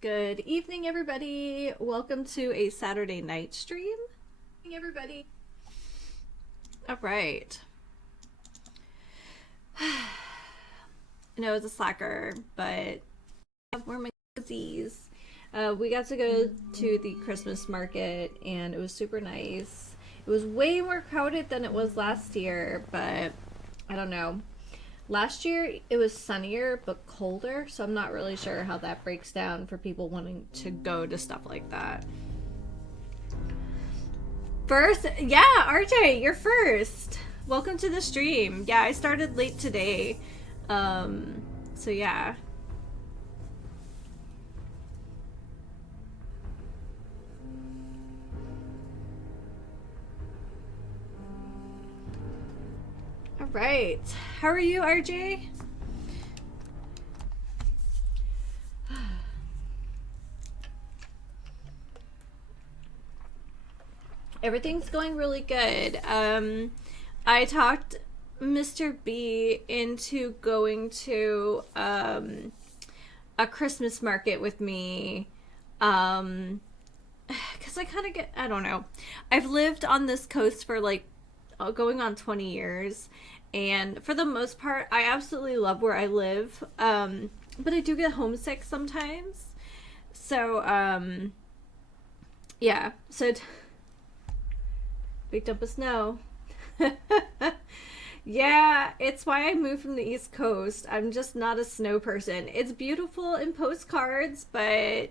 Good evening, everybody. Welcome to a Saturday night stream. Everybody. All right. I know it's a slacker, but I have more my disease. We got to go to the Christmas market, and it was super nice. It was way more crowded than it was last year, but I don't know. Last year it was sunnier but colder, so I'm not really sure how that breaks down for people wanting to go to stuff like that. First, yeah, RJ, you're first. Welcome to the stream. Yeah, I started late today. So yeah. All right. How are you, RJ? Everything's going really good. I talked Mr. B into going to a Christmas market with me. Because I kind of get, I don't know. I've lived on this coast for like going on 20 years. And for the most part, I absolutely love where I live. But I do get homesick sometimes. So, yeah. So, big dump of snow. Yeah, it's why I moved from the East Coast. I'm just not a snow person. It's beautiful in postcards, but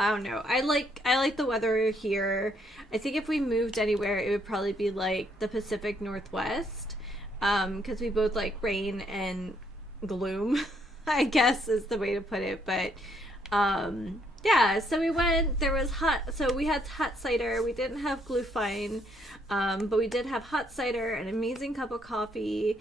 I don't know. I like the weather here. I think if we moved anywhere, it would probably be like the Pacific Northwest, because we both like rain and gloom. I guess is the way to put it. But yeah. So we went. There was hot. So we had hot cider. We didn't have glühwein, but we did have hot cider, an amazing cup of coffee.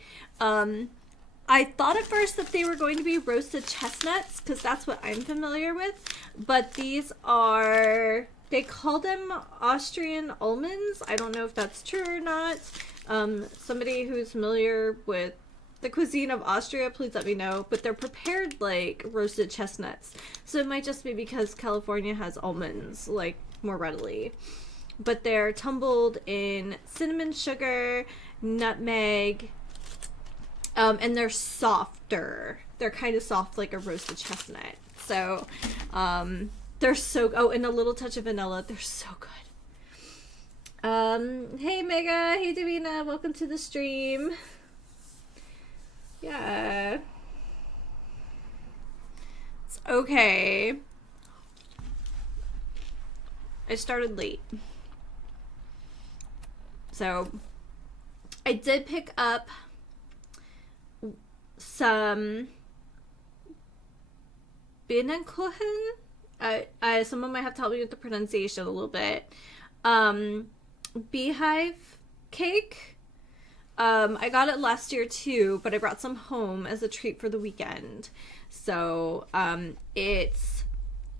I thought at first that they were going to be roasted chestnuts because that's what I'm familiar with, but these are, they call them Austrian almonds. I don't know if that's true or not. Somebody who's familiar with the cuisine of Austria, please let me know. But they're prepared like roasted chestnuts, so it might just be because California has almonds like more readily. But they're tumbled in cinnamon sugar, nutmeg, and they're softer. They're kind of soft like a roasted chestnut. So, they're so, oh, and a little touch of vanilla. They're so good. Hey Mega, hey Davina, welcome to the stream. Yeah. It's okay. I started late. So, I did pick up some Binnenkuchen. Someone might have to help me with the pronunciation a little bit. Beehive cake. I got it last year too, but I brought some home as a treat for the weekend. So it's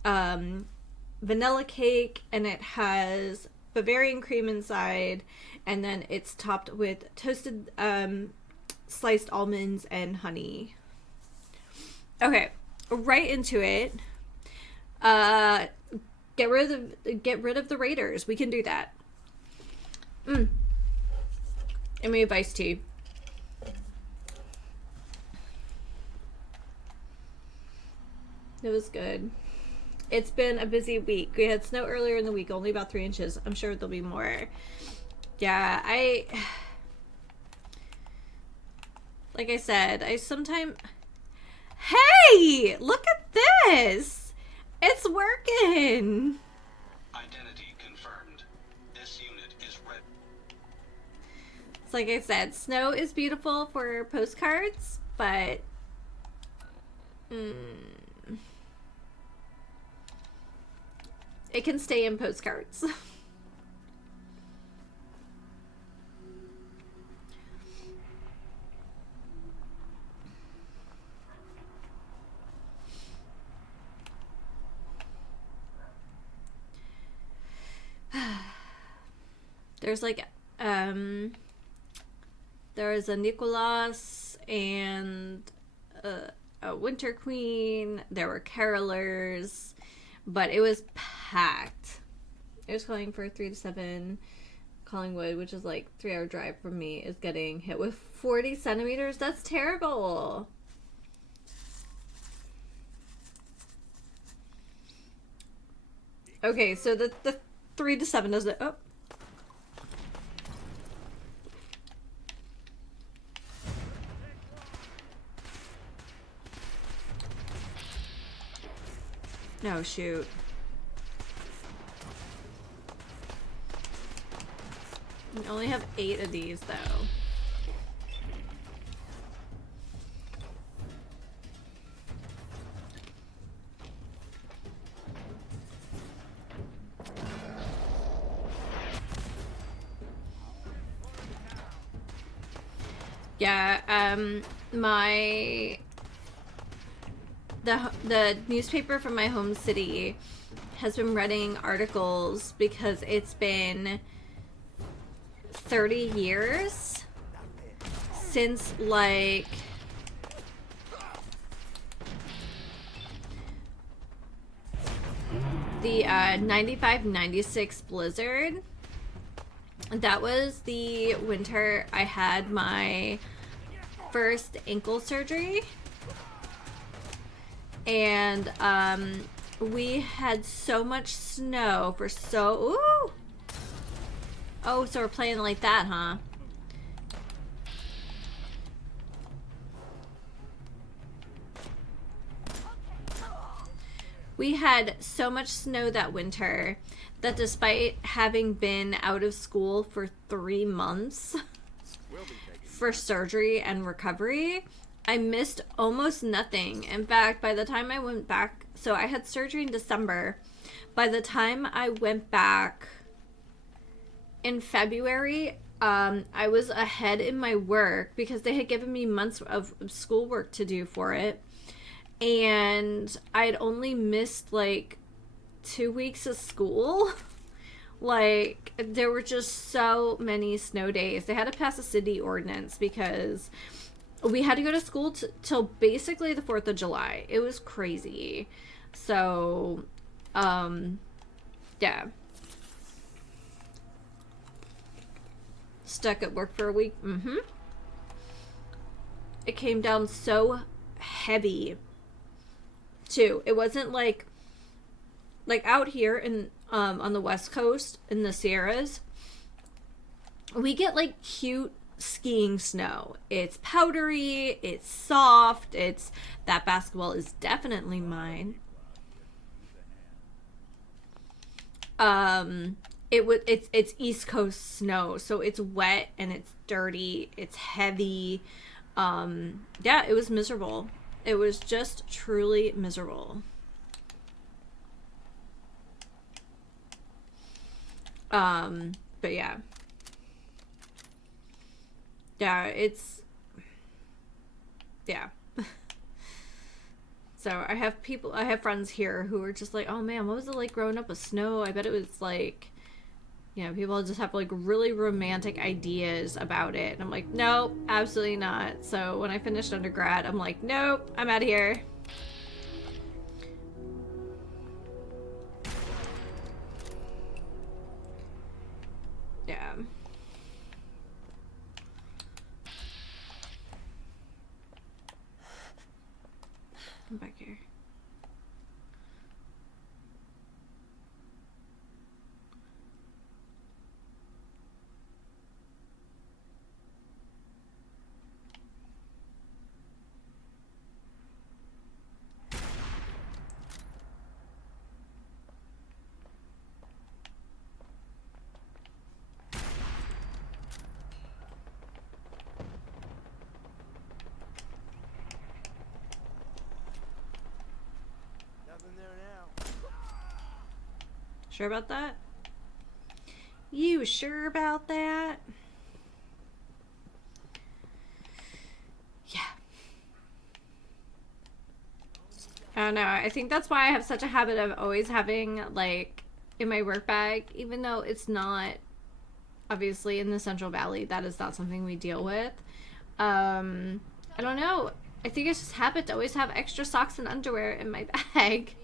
vanilla cake, and it has Bavarian cream inside, and then it's topped with toasted sliced almonds and honey. Okay, right into it. Get rid of the Raiders. We can do that. And we have iced tea. It was good. It's been a busy week. We had snow earlier in the week, only about 3 inches. I'm sure there'll be more. Yeah, like I said, I sometimes... Hey! Look at this! It's working! Identity confirmed. This unit is red. It's like I said, snow is beautiful for postcards, but... it can stay in postcards. There's like there is a Nicholas and a Winter Queen. There were carolers, but it was packed. It was calling for 3 to 7. Collingwood, which is like 3-hour drive from me, is getting hit with 40 centimeters. That's terrible. Okay, so the 3 to 7 does it. Oh. No, shoot. We only have 8 of these, though. Yeah, the newspaper from my home city has been running articles because it's been 30 years since, like, the 95-96 blizzard. That was the winter I had my first ankle surgery. And we had so much snow for ooh! Oh, so we're playing like that, huh? We had so much snow that winter that despite having been out of school for 3 months for surgery and recovery, I missed almost nothing. In fact, by the time I went back, so I had surgery in December. By the time I went back in February, I was ahead in my work because they had given me months of schoolwork to do for it. And I'd only missed like 2 weeks of school. Like, there were just so many snow days. They had to pass a city ordinance because we had to go to school till basically the 4th of July. It was crazy. So, yeah. Stuck at work for a week. It came down so heavy, too. It wasn't like out here in on the West Coast in the Sierras, we get like cute skiing snow. It's powdery, it's soft, that basketball is definitely mine. It's East Coast snow, so it's wet and it's dirty, it's heavy. Yeah, it was miserable. It was just truly miserable. But yeah. Yeah, yeah. So I have friends here who are just like, oh man, what was it like growing up with snow? I bet it was like, people just have like really romantic ideas about it. And I'm like, nope, absolutely not. So when I finished undergrad, I'm like, nope, I'm out of here. Yeah. Come back here. Sure about that? You sure about that? Yeah. I don't know. I think that's why I have such a habit of always having, like, in my work bag, even though it's not, obviously, in the Central Valley, that is not something we deal with. I don't know. I think it's just habit to always have extra socks and underwear in my bag.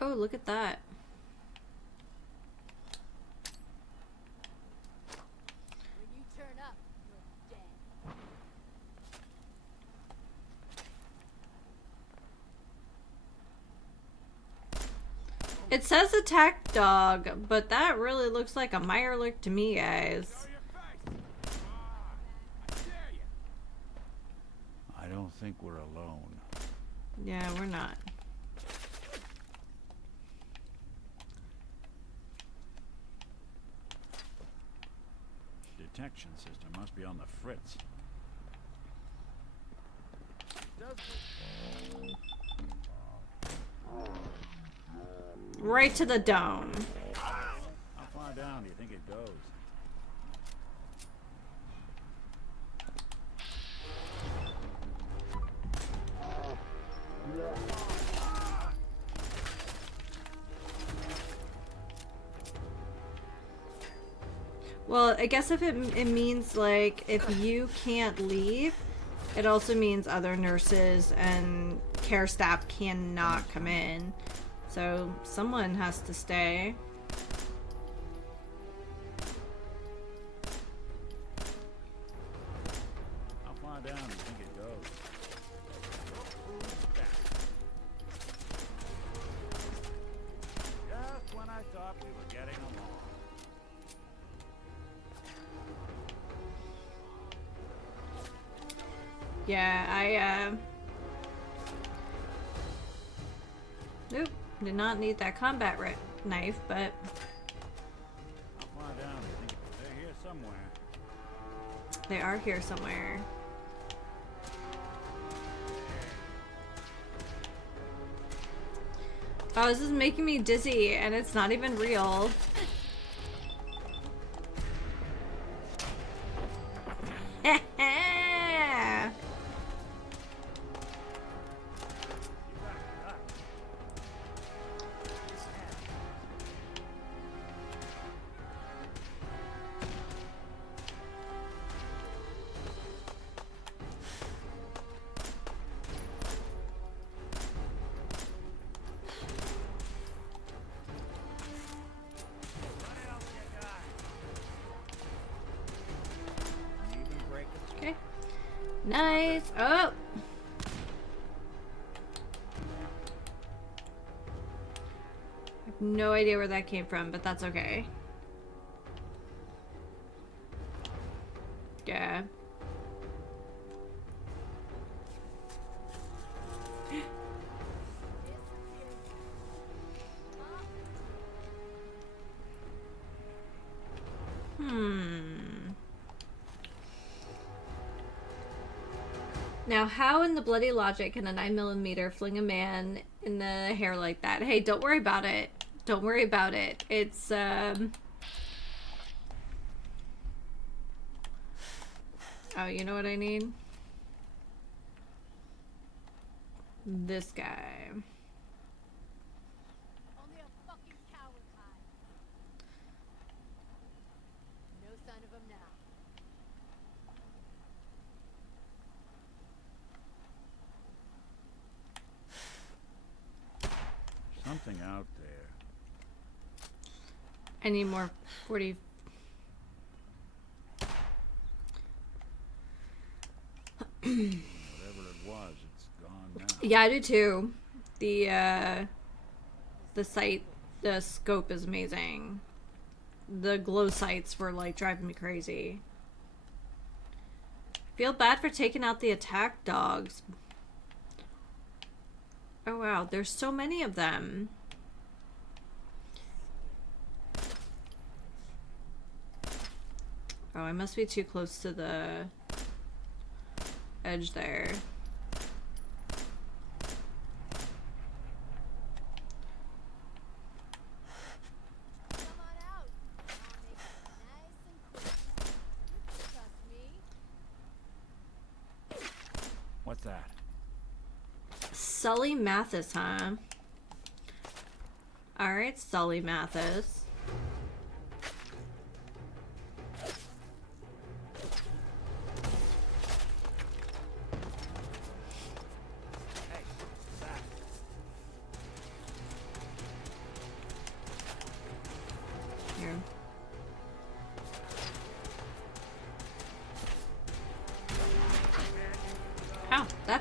Oh, look at that. When you turn up, you're dead. It says attack dog, but that really looks like a Mirelick to me, guys. I don't think we're alone. Yeah, we're not. Detection system must be on the fritz. Right to the dome. How far down do you think it goes? Well, I guess if it means, like, if you can't leave, it also means other nurses and care staff cannot come in. So someone has to stay. How far down do you think it goes? Just when I thought we were getting along. Yeah, Nope, did not need that combat knife, but How far down do you think they're here somewhere? they are here somewhere. Oh, this is making me dizzy, and it's not even real. Okay. Nice. Oh! I have no idea where that came from, but that's okay. Yeah. Now, how in the bloody logic can a 9mm fling a man in the hair like that? Hey, don't worry about it. Don't worry about it. It's, Oh, you know what I need? This guy. Only a fucking coward hide. No sign of him now. Something out there. I need more 40. Whatever it was, it's gone now. Yeah, I do too. The sight, the scope is amazing. The glow sights were like driving me crazy. Feel bad for taking out the attack dogs. Oh wow, there's so many of them. Oh, I must be too close to the edge there. Come on out. I'll make it nice and quick. Trust me. What's that? Sully Mathis, huh? Alright, Sully Mathis.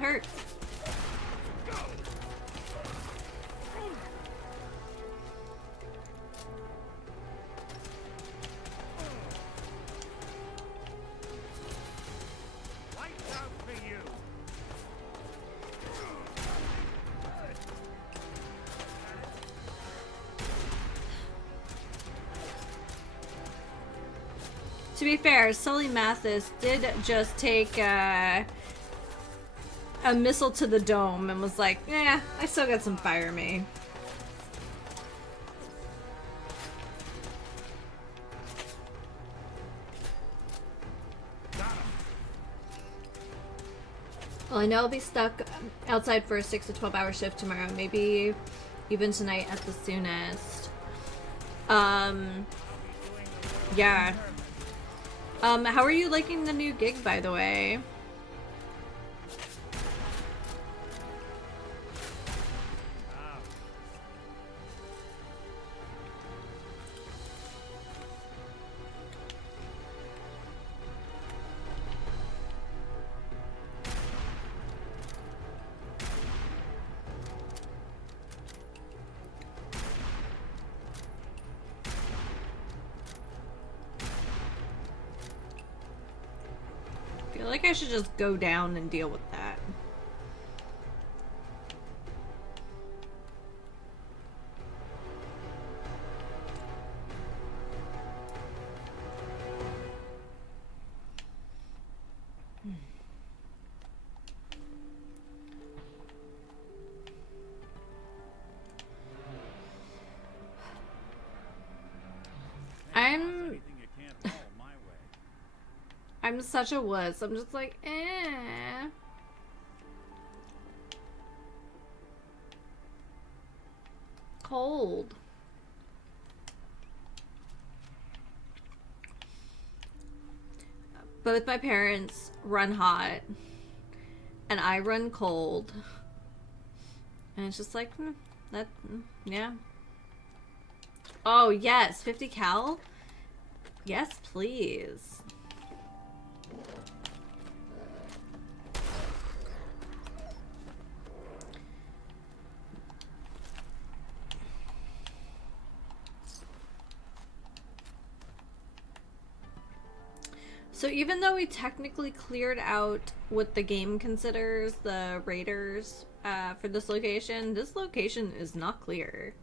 that hurt. Lights out for you. To be fair, Sully Mathis did just take a missile to the dome and was like, "Yeah, I still got some fire in me." Well, I know I'll be stuck outside for a 6 to 12 hour shift tomorrow. Maybe even tonight at the soonest. Yeah. How are you liking the new gig, by the way? I feel like I should just go down and deal with that. Anything you can't haul my way. I'm such a wuss. I'm just like, eh. Cold. Both my parents run hot, and I run cold. And it's just like, yeah. Oh, yes, 50 cal? Yes, please. So even though we technically cleared out what the game considers the raiders for this location is not clear.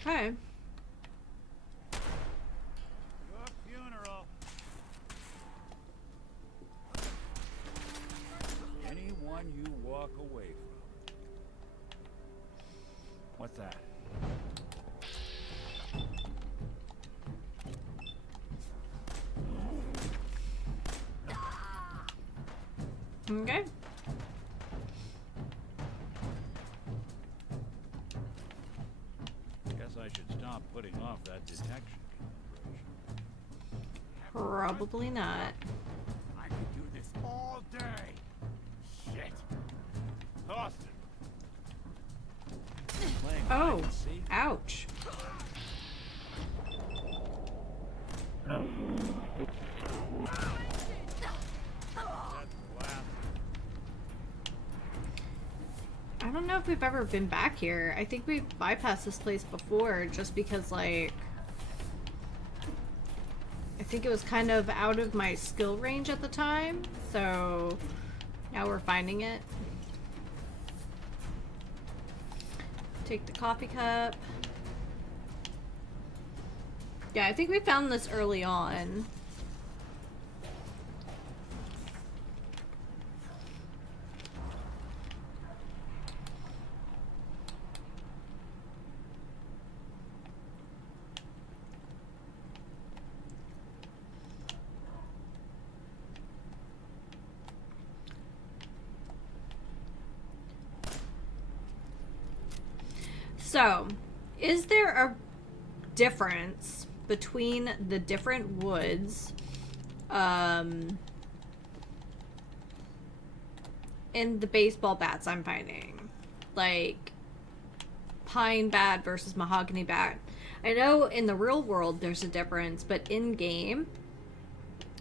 Okay. Your funeral. Anyone you walk away from. What's that? Okay. Guess I should stop putting off that detection calibration. Probably not. I could do this all day. Shit. Austin. Playing hide Oh, and seek? ouch. That's classic. I don't know if we've ever been back here. I think we've bypassed this place before just because, like, I think it was kind of out of my skill range at the time. So now we're finding it. Take the coffee cup. Yeah, I think we found this early on. So, is there a difference between the different woods in the baseball bats I'm finding? like pine bad versus mahogany bad. I know in the real world there's a difference, but in game,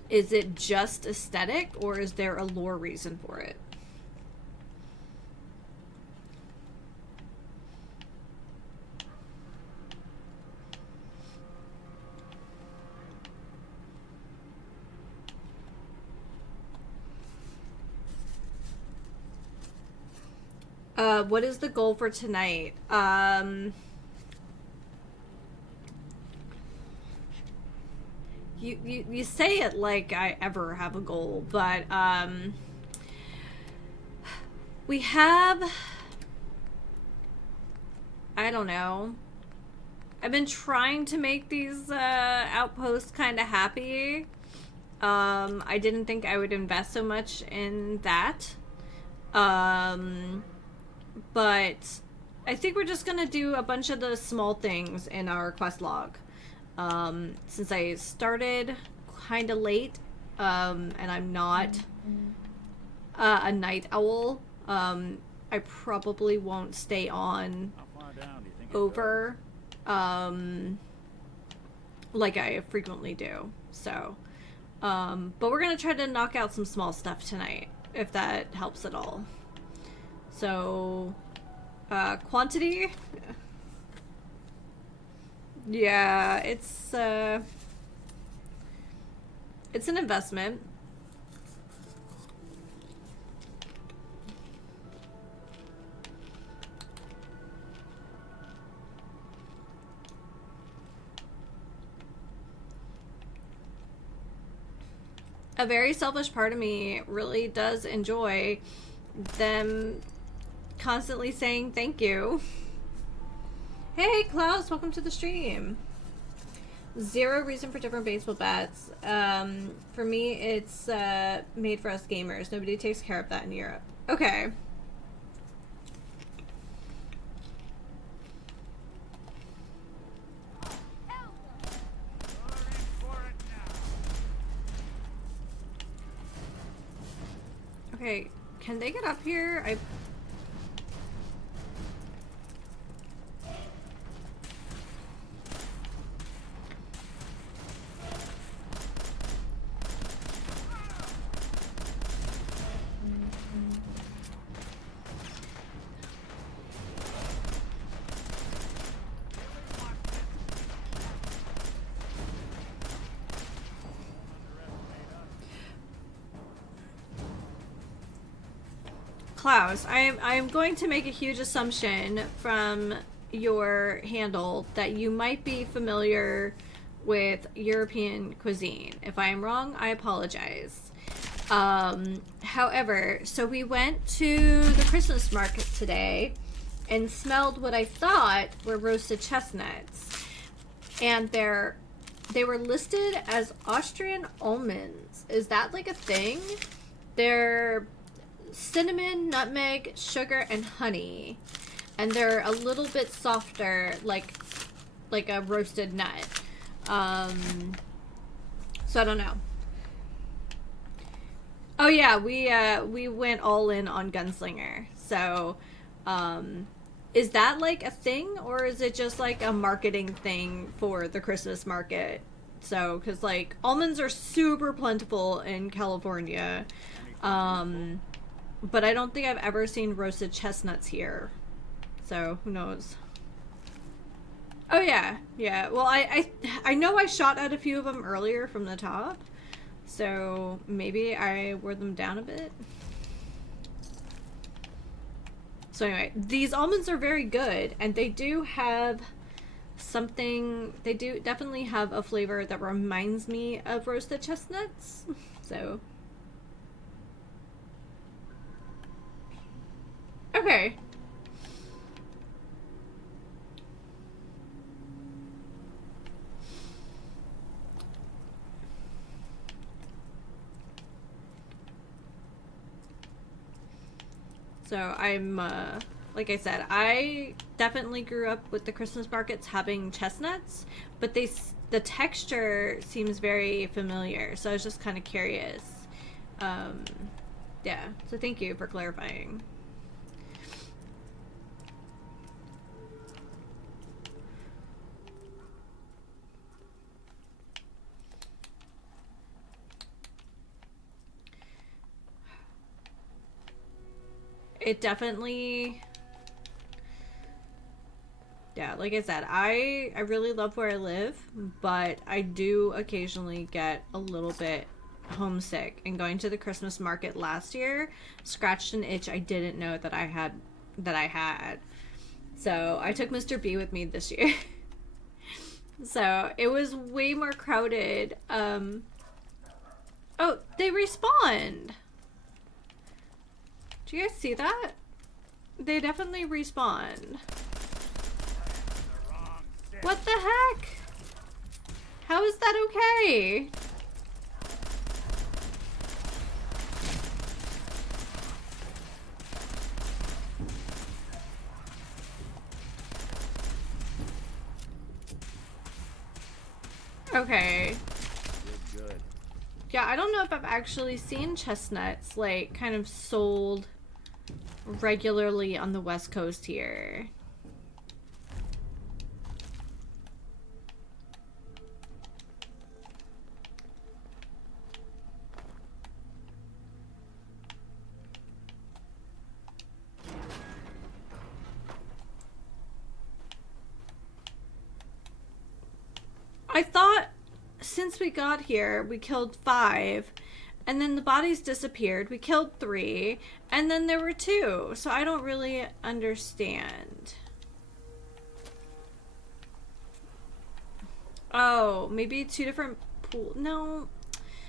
is it just aesthetic or is there a lore reason for it? What is the goal for tonight? You say it like I ever have a goal, but we have, I don't know. I've been trying to make these outposts kind of happy. I didn't think I would invest so much in that. But I think we're just gonna do a bunch of the small things in our quest log. Since I started kind of late, and I'm not a night owl, I probably won't stay on How far down do you think it over, like I frequently do. So, but we're gonna try to knock out some small stuff tonight, if that helps at all. So, quantity. Yeah, it's an investment. A very selfish part of me really does enjoy them constantly saying thank you. Hey Klaus, welcome to the stream. Zero reason for different baseball bats. For me, it's made for us gamers. Nobody takes care of that in Europe. Okay. Okay, can they get up here? Klaus, I'm going to make a huge assumption from your handle that you might be familiar with European cuisine. If I am wrong, I apologize. However, so we went to the Christmas market today and smelled what I thought were roasted chestnuts. And they were listed as Austrian almonds. Is that like a thing? They're cinnamon, nutmeg, sugar, and honey, and they're a little bit softer, like a roasted nut. So I don't know. Oh yeah, we went all in on Gunslinger. So, is that like a thing, or is it just like a marketing thing for the Christmas market? So, because like almonds are super plentiful in California. But I don't think I've ever seen roasted chestnuts here. So, who knows? Oh, yeah. Yeah. Well, I know I shot at a few of them earlier from the top. So, maybe I wore them down a bit. So, anyway, these almonds are very good. And they do have something... They do definitely have a flavor that reminds me of roasted chestnuts. So... Okay. So I'm, like I said, I definitely grew up with the Christmas markets having chestnuts, but the texture seems very familiar, so I was just kind of curious. Yeah, so thank you for clarifying. it definitely, yeah, like I said, I really love where I live, but I do occasionally get a little bit homesick, and going to the Christmas market last year scratched an itch I didn't know that I had. So I took Mr. B with me this year. So it was way more crowded. Oh, they respawned. Do you guys see that? They definitely respawned. What the heck? How is that okay? Okay. Good. Yeah, I don't know if I've actually seen chestnuts, like, kind of sold regularly on the West Coast here. I thought since we got here, we killed 5, and then the bodies disappeared. We killed 3, and then there were 2. So I don't really understand. Oh, maybe 2 different pools. No,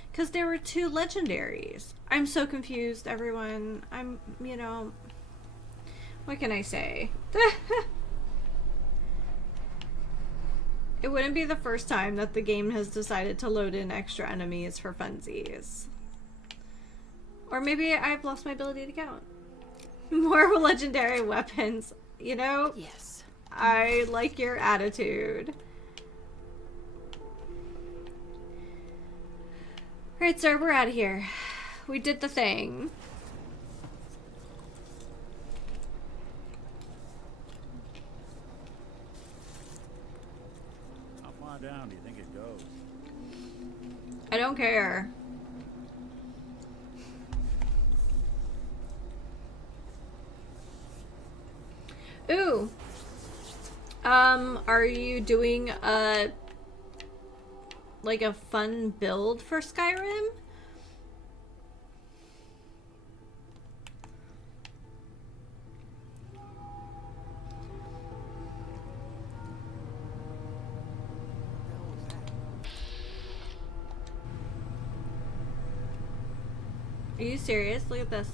because there were 2 legendaries. I'm so confused, everyone. I'm, you know, what can I say? It wouldn't be the first time that the game has decided to load in extra enemies for funsies. Or maybe I've lost my ability to count. More legendary weapons. You know? Yes. I like your attitude. Alright, sir, we're out of here. We did the thing. How far down do you think it goes? I don't care. Ooh. Are you doing a like a fun build for Skyrim? Are you serious? Look at this.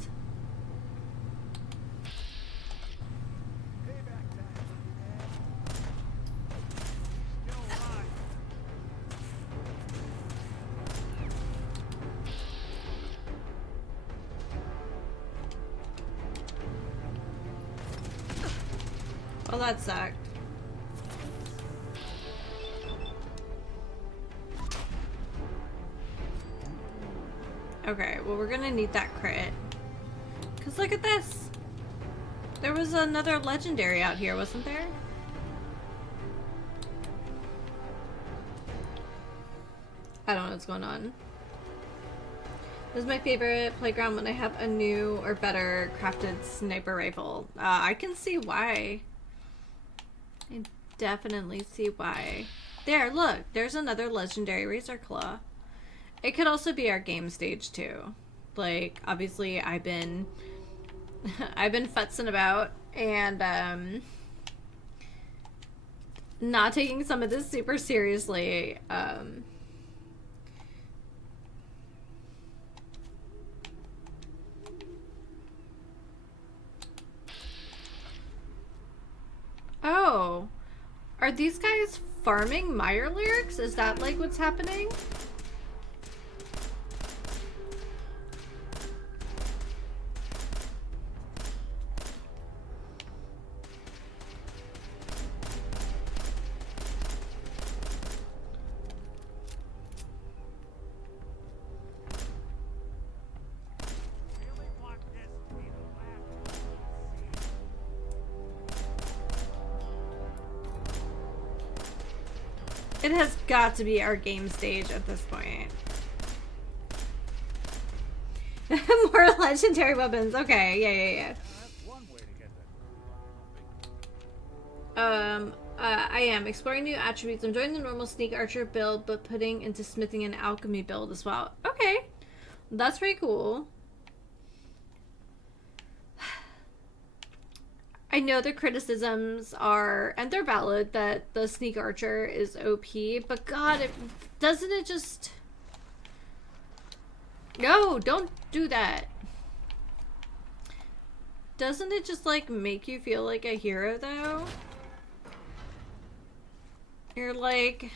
Well, that sucked. Okay, well, we're gonna need that crit. Because look at this. There was another legendary out here, wasn't there? I don't know what's going on. This is my favorite playground when I have a new or better crafted sniper rifle. I can see why. I definitely see why. There, look. There's another legendary Razor Claw. It could also be our game stage too. Like, obviously I've been futzing about and not taking some of this super seriously. Oh, are these guys farming Meyer lyrics? Is that like what's happening? It has got to be our game stage at this point. More legendary weapons. Okay, yeah. I am exploring new attributes. I'm doing the normal sneak archer build, but putting into smithing and alchemy build as well. Okay, that's pretty cool. I know the criticisms are, and they're valid, that the sneak archer is OP, but God, doesn't it just... No, don't do that. Doesn't it just, like, make you feel like a hero, though? You're like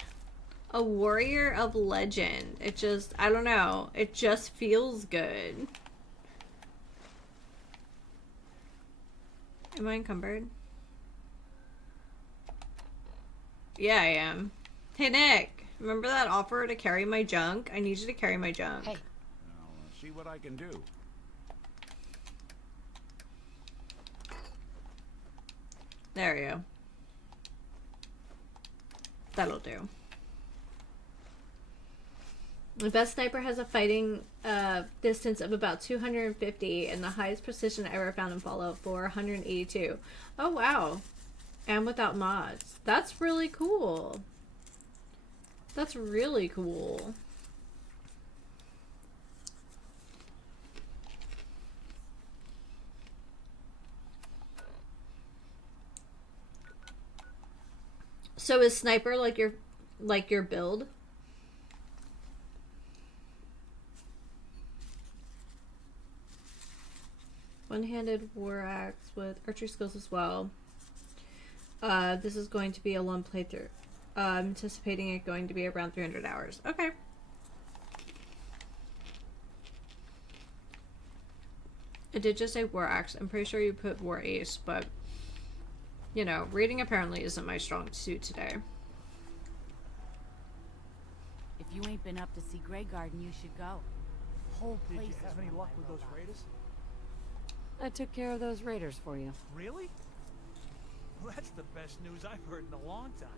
a warrior of legend. It just, I don't know. It just feels good. Am I encumbered? Yeah, I am. Hey, Nick. Remember that offer to carry my junk? I need you to carry my junk. Hey. I'll see what I can do. There we go. That'll do. The best sniper has a fighting distance of about 250 and the highest precision I ever found in Fallout 4, 182. Oh, wow. And without mods. That's really cool. That's really cool. So is sniper like your build? One-handed war axe with archery skills as well. This is going to be a long playthrough. I'm anticipating it going to be around 300 hours. Okay. It did just say war axe. I'm pretty sure you put war ace, but you know, reading apparently isn't my strong suit today. If you ain't been up to see Grey Garden, you should go. The whole place. Did you have any luck with those raiders? I took care of those raiders for you. Really? Well, that's the best news I've heard in a long time.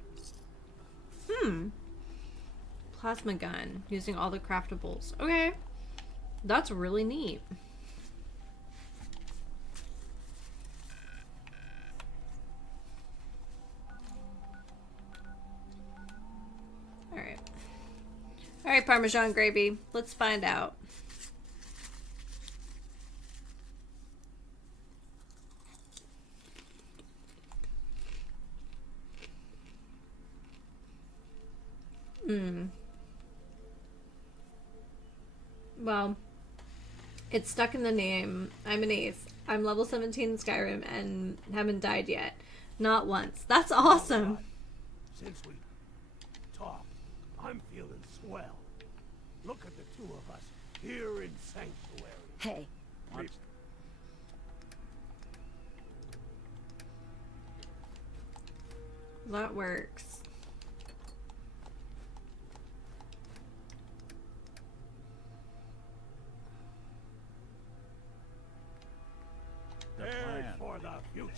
Plasma gun using all the craftables. Okay, that's really neat. All right, Parmesan gravy. Let's find out. Well, it's stuck in the name. I'm an ace. I'm level 17 in Skyrim and haven't died yet. Not once. That's awesome. Since we talked, I'm feeling swell. Look at the two of us here in Sanctuary. Hey. That works. Prepared for the future.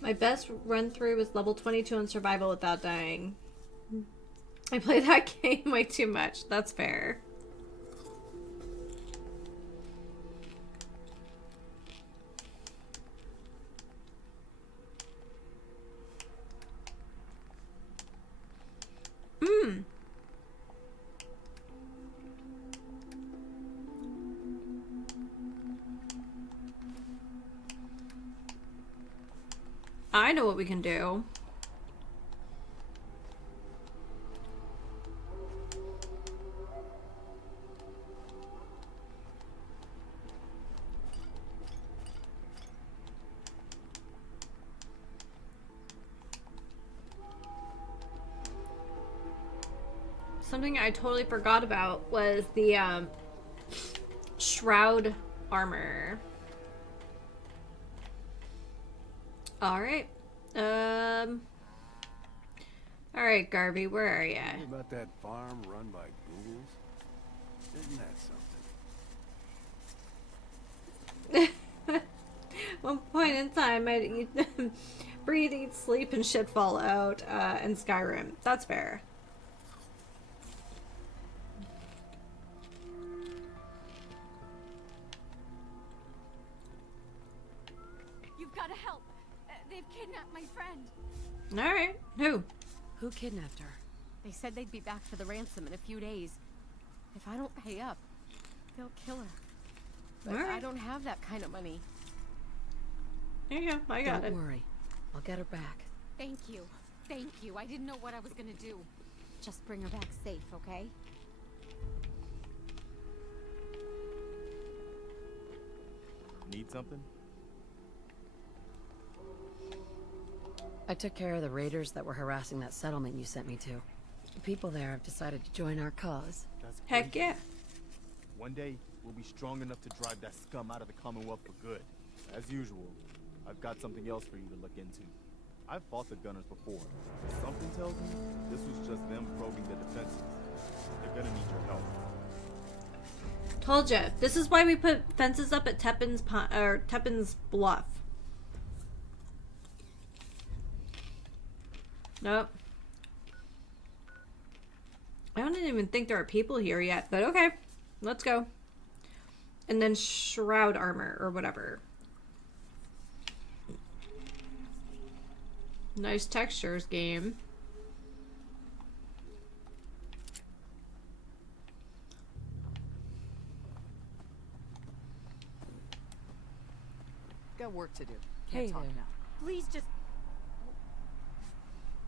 My best run through was level 22 on survival without dying. I play that game way too much. That's fair. I know what we can do. Something I totally forgot about was the shroud armor. All right. All right, Garvey, where are ya? Heard about that farm run by Googles? Isn't that something? One point in time, breathe, eat, sleep, and shit Fallout and Skyrim. That's fair. You've got to help. They've kidnapped my friend. All right. Who? Who kidnapped her? They said they'd be back for the ransom in a few days. If I don't pay up, they'll kill her. But All right. I don't have that kind of money. There you go. I got Don't it. worry. I'll get her back. Thank you. Thank you. I didn't know what I was gonna do. Just bring her back safe, okay? Need something? I took care of the raiders that were harassing that settlement you sent me to. The people there have decided to join our cause. That's Heck great. yeah. One day, we'll be strong enough to drive that scum out of the Commonwealth for good. As usual, I've got something else for you to look into. I've fought the Gunners before, but something tells me this was just them probing the defenses. They're gonna need your help. Told ya. This is why we put fences up at Tepin's Bluff. Nope. I don't even think there are people here yet, but okay. Let's go. And then shroud armor or whatever. Nice textures, game. Got work to do. Hey Can't talk there. now. Please just...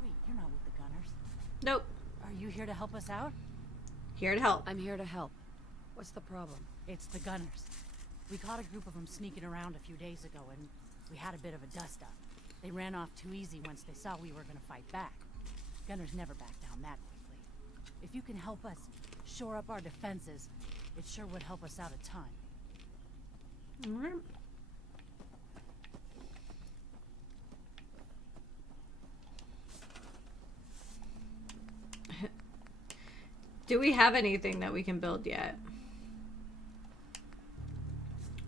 Wait, you're not with the Gunners. Nope. Are you here to help us out? Here to help. I'm here to help. What's the problem? It's the Gunners. We caught a group of them sneaking around a few days ago, and we had a bit of a dust-up. They ran off too easy once they saw we were gonna fight back. Gunners never back down that quickly. If you can help us shore up our defenses, it sure would help us out a ton. Alright. Do we have anything that we can build yet?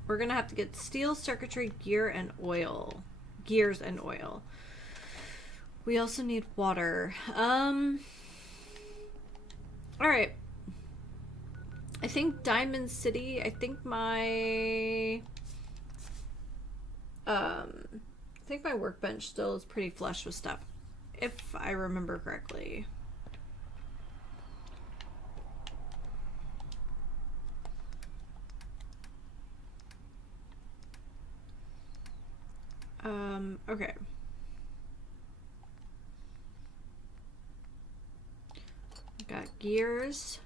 We're gonna have to get steel, circuitry, gear, and oil. Gears and oil. We also need water. Alright. I think Diamond City, I think my workbench still is pretty flush with stuff. If I remember correctly. Okay. Got gears.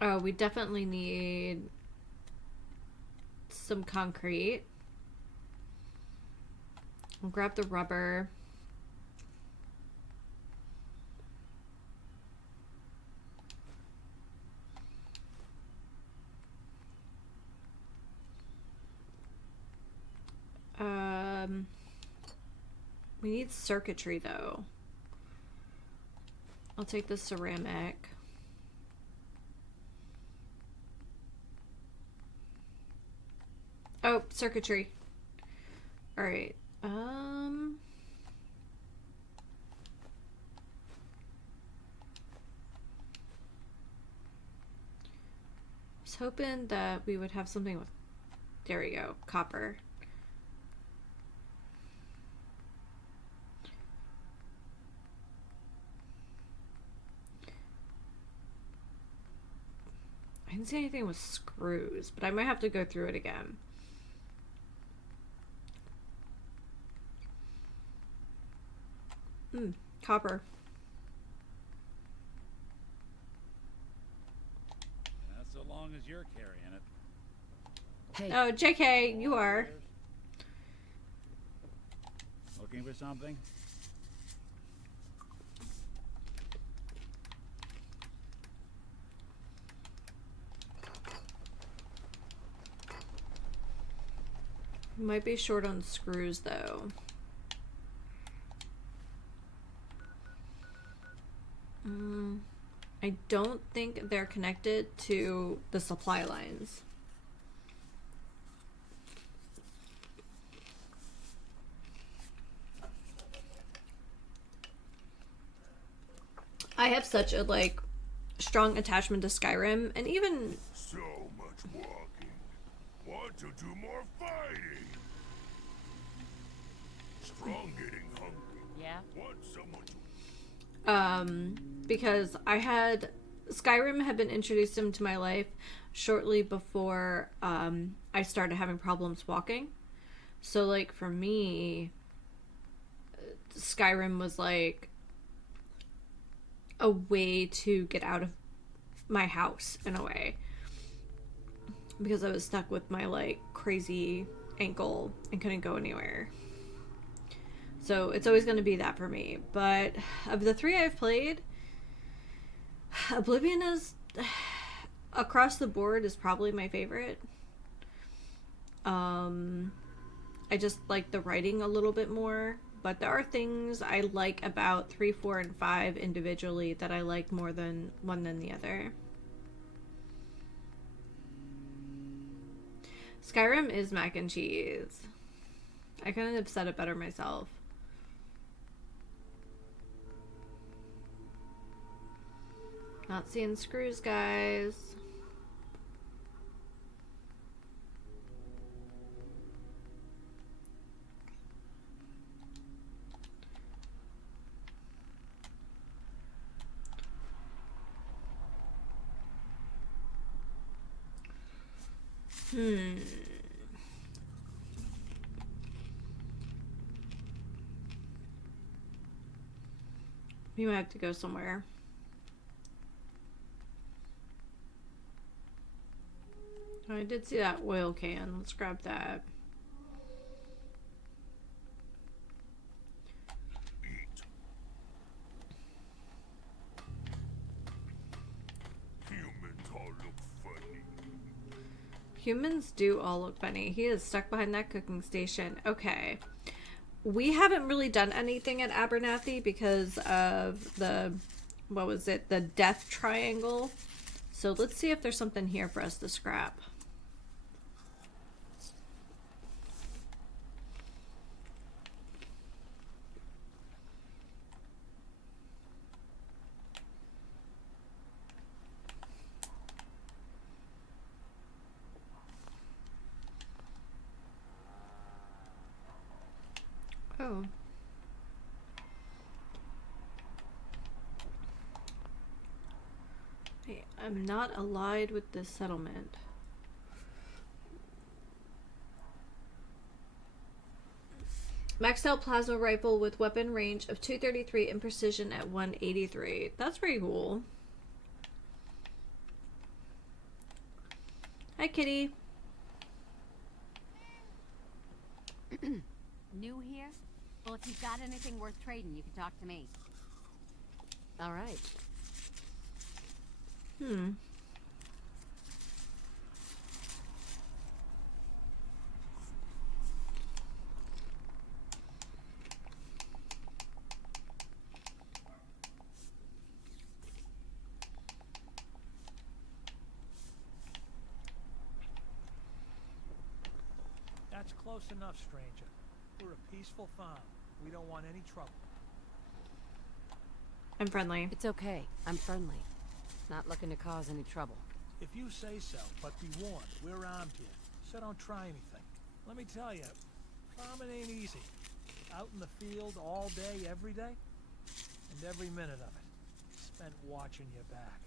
Oh, we definitely need some concrete. I'll grab the rubber. We need circuitry though. I'll take the ceramic. Oh, circuitry. All right. I was hoping that we would have something with, there we go, copper. I didn't see anything with screws, but I might have to go through it again. Copper. Not so long as you're carrying it. Hey, Oh, JK, you are. Looking for something? Might be short on screws though. I don't think they're connected to the supply lines. I have such a like strong attachment to Skyrim, and even So much walking. Want to do more fighting? Strong getting hungry. Yeah? Want someone to... because Skyrim had been introduced into my life shortly before I started having problems walking. So like for me, Skyrim was like a way to get out of my house in a way, because I was stuck with my like crazy ankle and couldn't go anywhere. So it's always going to be that for me. But of the 3 I've played, Oblivion is across the board is probably my favorite. I just like the writing a little bit more, but there are things I like about 3, 4, and 5 individually that I like more than one than the other. Skyrim is mac and cheese. I couldn't have said it better myself. Not seeing screws, guys. We might have to go somewhere. Oh, I did see that oil can. Let's grab that. Eat. Humans all look funny. Humans do all look funny. He is stuck behind that cooking station. Okay. We haven't really done anything at Abernathy because of the, what was it? The death triangle. So let's see if there's something here for us to scrap. Oh. I'm not allied with this settlement. Maxed out plasma rifle with weapon range of 233 and precision at 183. That's pretty cool. Hi, kitty. New here? Well, if you've got anything worth trading, you can talk to me. All right. That's close enough, stranger. We're a peaceful farm. We don't want any trouble. I'm friendly. It's okay. I'm friendly. Not looking to cause any trouble. If you say so, but be warned, we're armed here, so don't try anything. Let me tell you, farming ain't easy. Out in the field all day, every day, and every minute of it spent watching your back.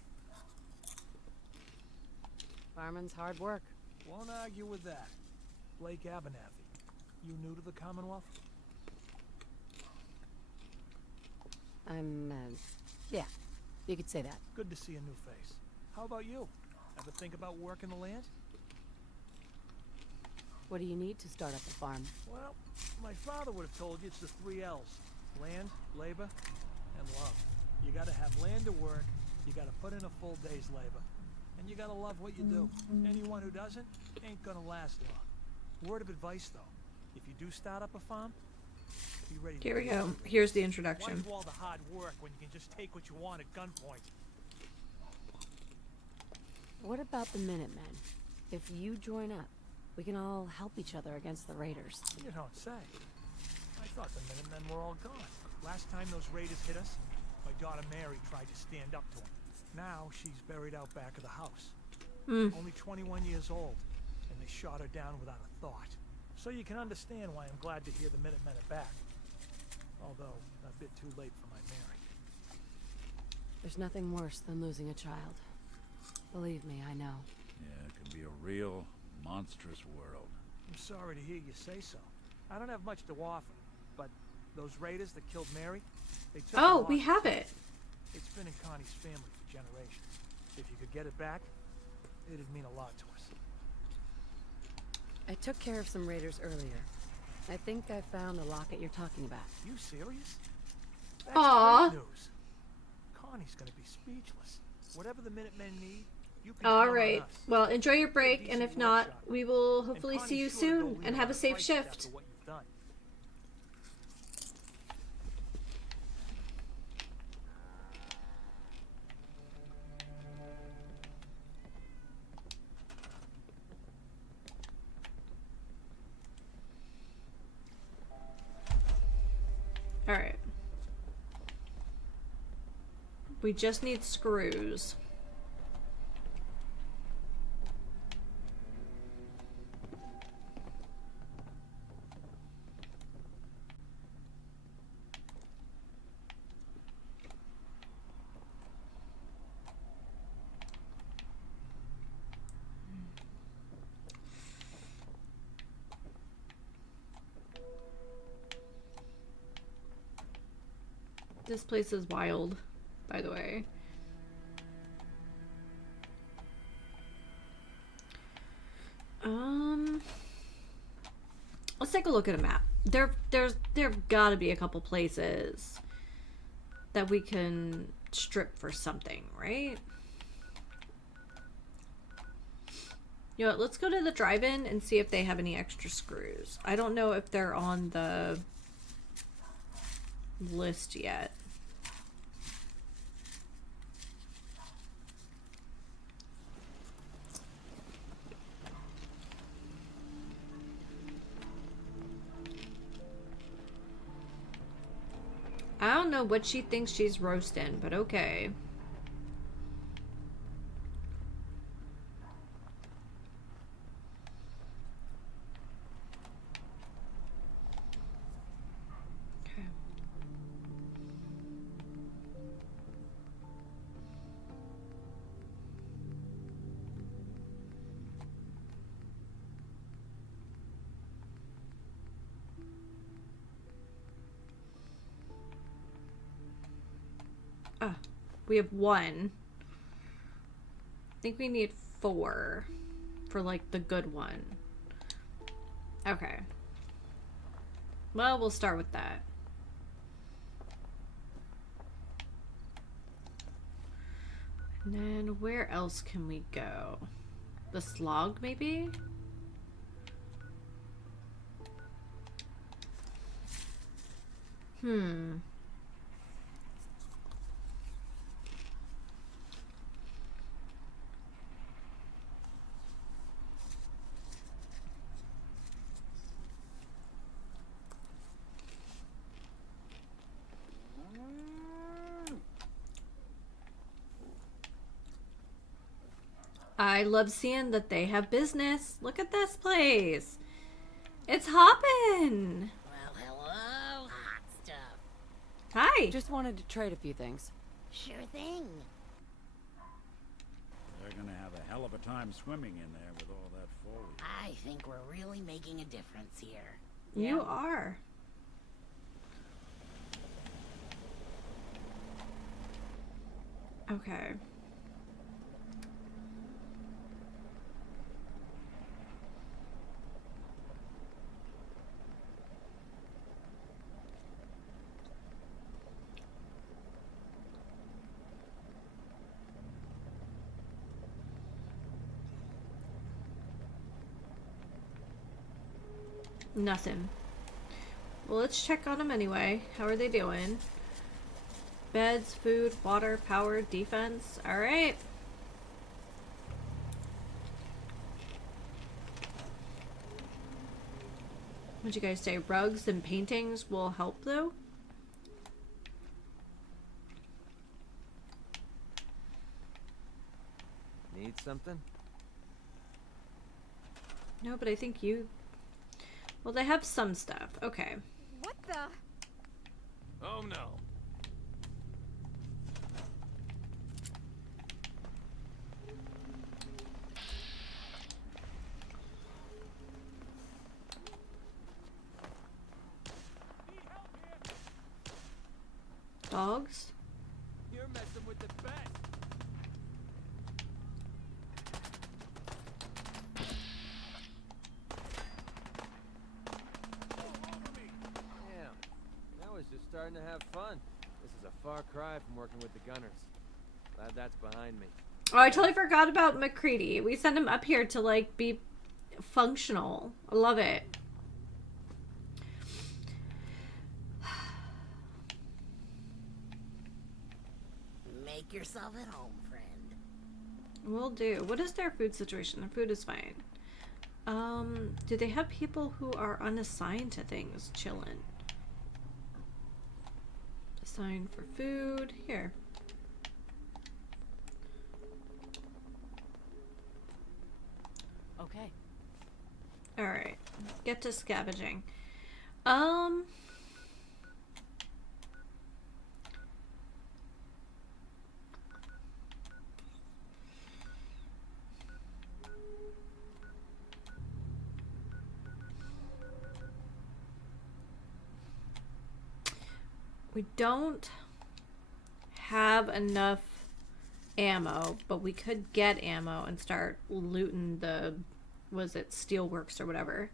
Farming's hard work. Won't argue with that. Blake Abernathy, you new to the Commonwealth? Yeah, you could say that. Good to see a new face. How about you? Ever think about working the land? What do you need to start up a farm? Well, my father would have told you it's the 3 L's. Land, labor, and love. You gotta have land to work, you gotta put in a full day's labor, and you gotta love what you do. Anyone who doesn't ain't gonna last long. Word of advice, though. If you do start up a farm, be ready to... Here we go. Here's the Why introduction. do all the hard work when you can just take what you want at gunpoint? What about the Minutemen? If you join up, we can all help each other against the Raiders. You don't say. I thought the Minutemen were all gone. Last time those raiders hit us, my daughter Mary tried to stand up to him. Now she's buried out back of the house. Only 21 years old, and they shot her down without a thought. So you can understand why I'm glad to hear the Minutemen are back. Although, a bit too late for my Mary. There's nothing worse than losing a child. Believe me, I know. Yeah, it can be a real, monstrous world. I'm sorry to hear you say so. I don't have much to offer, but those raiders that killed Mary, they took her Oh, we off. have it. It's been in Connie's family for generations. If you could get it back, it'd mean a lot to us. I took care of some raiders earlier. I think I found the locket you're talking about. You serious? That's Aw. great news. Connie's gonna be speechless. Whatever the Minutemen need, you can All count on right. us. Well, enjoy your break, and if not, we will And hopefully see Connie's you sure to go soon lead and on have a the safe fight shift. after what you've done. All right. We just need screws. This place is wild, by the way. Let's take a look at a map. There've got to be a couple places that we can strip for something, right? You know what, let's go to the drive-in and see if they have any extra screws. I don't know if they're on the list yet. I don't know what she thinks she's roasting, but okay. Okay. Ah, we have one. I think we need 4 for like the good one. Okay. Well, we'll start with that. And then where else can we go? The slog, maybe? I love seeing that they have business. Look at this place. It's hoppin'. Well, hello, hot stuff. Hi. Just wanted to trade a few things. Sure thing. They're gonna have a hell of a time swimming in there with all that foliage. I think we're really making a difference here. You are. Okay. Nothing. Well, let's check on them anyway. How are they doing? Beds, food, water, power, defense. Alright. What'd you guys say? Rugs and paintings will help, though? Need something? No, but I think you... Well, they have some stuff. Okay. What the? Oh no. Dogs? You're messing with the best. Damn. Now he's just starting to have fun. This is a far cry from working with the gunners. Glad that's behind me. Oh, I totally forgot about McCready. We sent him up here to, like, be functional. I love it. Make yourself at home, friend. Will do. What is their food situation? Their food is fine. Do they have people who are unassigned to things chilling? Assigned for food. Here. Okay. Alright. Get to scavenging. We don't have enough ammo, but we could get ammo and start looting the, was it steelworks or whatever.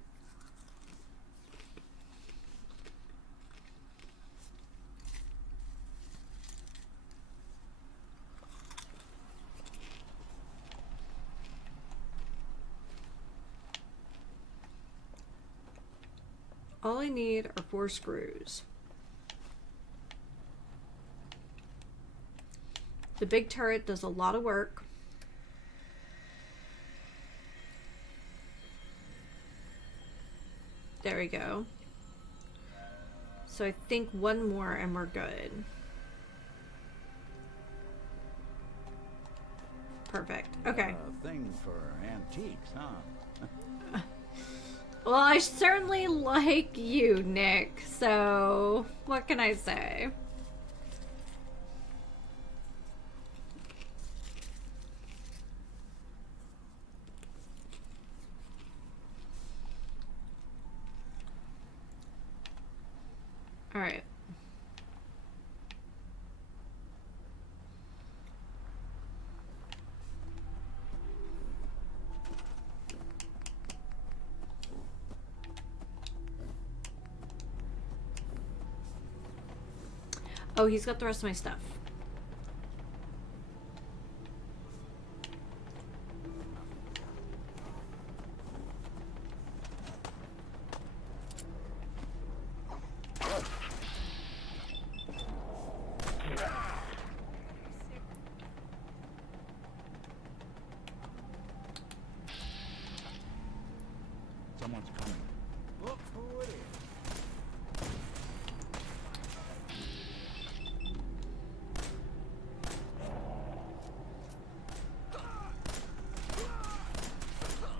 All I need are 4 screws. The big turret does a lot of work. There we go. So I think one more and we're good. Perfect. Okay. Thing for antiques, huh? Well, I certainly like you, Nick. So what can I say? All right. Oh, he's got the rest of my stuff. Someone's coming. Look who it is.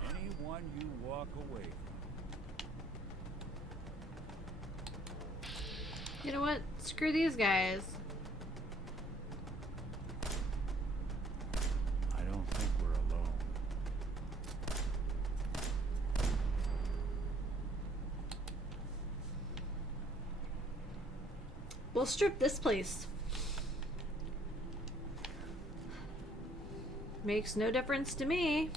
Anyone you walk away from. You know what? Screw these guys. I don't think we're alone. We'll strip this place. Makes no difference to me.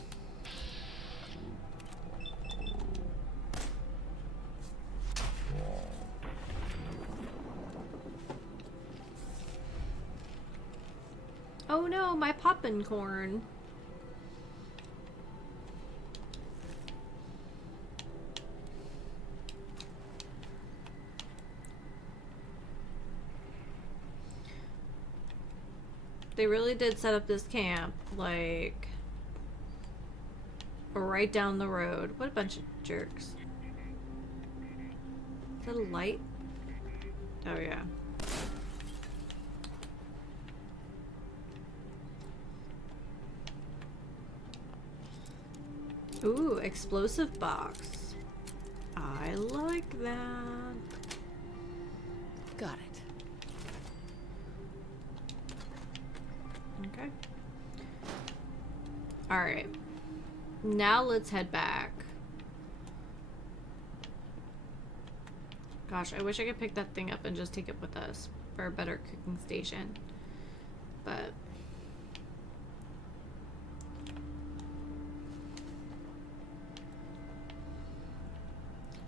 Oh no, my poppin' corn. They really did set up this camp, like, right down the road. What a bunch of jerks. Is that a light? Oh yeah. Ooh, explosive box. I like that. Got it. Okay. Alright. Now let's head back. Gosh, I wish I could pick that thing up and just take it with us for a better cooking station. But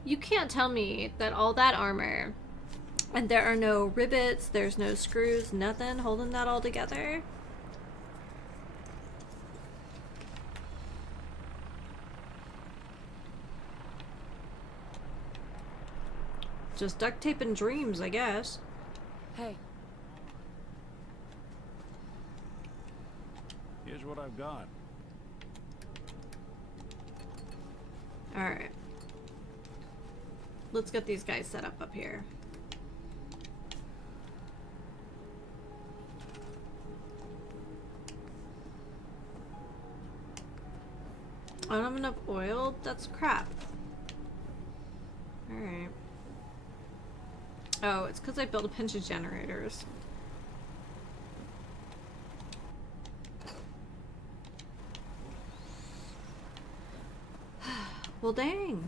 you can't tell me that all that armor and there are no rivets, there's no screws, nothing holding that all together. Just duct tape and dreams, I guess. Hey. Here's what I've got. Alright. Let's get these guys set up here. I don't have enough oil? That's crap. Alright. Oh, it's because I built a bunch of generators. Well, dang.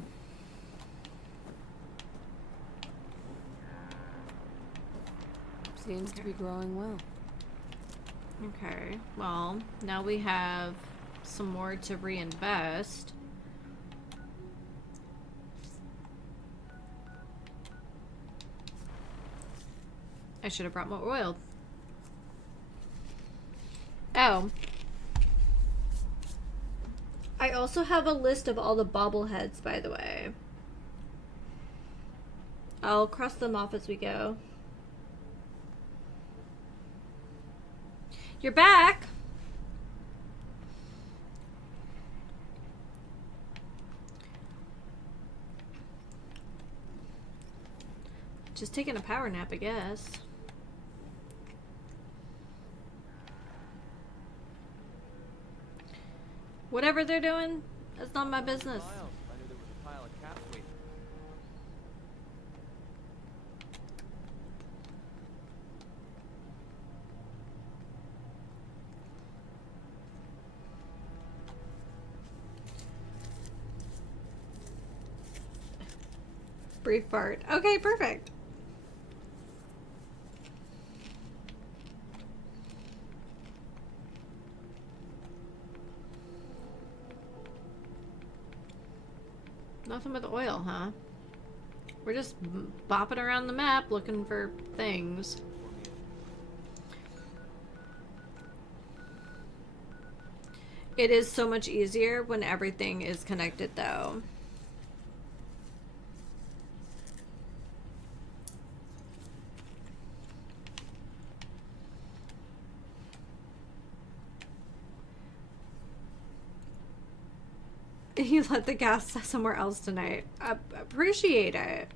Seems to be growing well. Okay, well, now we have some more to reinvest. I should have brought more oil. Oh. I also have a list of all the bobbleheads, by the way. I'll cross them off as we go. You're back! Just taking a power nap, I guess. Whatever they're doing, that's not my business. I knew there was a pile of caps waiting. Brief fart. Okay, perfect. Nothing but oil, huh? We're just bopping around the map looking for things. It is so much easier when everything is connected, though. You let the gas somewhere else tonight. I appreciate it.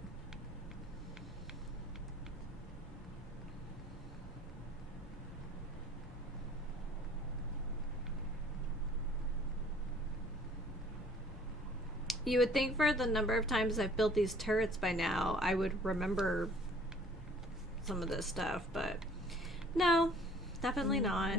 You would think for the number of times I've built these turrets by now, I would remember some of this stuff, but no, definitely not.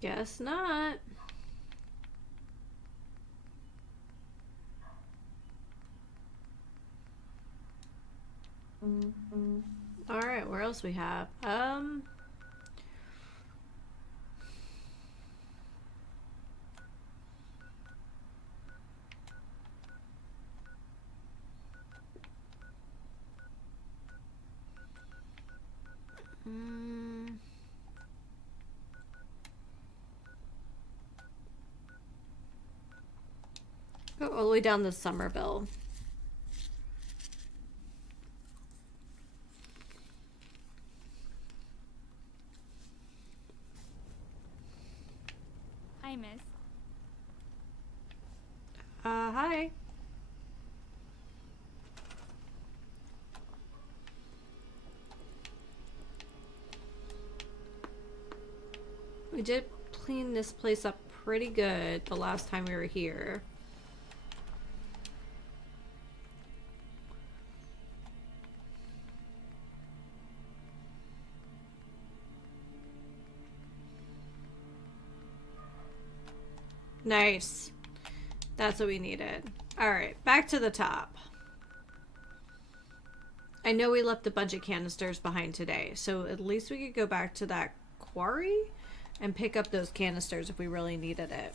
Guess not. All right, where else we have? Go all the way down to Somerville. We did clean this place up pretty good the last time we were here. Nice. That's what we needed. Alright, back to the top. I know we left a bunch of canisters behind today, so at least we could go back to that quarry and pick up those canisters if we really needed it.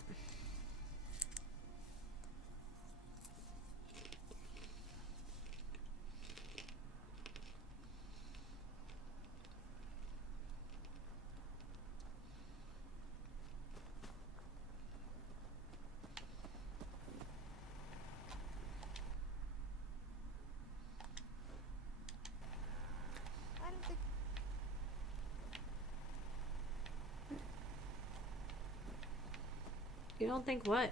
You don't think what?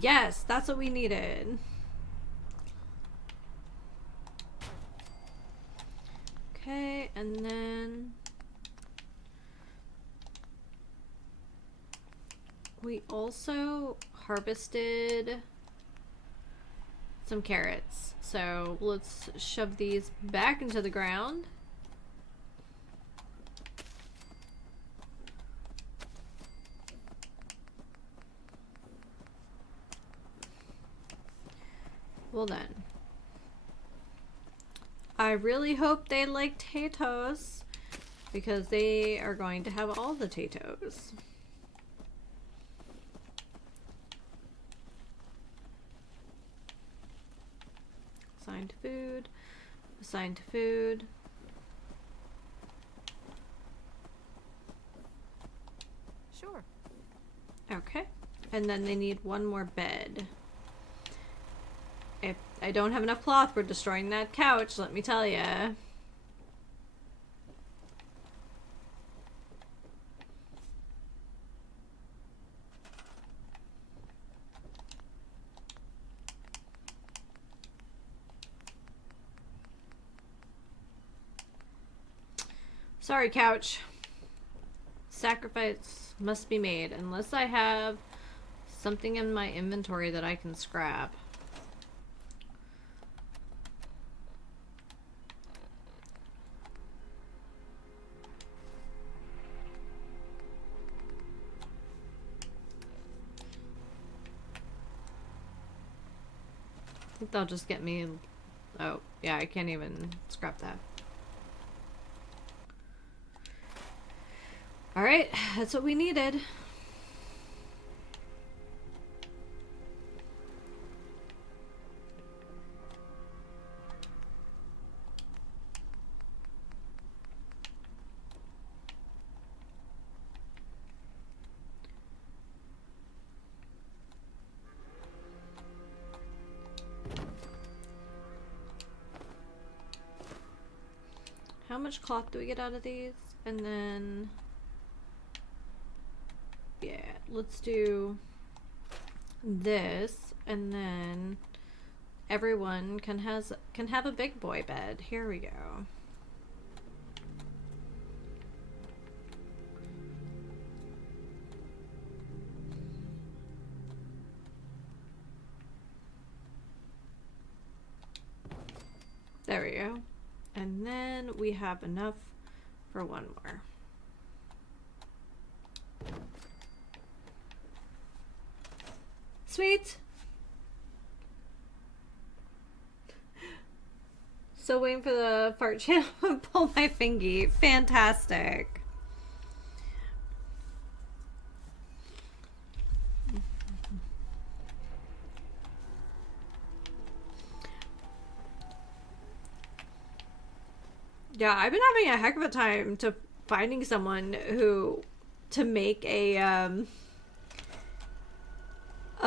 Yes, that's what we needed. Okay, and then we also harvested some carrots. So let's shove these back into the ground. Well then. I really hope they like potatoes because they are going to have all the potatoes. Assigned food, assigned food. Sure. Okay. And then they need one more bed. If I don't have enough cloth for destroying that couch, let me tell ya. Sorry, couch. Sacrifice must be made unless I have something in my inventory that I can scrap. I think they'll just get me. Oh, yeah, I can't even scrap that. Alright, that's what we needed. How much cloth do we get out of these? And then... yeah, let's do this, and then everyone can have a big boy bed. Here we go. There we go. And then we have enough for one more. Sweet. Still waiting for the fart channel to pull my fingy. Fantastic. Yeah, I've been having a heck of a time to finding someone to make a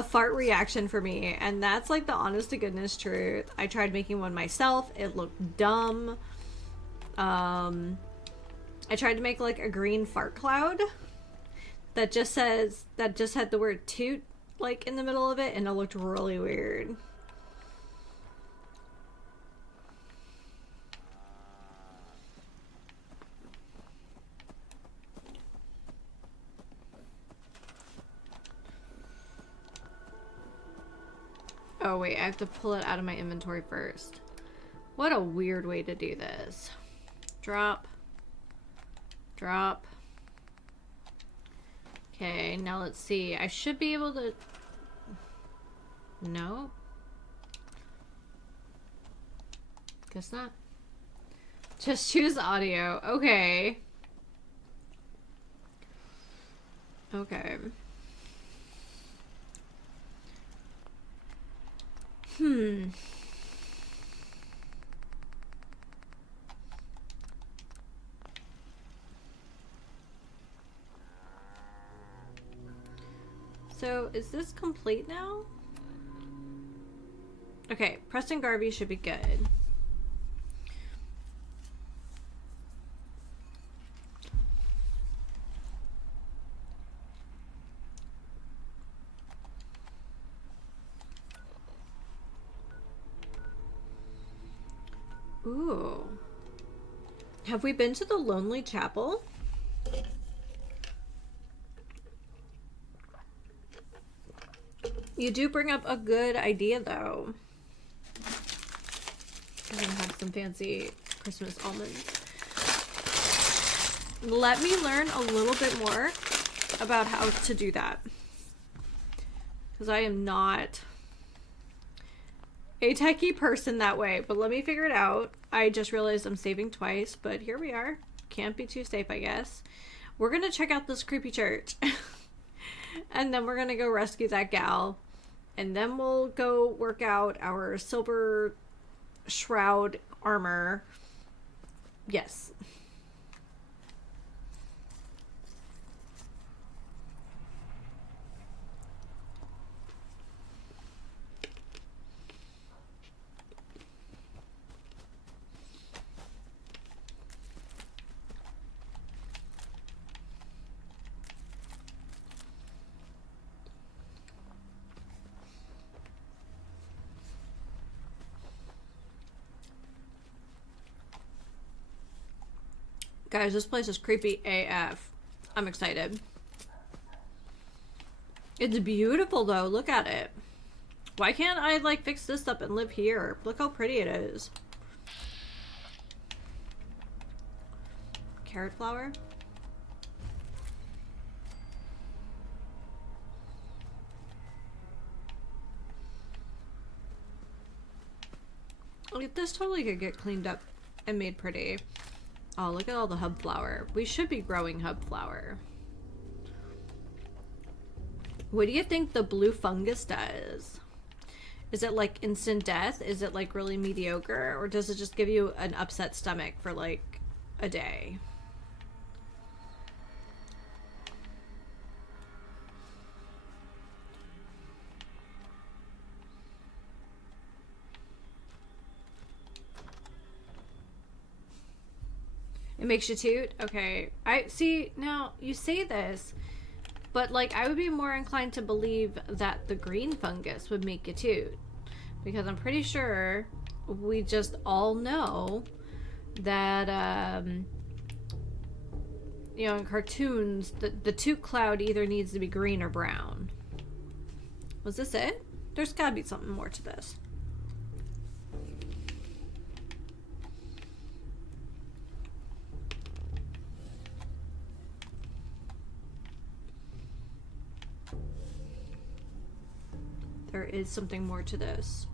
fart reaction for me, and that's like the honest to goodness truth. I tried making one myself. It looked dumb. I tried to make like a green fart cloud that just had the word toot like in the middle of it, and it looked really weird. Oh wait, I have to pull it out of my inventory first. What a weird way to do this. Drop. Drop. Okay, now let's see. I should be able to... No. Guess not. Just choose audio. Okay. Okay. So, is this complete now? Okay, Preston Garvey should be good. Ooh. Have we been to the Lonely Chapel? You do bring up a good idea, though. I'm gonna have some fancy Christmas almonds. Let me learn a little bit more about how to do that. Because I am not a techie person that way, but let me figure it out. I just realized I'm saving twice, but here we are. Can't be too safe, I guess. We're gonna check out this creepy church. And then we're gonna go rescue that gal. And then we'll go work out our silver shroud armor. Yes. Guys, this place is creepy AF. I'm excited. It's beautiful though. Look at it. Why can't I like fix this up and live here? Look how pretty it is. Carrot flower? Like, this totally could get cleaned up and made pretty. Oh, look at all the hub flower. We should be growing hub flower. What do you think the blue fungus does? Is it like instant death? Is it like really mediocre? Or does it just give you an upset stomach for like a day? It makes you toot? Okay. I see, now you say this, but like I would be more inclined to believe that the green fungus would make you toot. Because I'm pretty sure we just all know that you know, in cartoons the toot cloud either needs to be green or brown. Was this it? There's gotta be something more to this. There is something more to this.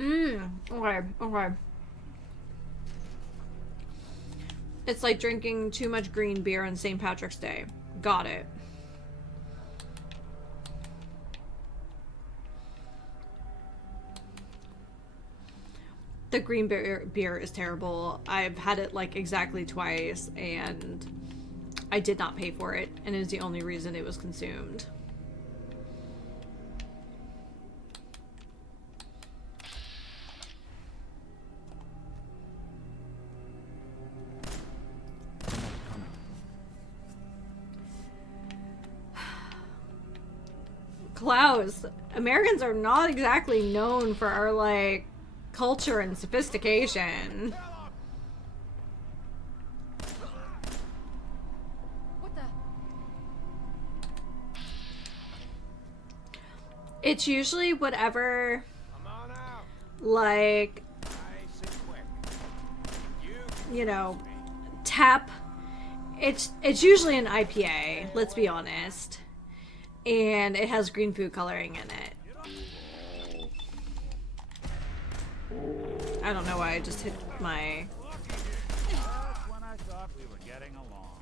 Okay, okay. It's like drinking too much green beer on St. Patrick's Day. Got it. The green beer is terrible. I've had it like exactly twice and I did not pay for it, and it is the only reason it was consumed. Klaus, Americans are not exactly known for our, like, culture and sophistication. What the? It's usually whatever, like, you know, tap. It's usually an IPA, let's be honest. And it has green food coloring in it. I don't know why I just hit my... Just when I thought we were getting along.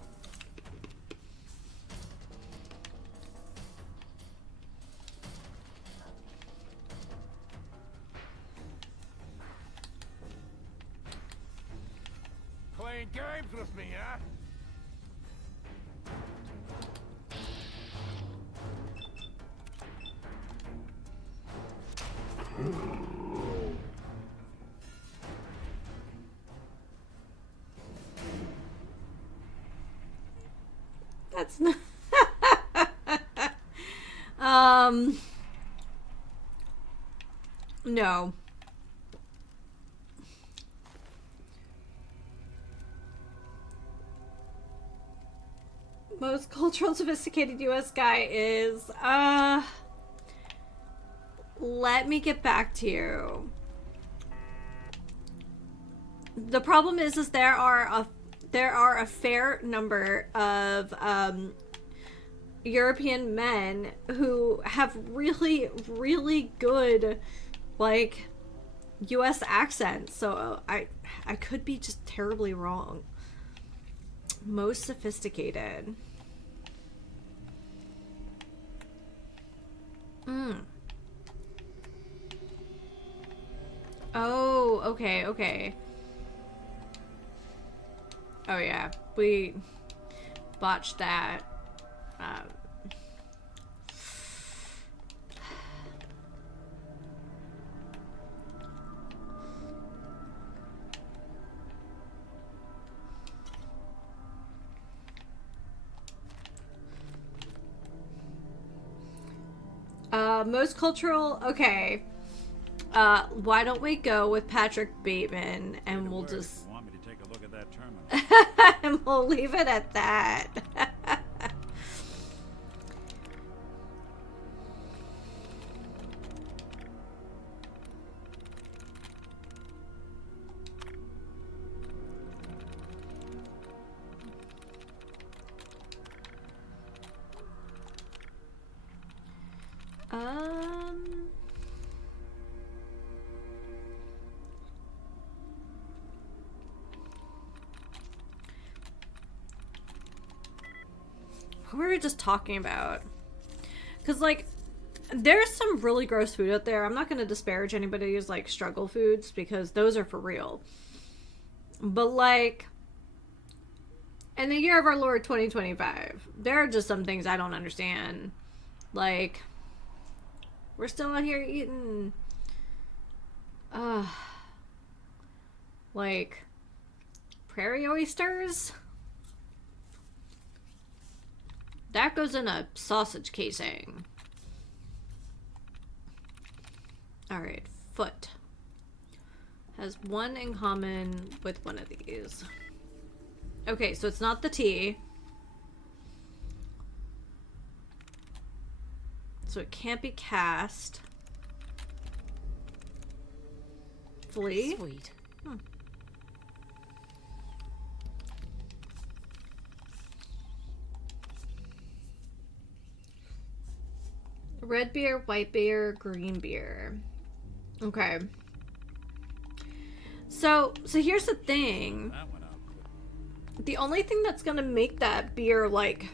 Playing games with me, huh? That's not... No. Most cultural sophisticated US guy is, let me get back to you. The problem is there are a fair number of European men who have really, really good, like, US accents. So I could be just terribly wrong. Most sophisticated. Oh, okay, okay. Oh yeah, we botched that. Most cultural, okay. Why don't we go with Patrick Bateman and we'll just... You want me to take a look at that terminal? and we'll leave it at that. What were we just talking about? Because, like, there's some really gross food out there. I'm not going to disparage anybody who's, like, struggle foods, because those are for real. But, like, in the year of our Lord 2025, there are just some things I don't understand. Like, we're still out here eating, like, prairie oysters? That goes in a sausage casing. Alright, foot. Has one in common with one of these. Okay, so it's not the T. So it can't be cast. Flea? Sweet. Red beer, white beer, green beer. Okay. So here's the thing. That went out quick. The only thing that's gonna make that beer like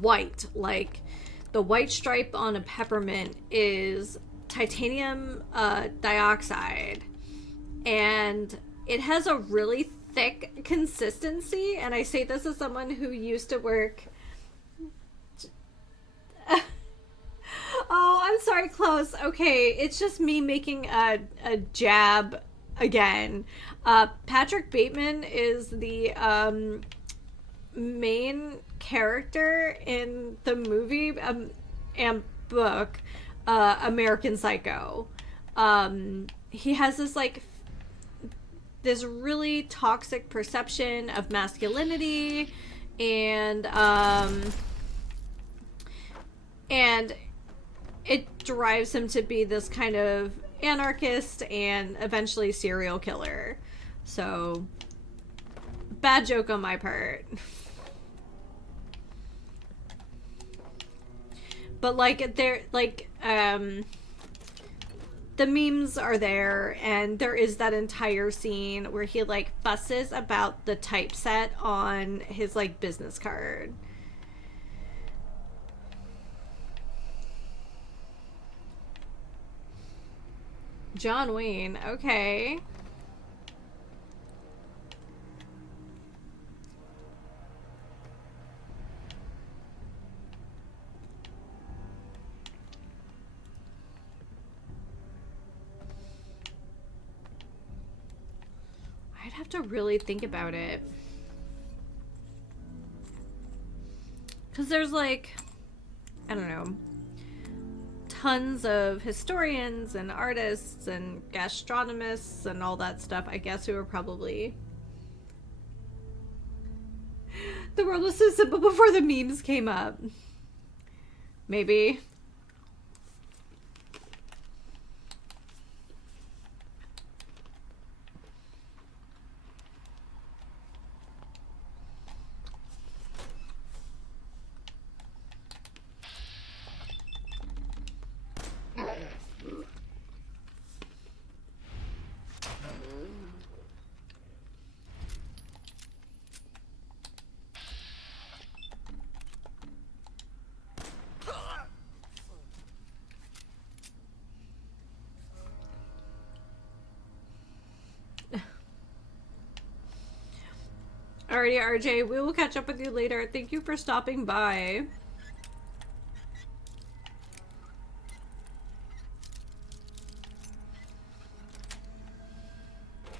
white, like the white stripe on a peppermint, is titanium dioxide, and it has a really thick consistency. And I say this as someone who used to work. Oh, I'm sorry, close. Okay, it's just me making a jab again. Patrick Bateman is the main character in the movie, book, American Psycho. He has this like this really toxic perception of masculinity, and it drives him to be this kind of anarchist and eventually serial killer. So, bad joke on my part. But like they're like the memes are there, and there is that entire scene where he like fusses about the typeset on his like business card. John Wayne, okay. I'd have to really think about it. Because there's like, I don't know, tons of historians and artists and gastronomists and all that stuff, I guess, who are probably... The world was so simple before the memes came up. Maybe. Alrighty, RJ, we will catch up with you later. Thank you for stopping by.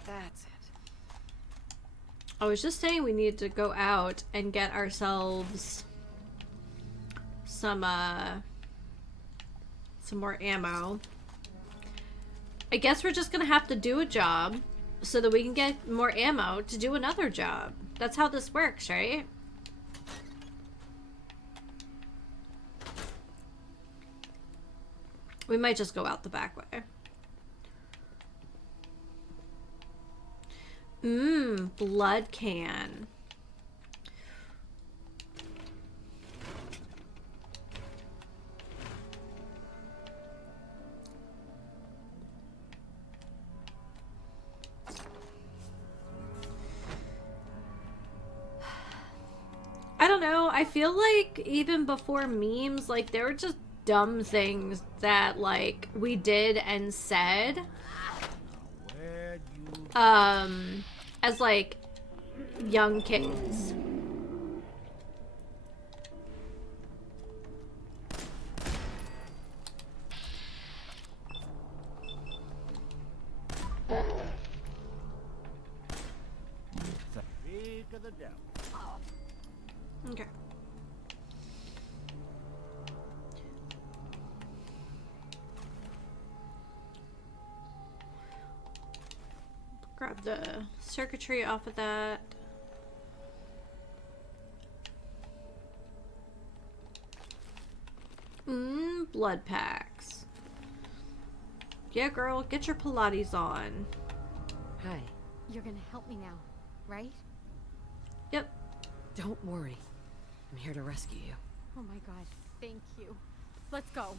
That's it. I was just saying we need to go out and get ourselves some more ammo. I guess we're just gonna have to do a job so that we can get more ammo to do another job. That's how this works, right? We might just go out the back way. Blood can. I don't know. I feel like even before memes, like there were just dumb things that like we did and said. As like young kids. Speak of the devil. Okay. Grab the circuitry off of that. Blood packs. Yeah, girl, get your Pilates on. Hi. You're gonna help me now, right? Yep. Don't worry. I'm here to rescue you. Oh my god, thank you. Let's go.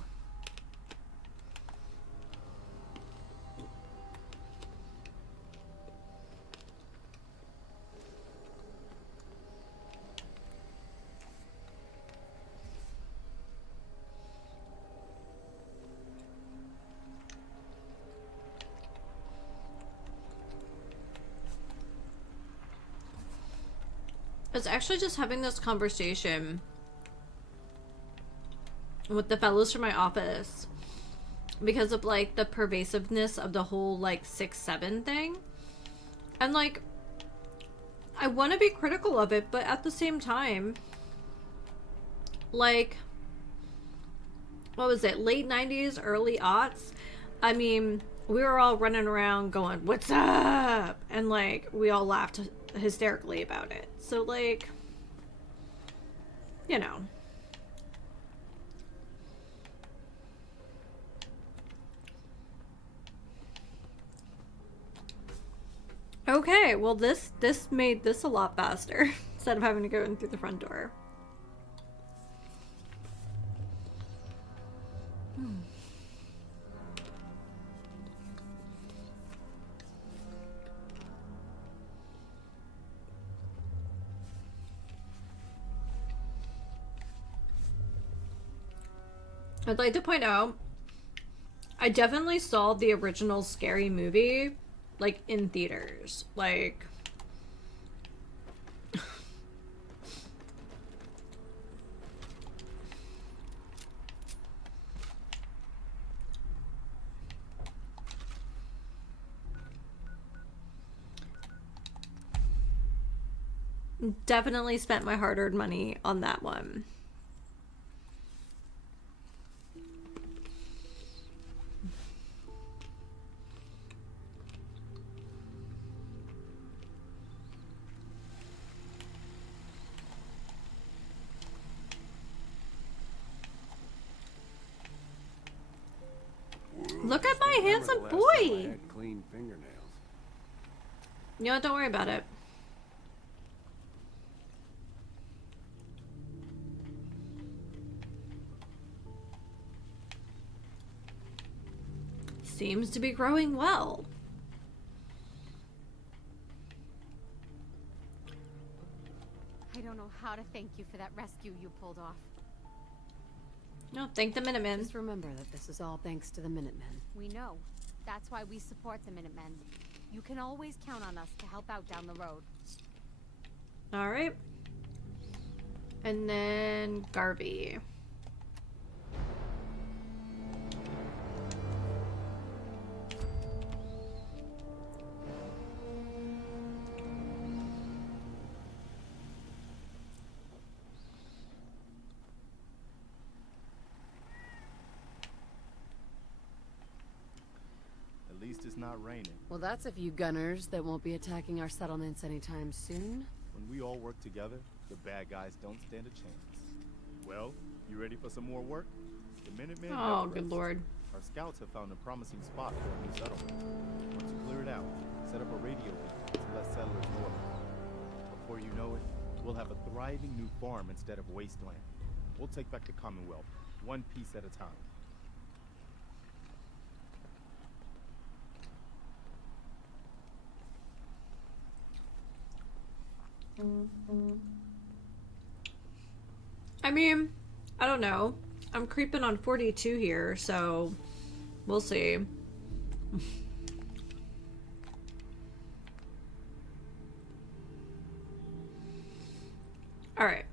I was actually just having this conversation with the fellows from my office because of like the pervasiveness of the whole like 6-7 thing. And like, I want to be critical of it, but at the same time, like, what was it, late 90s, early aughts. I mean, we were all running around going, "What's up?" And like we all laughed hysterically about it. So like, you know. Okay, well this made this a lot faster instead of having to go in through the front door. I'd like to point out, I definitely saw the original Scary Movie, like, in theaters. Like, definitely spent my hard-earned money on that one. Look at my handsome boy! Clean fingernails. You know what? Don't worry about it. Seems to be growing well. I don't know how to thank you for that rescue you pulled off. No, thank the Minutemen. Just remember that this is all thanks to the Minutemen. We know. That's why we support the Minutemen. You can always count on us to help out down the road. Alright. And then Garvey. At least it's not raining. Well, that's a few gunners that won't be attacking our settlements anytime soon. When we all work together, the bad guys don't stand a chance. Well, you ready for some more work? The Minutemen Oh, never good rest. lord. Our scouts have found a promising spot for a new settlement. Once you clear it out, set up a radio link to let settlers know about it. Before you know it, we'll have a thriving new farm instead of wasteland. We'll take back the Commonwealth, one piece at a time. I mean, I don't know. I'm creeping on 42 here, so we'll see. All right.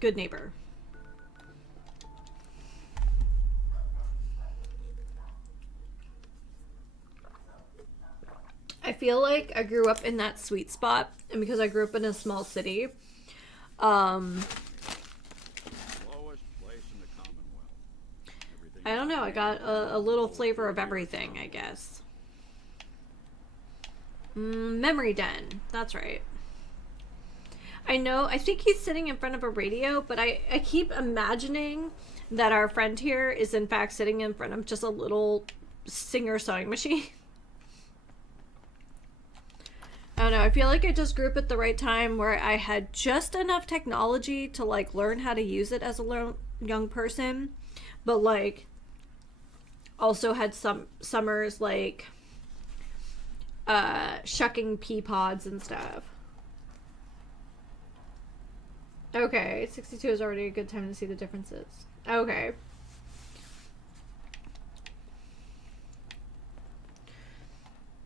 Good neighbor. I feel like I grew up in that sweet spot, and because I grew up in a small city, Lowest place in the Commonwealth. Everything I don't know, I got a little flavor of everything, I guess. Memory Den, that's right. I know, I think he's sitting in front of a radio, but I keep imagining that our friend here is in fact sitting in front of just a little Singer sewing machine. I don't know, I feel like I just grew up at the right time where I had just enough technology to like learn how to use it as a young person, but like also had some summers like shucking pea pods and stuff. Okay, 62 is already a good time to see the differences. Okay.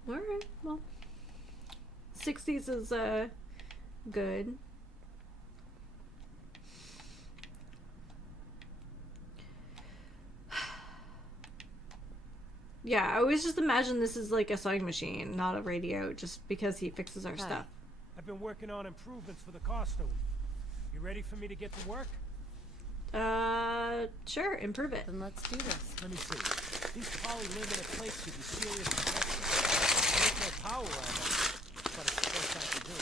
Alright, well. 60s is good. Yeah, I always just imagine this is like a sewing machine, not a radio, just because he fixes our stuff. I've been working on improvements for the costume. You ready for me to get to work? Sure, improve it. Then let's do this. Let me see. These poly-limited plates should be serious protection. There's no power on them, but it's the best I can do.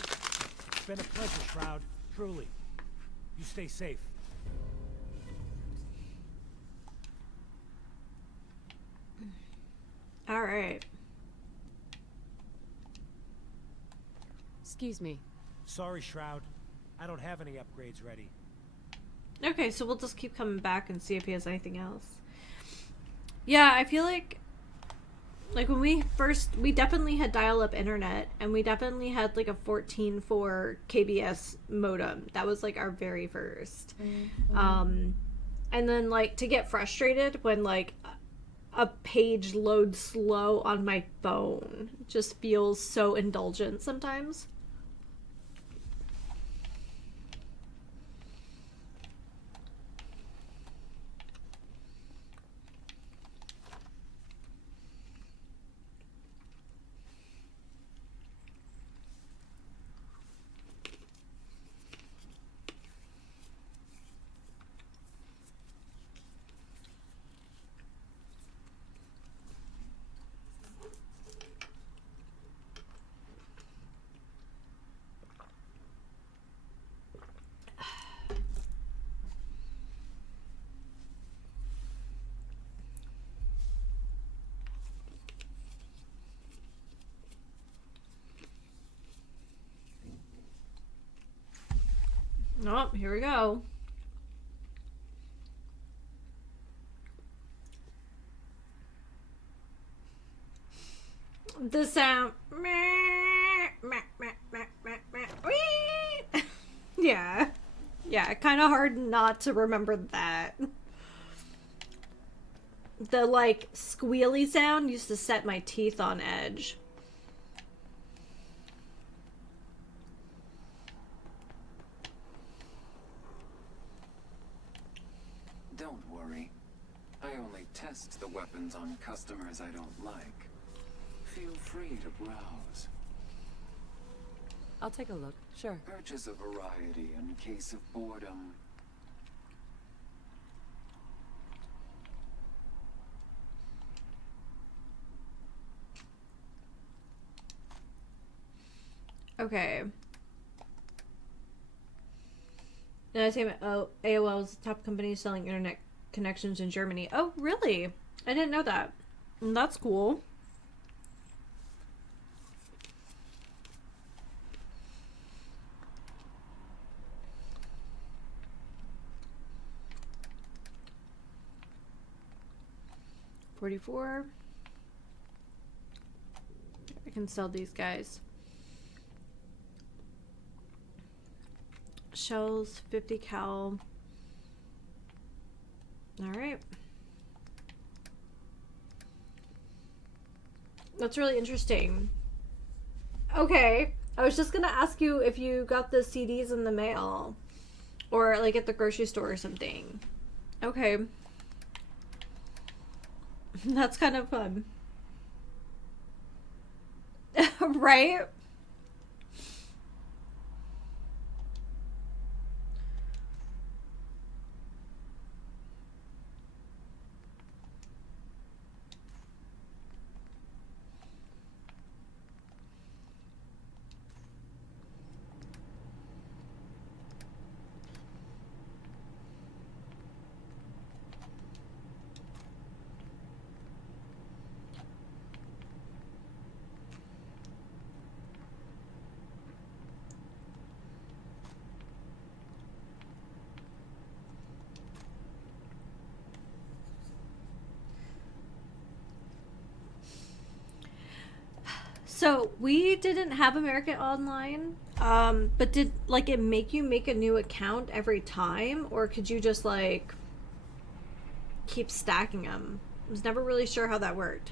It's been a pleasure, Shroud. Truly. You stay safe. All right. Excuse me. Sorry, Shroud. I don't have any upgrades ready. Okay, so we'll just keep coming back and see if he has anything else. Yeah, I feel like when we definitely had dial-up internet, and we definitely had like a 14.4 KBS modem. That was like our very first. And then like to get frustrated when like a page loads slow on my phone just feels so indulgent sometimes. Oh, here we go. The sound. Yeah. Yeah, kind of hard not to remember that. The, like, squealy sound used to set my teeth on edge. Don't worry. I only test the weapons on customers I don't like. Feel free to browse. I'll take a look, sure. Purchase a variety in case of boredom. Okay. Entertainment. Oh, AOL is the top company selling internet connections in Germany. Oh, really? I didn't know that. That's cool. $44. I can sell these guys. Shells, 50 cal. Alright. That's really interesting. Okay. I was just gonna ask you if you got the CDs in the mail. Or like at the grocery store or something. Okay. That's kind of fun. Right? So we didn't have American Online, but did like it make you make a new account every time, or could you just like keep stacking them? I was never really sure how that worked.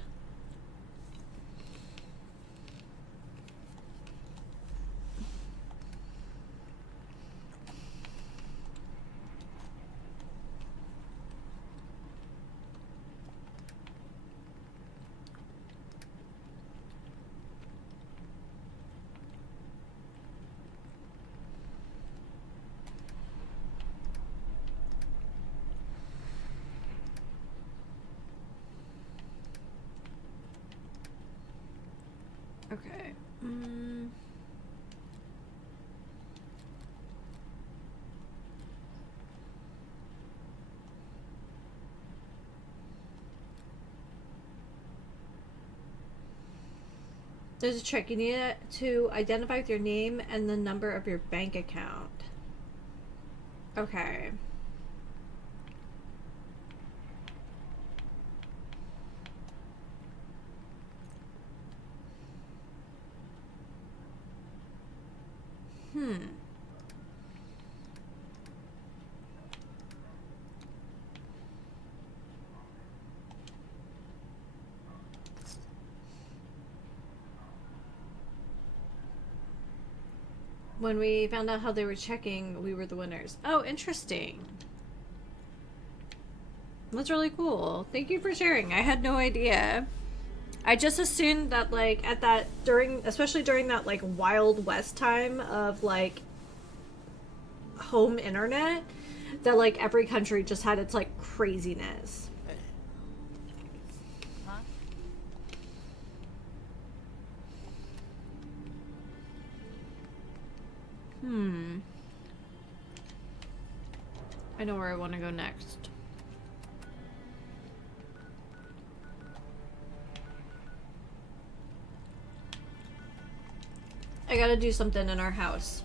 Okay. There's a trick. You need to identify with your name and the number of your bank account. Okay. When we found out how they were checking, we were the winners. Oh, interesting. That's really cool. Thank you for sharing. I had no idea. I just assumed that, like, at that, especially during that, like, Wild West time of, like, home internet, that, like, every country just had its, like, craziness. Huh? I know where I want to go next. I gotta do something in our house.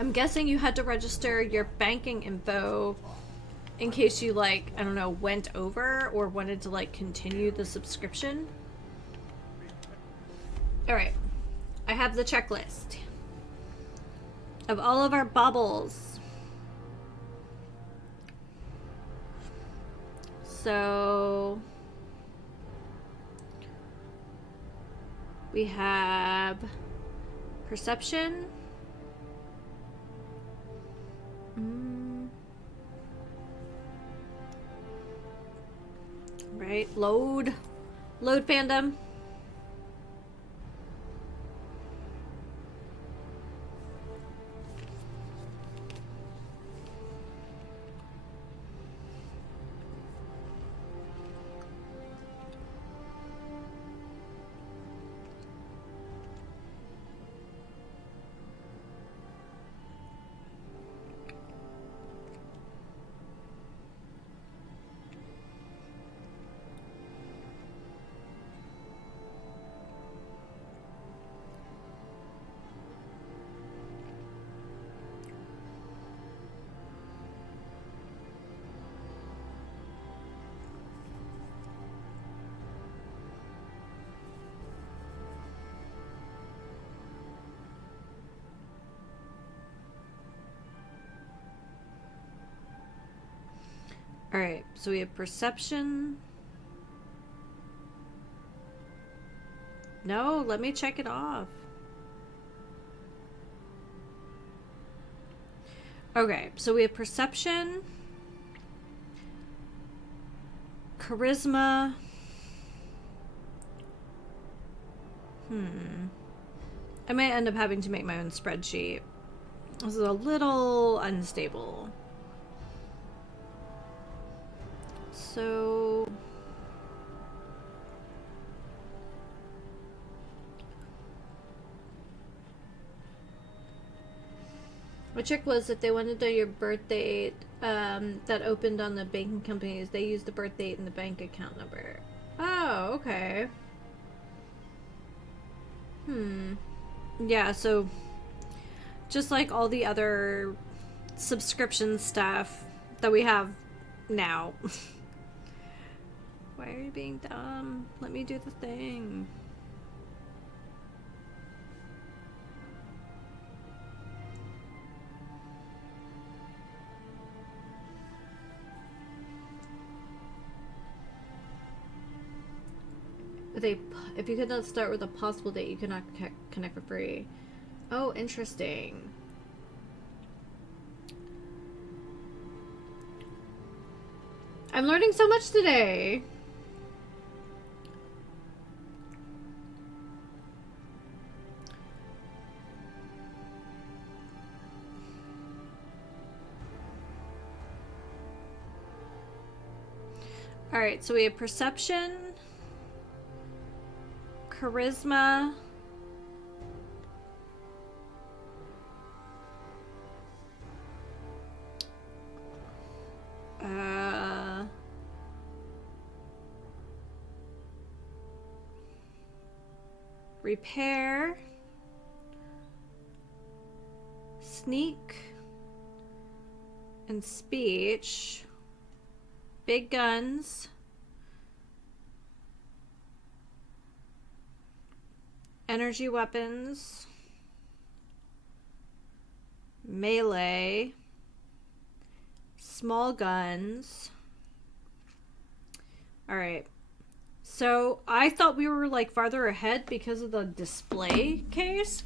I'm guessing you had to register your banking info in case you, like, I don't know, went over or wanted to, like, continue the subscription. Alright. I have the checklist of all of our baubles. So we have perception. Right, load fandom. Alright, so we have perception. No, let me check it off. Okay, so we have perception, charisma. I might end up having to make my own spreadsheet. This is a little unstable. So my trick was if they wanted to know your birth date, that opened on the banking companies, they use the birth date and the bank account number. Oh, okay. Yeah, so just like all the other subscription stuff that we have now. Why are you being dumb? Let me do the thing. If you could not start with a possible date, you could not connect for free. Oh, interesting. I'm learning so much today. Alright, so we have perception, charisma, repair, sneak, and speech, big guns, energy weapons, melee, small guns. All right. So I thought we were like farther ahead because of the display case.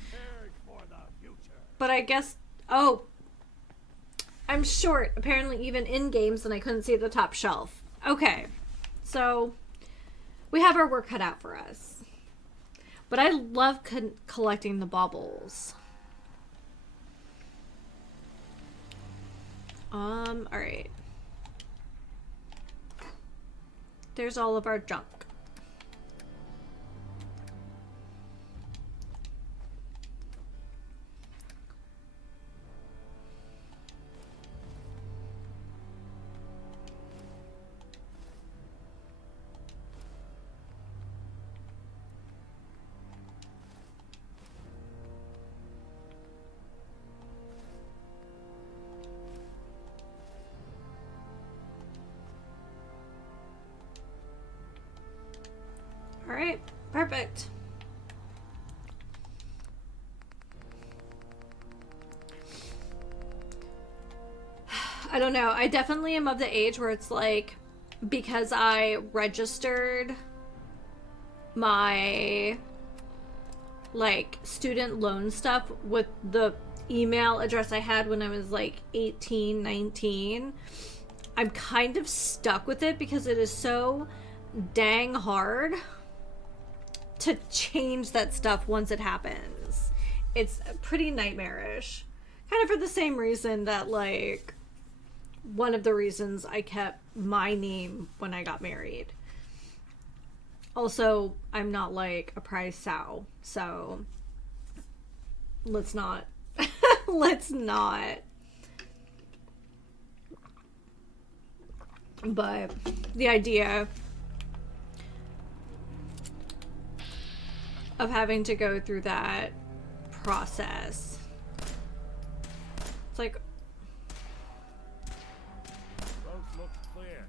But I guess, oh, I'm short apparently even in games and I couldn't see the top shelf. Okay. So we have our work cut out for us. But I love collecting the baubles. All right. There's all of our junk. All right, perfect. I don't know. I definitely am of the age where it's like, because I registered my like student loan stuff with the email address I had when I was like 18, 19, I'm kind of stuck with it because it is so dang hard to change that stuff once it happens. It's pretty nightmarish. Kind of for the same reason that, like, one of the reasons I kept my name when I got married. Also, I'm not like a prize sow, so let's not. Let's not. But the idea of having to go through that process, it's like, Road looks clear.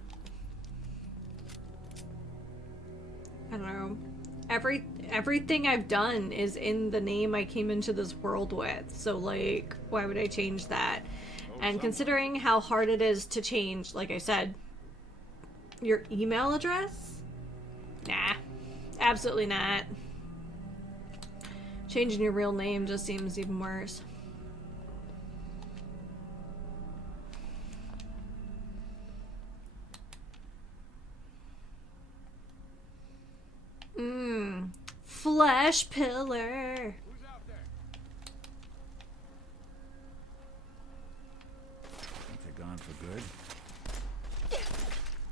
I don't know, everything I've done is in the name I came into this world with, so like, why would I change that? And considering how hard it is to change, like I said, your email address, nah, absolutely not. Changing your real name just seems even worse. Flesh pillar. Who's out there? Think they're gone for good?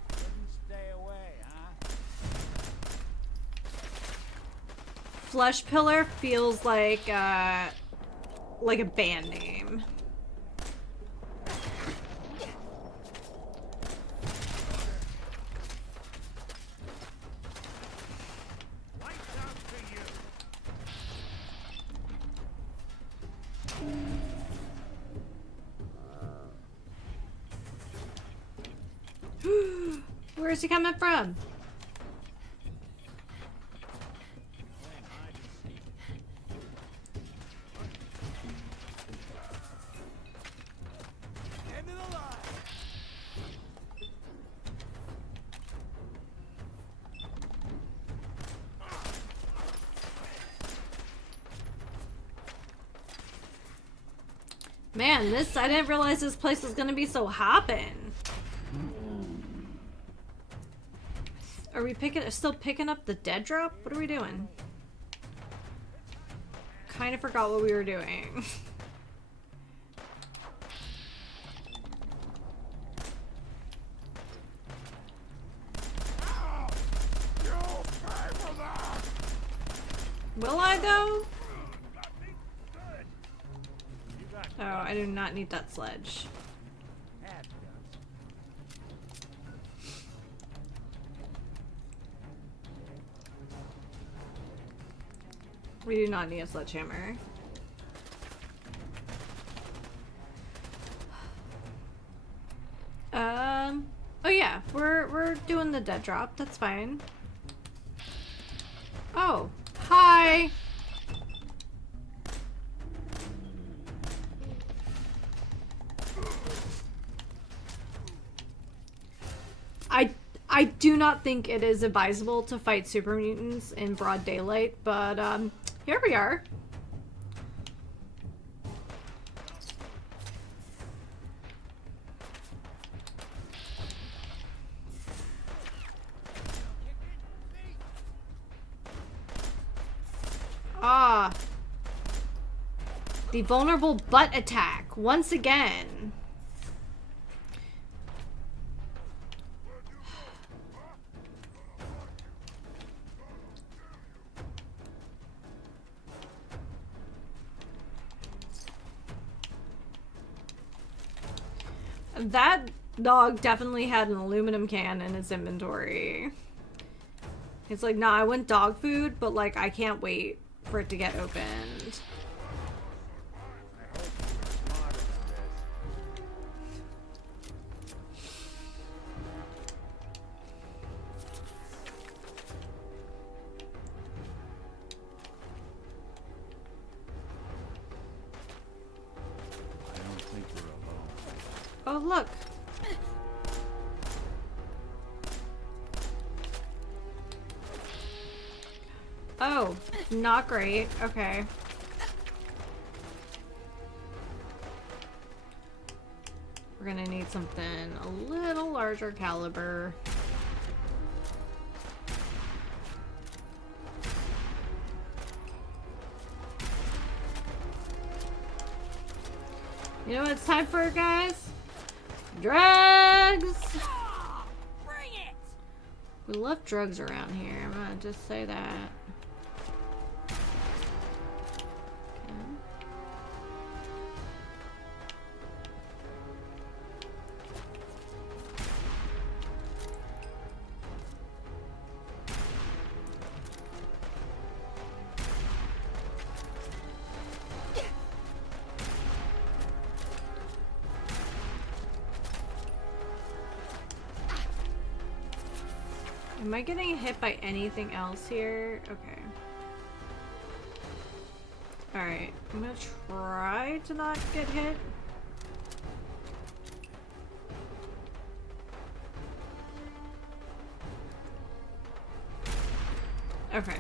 Couldn't stay away, huh? Flesh pillar feels like a band name. Where's he coming from? Man, I didn't realize this place was gonna be so hoppin'. Are we still picking up the dead drop? What are we doing? Kind of forgot what we were doing. Will I though? Oh, I do not need that sledge. We do not need a sledgehammer. Oh yeah, we're doing the dead drop. That's fine. Oh, hi. I do not think it is advisable to fight super mutants in broad daylight, but here we are. Ah. The vulnerable butt attack once again. That dog definitely had an aluminum can in its inventory. It's like, nah, I want dog food, but like, I can't wait for it to get opened. I don't think we're alone. Oh, look. Oh, not great. Okay. We're gonna need something a little larger caliber. You know what it's time for, guys? Drugs! Bring it! We love drugs around here. I'm gonna just say that. Am I getting hit by anything else here? Okay. Alright, I'm gonna try to not get hit. Okay.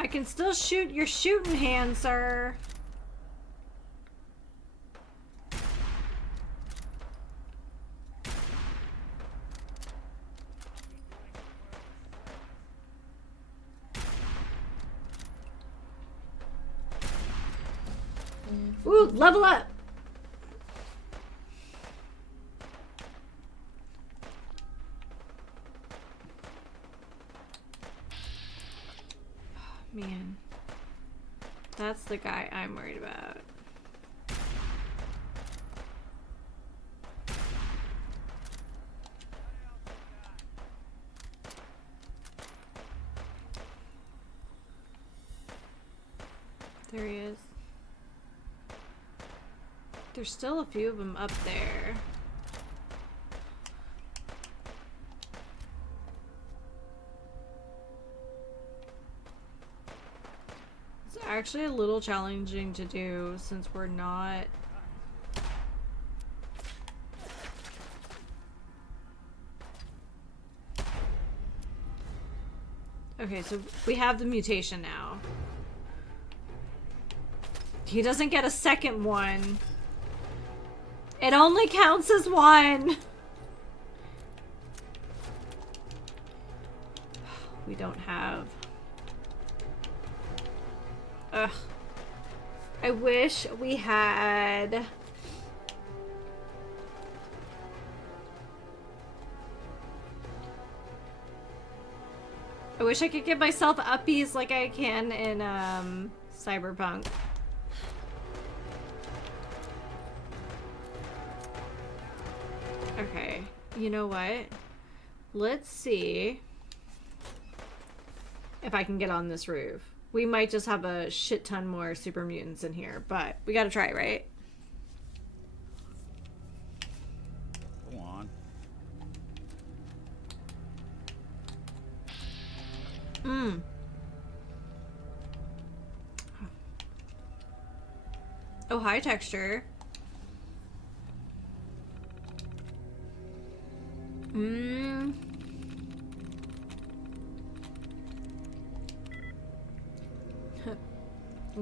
I can still shoot your shooting hand, sir. Ooh, level up! Man. That's the guy I'm worried about. There he is. There's still a few of them up there. It's actually a little challenging to do since we're not... Okay, so we have the mutation now. He doesn't get a second one. It only counts as one. We don't have... Ugh. I wish we had... I wish I could give myself uppies like I can in Cyberpunk. Okay, you know what? Let's see if I can get on this roof. We might just have a shit ton more super mutants in here, but we gotta try, right? Go on. Oh, high texture.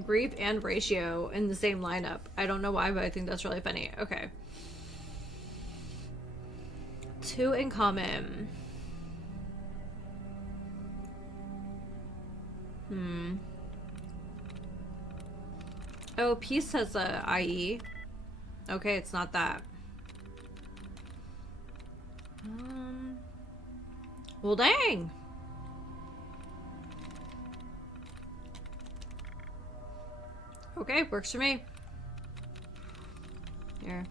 Grief and ratio in the same lineup. I don't know why, but I think that's really funny. Okay. 2 in common. Oh, Peace has a IE. Okay, it's not that. Well, dang. Okay, works for me. Here.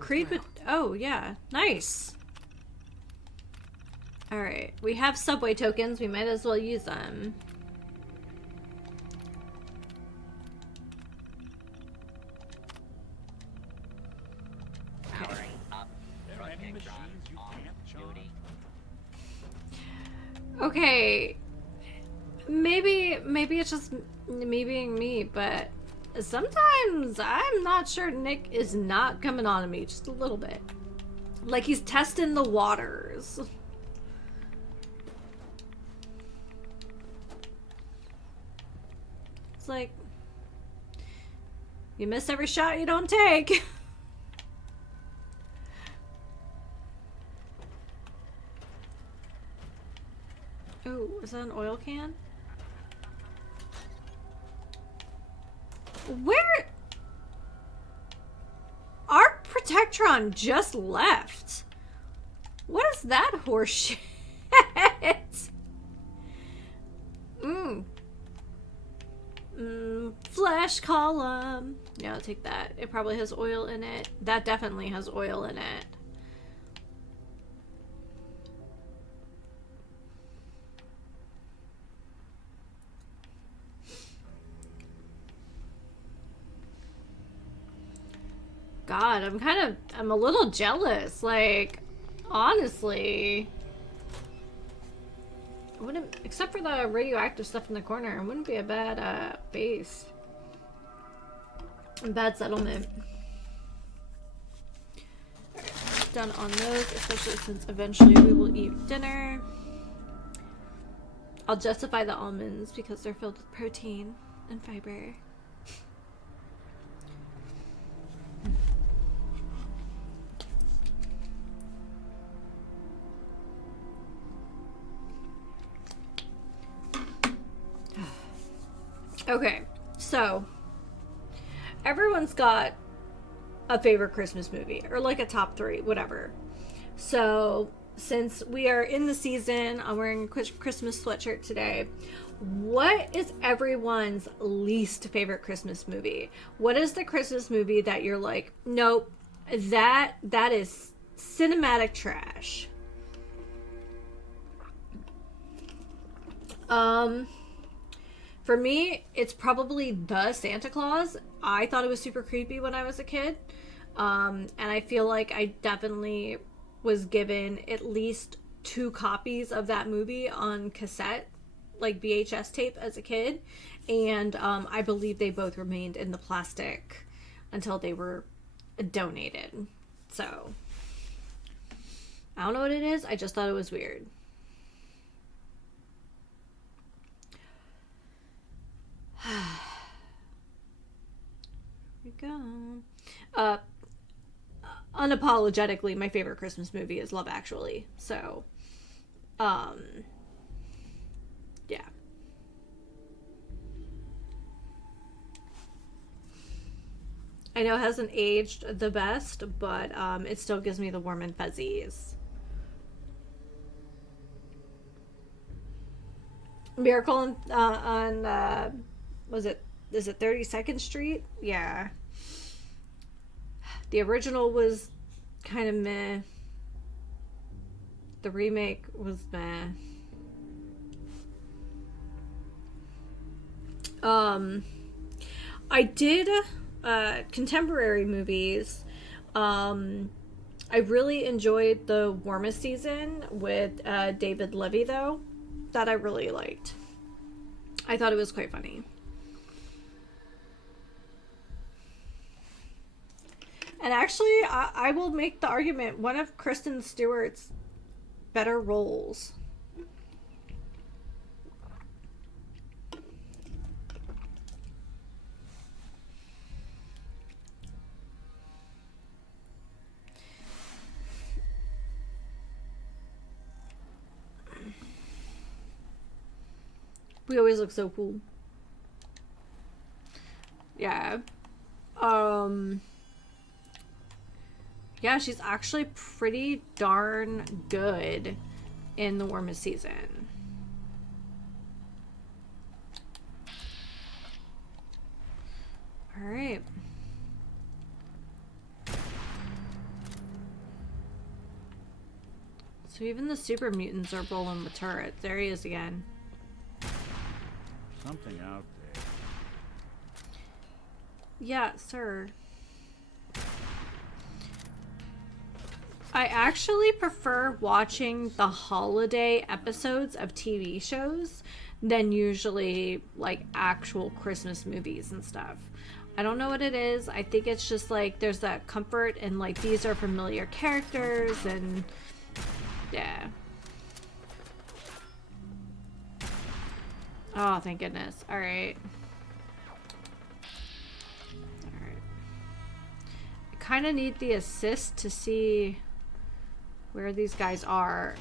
Creep it. Oh, yeah. Nice. Alright. We have subway tokens. We might as well use them. There are any machines you can't charge? Okay. Maybe it's just me being me, but sometimes I'm not sure Nick is not coming on to me just a little bit. Like he's testing the waters. It's like you miss every shot you don't take. Oh, is that an oil can? Where? Our Protectron just left. What is that horseshit? Flash column. Yeah, I'll take that. It probably has oil in it. That definitely has oil in it. God, I'm a little jealous. Like, honestly. Wouldn't, except for the radioactive stuff in the corner, it wouldn't be a bad base. Bad settlement. Alright, done on those, especially since eventually we will eat dinner. I'll justify the almonds because they're filled with protein and fiber. Okay, so everyone's got a favorite Christmas movie or like a top 3, whatever. So since we are in the season, I'm wearing a Christmas sweatshirt today. What is everyone's least favorite Christmas movie? What is the Christmas movie that you're like, nope, that is cinematic trash? For me, it's probably The Santa Claus. I thought it was super creepy when I was a kid. And I feel like I definitely was given at least 2 copies of that movie on cassette, like VHS tape as a kid. And I believe they both remained in the plastic until they were donated. So, I don't know what it is. I just thought it was weird. Here we go. unapologetically my favorite Christmas movie is Love Actually. So, yeah. I know it hasn't aged the best, but it still gives me the warm and fuzzies. Miracle on was it, is it 32nd Street? Yeah. The original was kind of meh. The remake was meh. I did contemporary movies. I really enjoyed the Warmest Season with David Levy, though. That I really liked. I thought it was quite funny. And actually, I will make the argument, one of Kristen Stewart's better roles. We always look so cool. Yeah. Yeah, she's actually pretty darn good in The Warmest Season. All right. So even the super mutants are rolling with turrets. There he is again. Something out there. Yeah, sir. I actually prefer watching the holiday episodes of TV shows than usually like actual Christmas movies and stuff. I don't know what it is. I think it's just like there's that comfort and like these are familiar characters and yeah. Oh, thank goodness. All right. All right. I kind of need the assist to see where these guys are.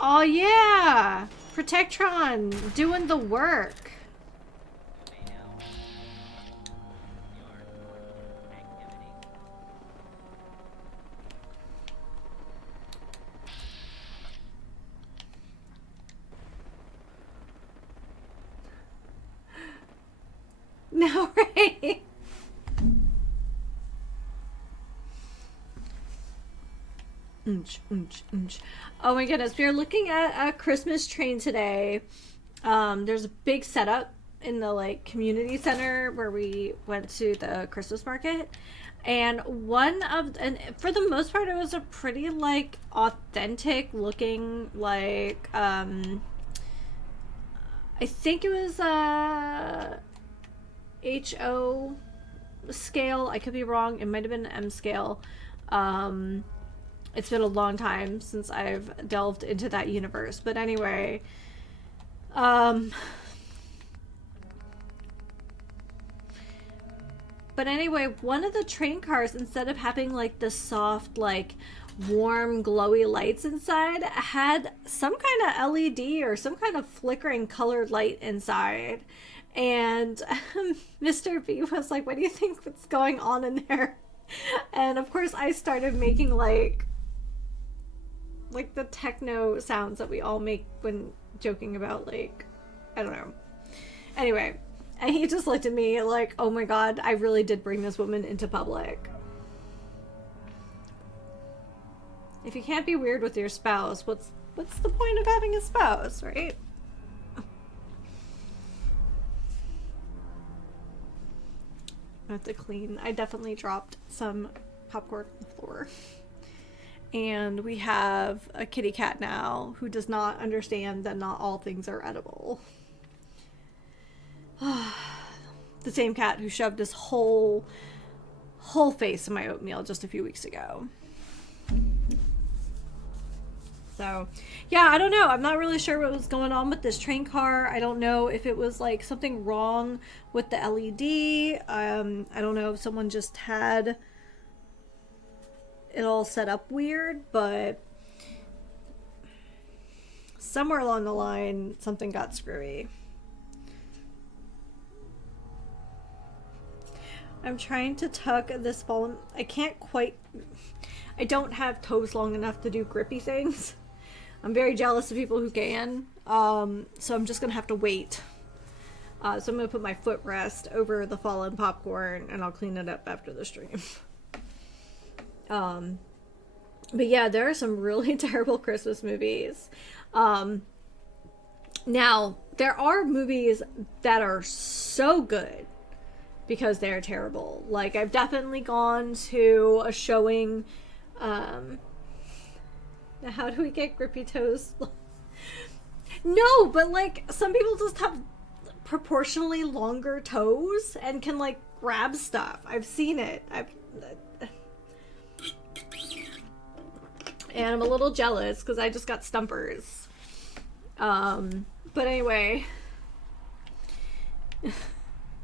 Oh yeah! Protectron doing the work. No, right? Oh my goodness, we are looking at a Christmas train today. There's a big setup in the like community center where we went to the Christmas market, and for the most part it was a pretty like authentic looking like I think it was HO scale. I could be wrong. It might have been an M scale. It's been a long time since I've delved into that universe. But anyway, one of the train cars, instead of having like the soft, like warm, glowy lights inside, had some kind of LED or some kind of flickering colored light inside. And Mr. B was like, what do you think what's going on in there? And of course I started making like the techno sounds that we all make when joking about like, I don't know. Anyway, and he just looked at me like, oh my god, I really did bring this woman into public. If you can't be weird with your spouse, what's the point of having a spouse, right? I have to clean. I definitely dropped some popcorn on the floor. And we have a kitty cat now who does not understand that not all things are edible. The same cat who shoved his whole face in my oatmeal just a few weeks ago. So, yeah, I don't know. I'm not really sure what was going on with this train car. I don't know if it was like something wrong with the LED. I don't know if someone just had it all set up weird, but somewhere along the line, something got screwy. I'm trying to tug this fallen. I can't quite. I don't have toes long enough to do grippy things. I'm very jealous of people who can. So I'm just gonna have to wait. So I'm gonna put my footrest over the fallen popcorn, and I'll clean it up after the stream. But yeah, there are some really terrible Christmas movies. Now there are movies that are so good because they're terrible. Like, I've definitely gone to a showing. How do we get grippy toes? No, but like, some people just have proportionally longer toes and can like grab stuff. I've seen it. And I'm a little jealous because I just got stumpers. But anyway.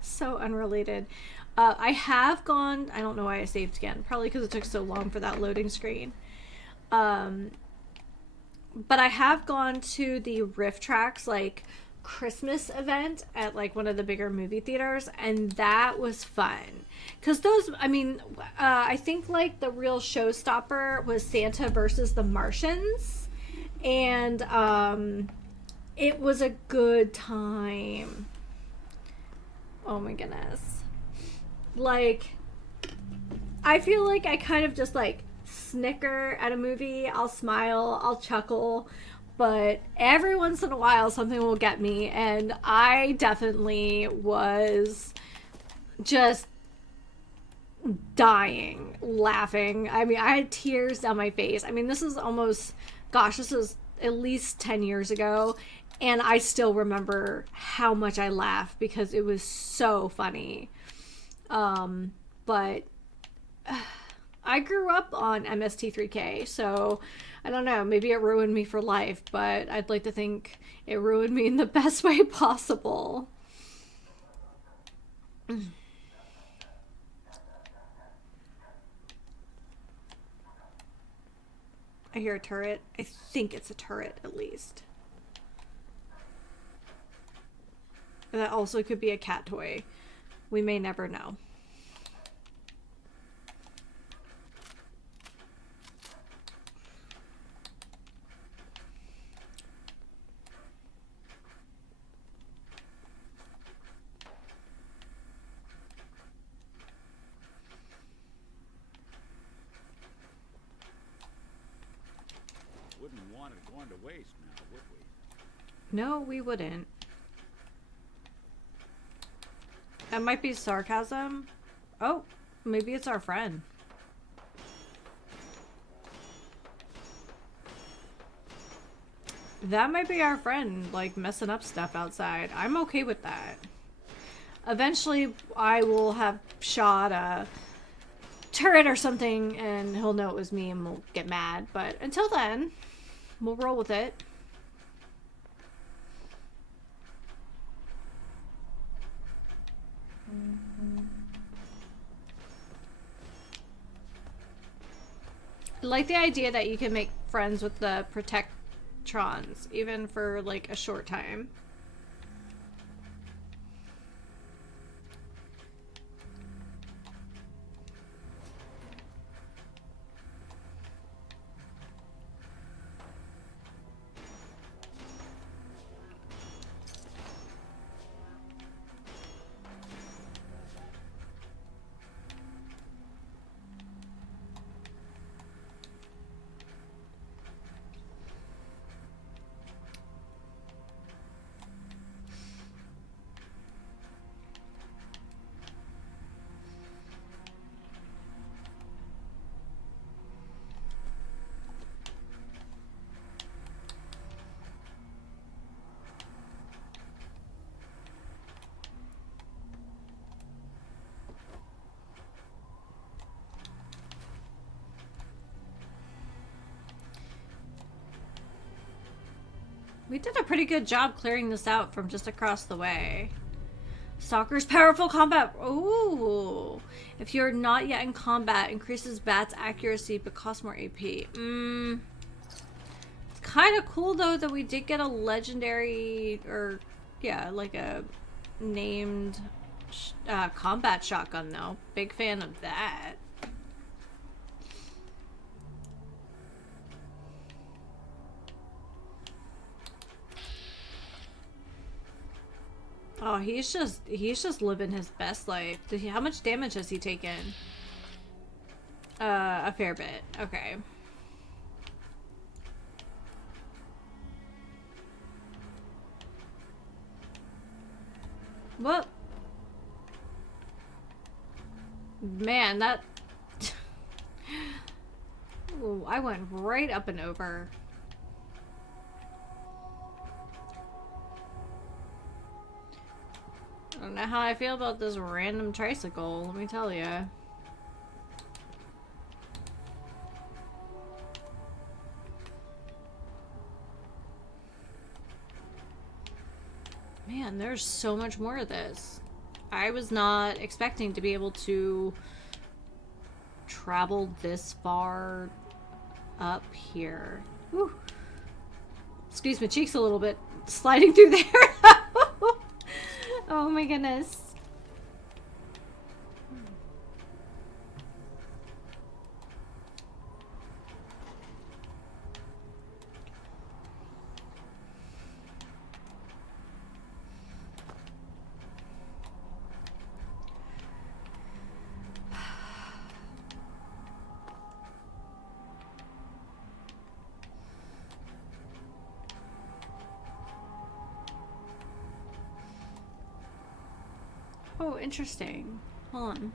So unrelated. I have gone, I don't know why I saved again, probably because it took so long for that loading screen. But I have gone to the Riff Tracks like Christmas event at like one of the bigger movie theaters, and that was fun. Because those, I mean, I think like the real showstopper was Santa versus the Martians, and it was a good time. Oh my goodness. Like, I feel like I kind of just like snicker at a movie. I'll smile, I'll chuckle, but every once in a while something will get me, and I definitely was just dying laughing. I mean, I had tears down my face. I mean, this is almost, gosh, this is at least 10 years ago, and I still remember how much I laughed because it was so funny. But I grew up on MST3K, so I don't know, maybe it ruined me for life, but I'd like to think it ruined me in the best way possible. I hear a turret. I think it's a turret, at least. That also could be a cat toy. We may never know. Wouldn't want it going to waste now, would we? No, we wouldn't. That might be sarcasm. Oh, maybe it's our friend. That might be our friend, like, messing up stuff outside. I'm okay with that. Eventually, I will have shot a turret or something, and he'll know it was me, and we'll get mad. But until then, we'll roll with it. I like the idea that you can make friends with the Protectrons, even for like a short time. We did a pretty good job clearing this out from just across the way. Stalker's powerful combat. Ooh. If you're not yet in combat, increases bat's accuracy but costs more AP. It's kind of cool though that we did get a legendary, or yeah, like a named combat shotgun though. Big fan of that. Oh, he's just living his best life. How much damage has he taken? A fair bit. Okay. What? Man, that... Ooh, I went right up and over. I don't know how I feel about this random tricycle, let me tell you. Man, there's so much more of this. I was not expecting to be able to travel this far up here. Whew. Excuse my cheeks a little bit. Sliding through there. Oh my goodness. Oh, interesting. Hold on.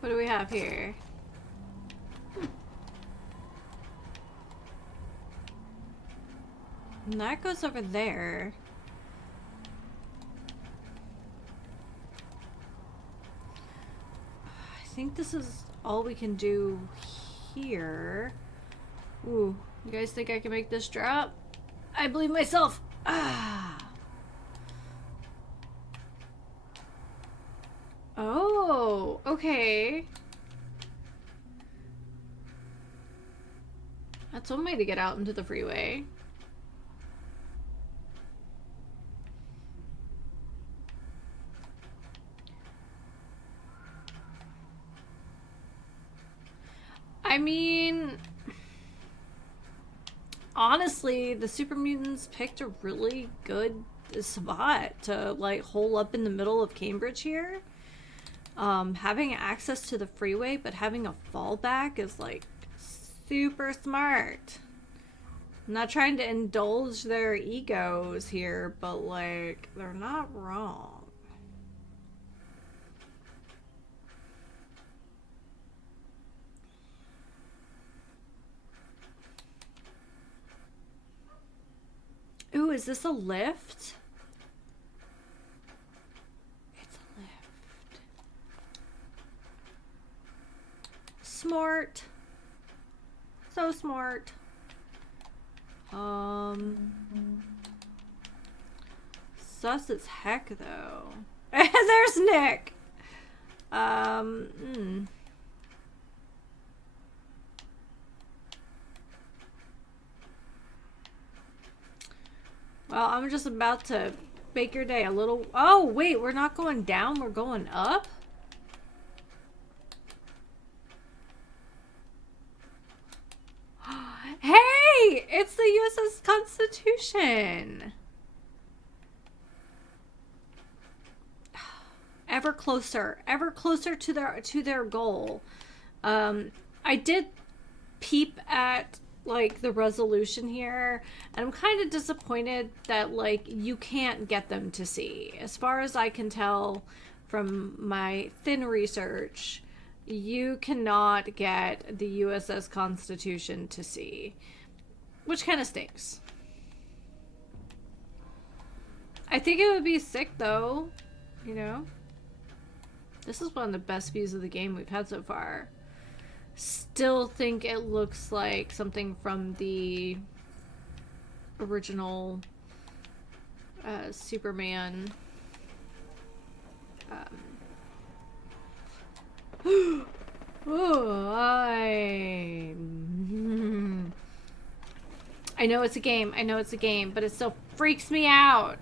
What do we have here? And that goes over there. I think this is all we can do here. Ooh, you guys think I can make this drop? I believe myself. Ah. Oh, okay. That's one way to get out into the freeway. I mean, honestly, the super mutants picked a really good spot to like hole up in the middle of Cambridge here. Having access to the freeway but having a fallback is like super smart. I'm not trying to indulge their egos here, but like they're not wrong. Ooh, is this a lift? It's a lift. Smart. So smart. Sus as heck, though. There's Nick! Well, I'm just about to make your day a little... Oh, wait, we're not going down, we're going up? Hey! It's the USS Constitution! Ever closer to their goal. I did peep at like the resolution here, and I'm kind of disappointed that like you can't get them to see. As far as I can tell from my thin research, you cannot get the USS Constitution to see, which kind of stinks. I think it would be sick though, you know. This is one of the best views of the game we've had so far. Still think it looks like something from the original Superman. Oh, I know it's a game. I know it's a game, but it still freaks me out.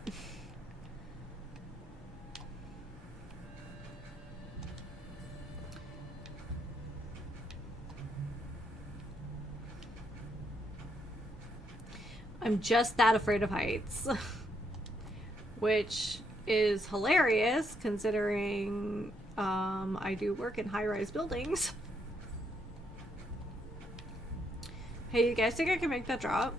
I'm just that afraid of heights. Which is hilarious considering I do work in high-rise buildings. Hey, you guys think I can make that drop?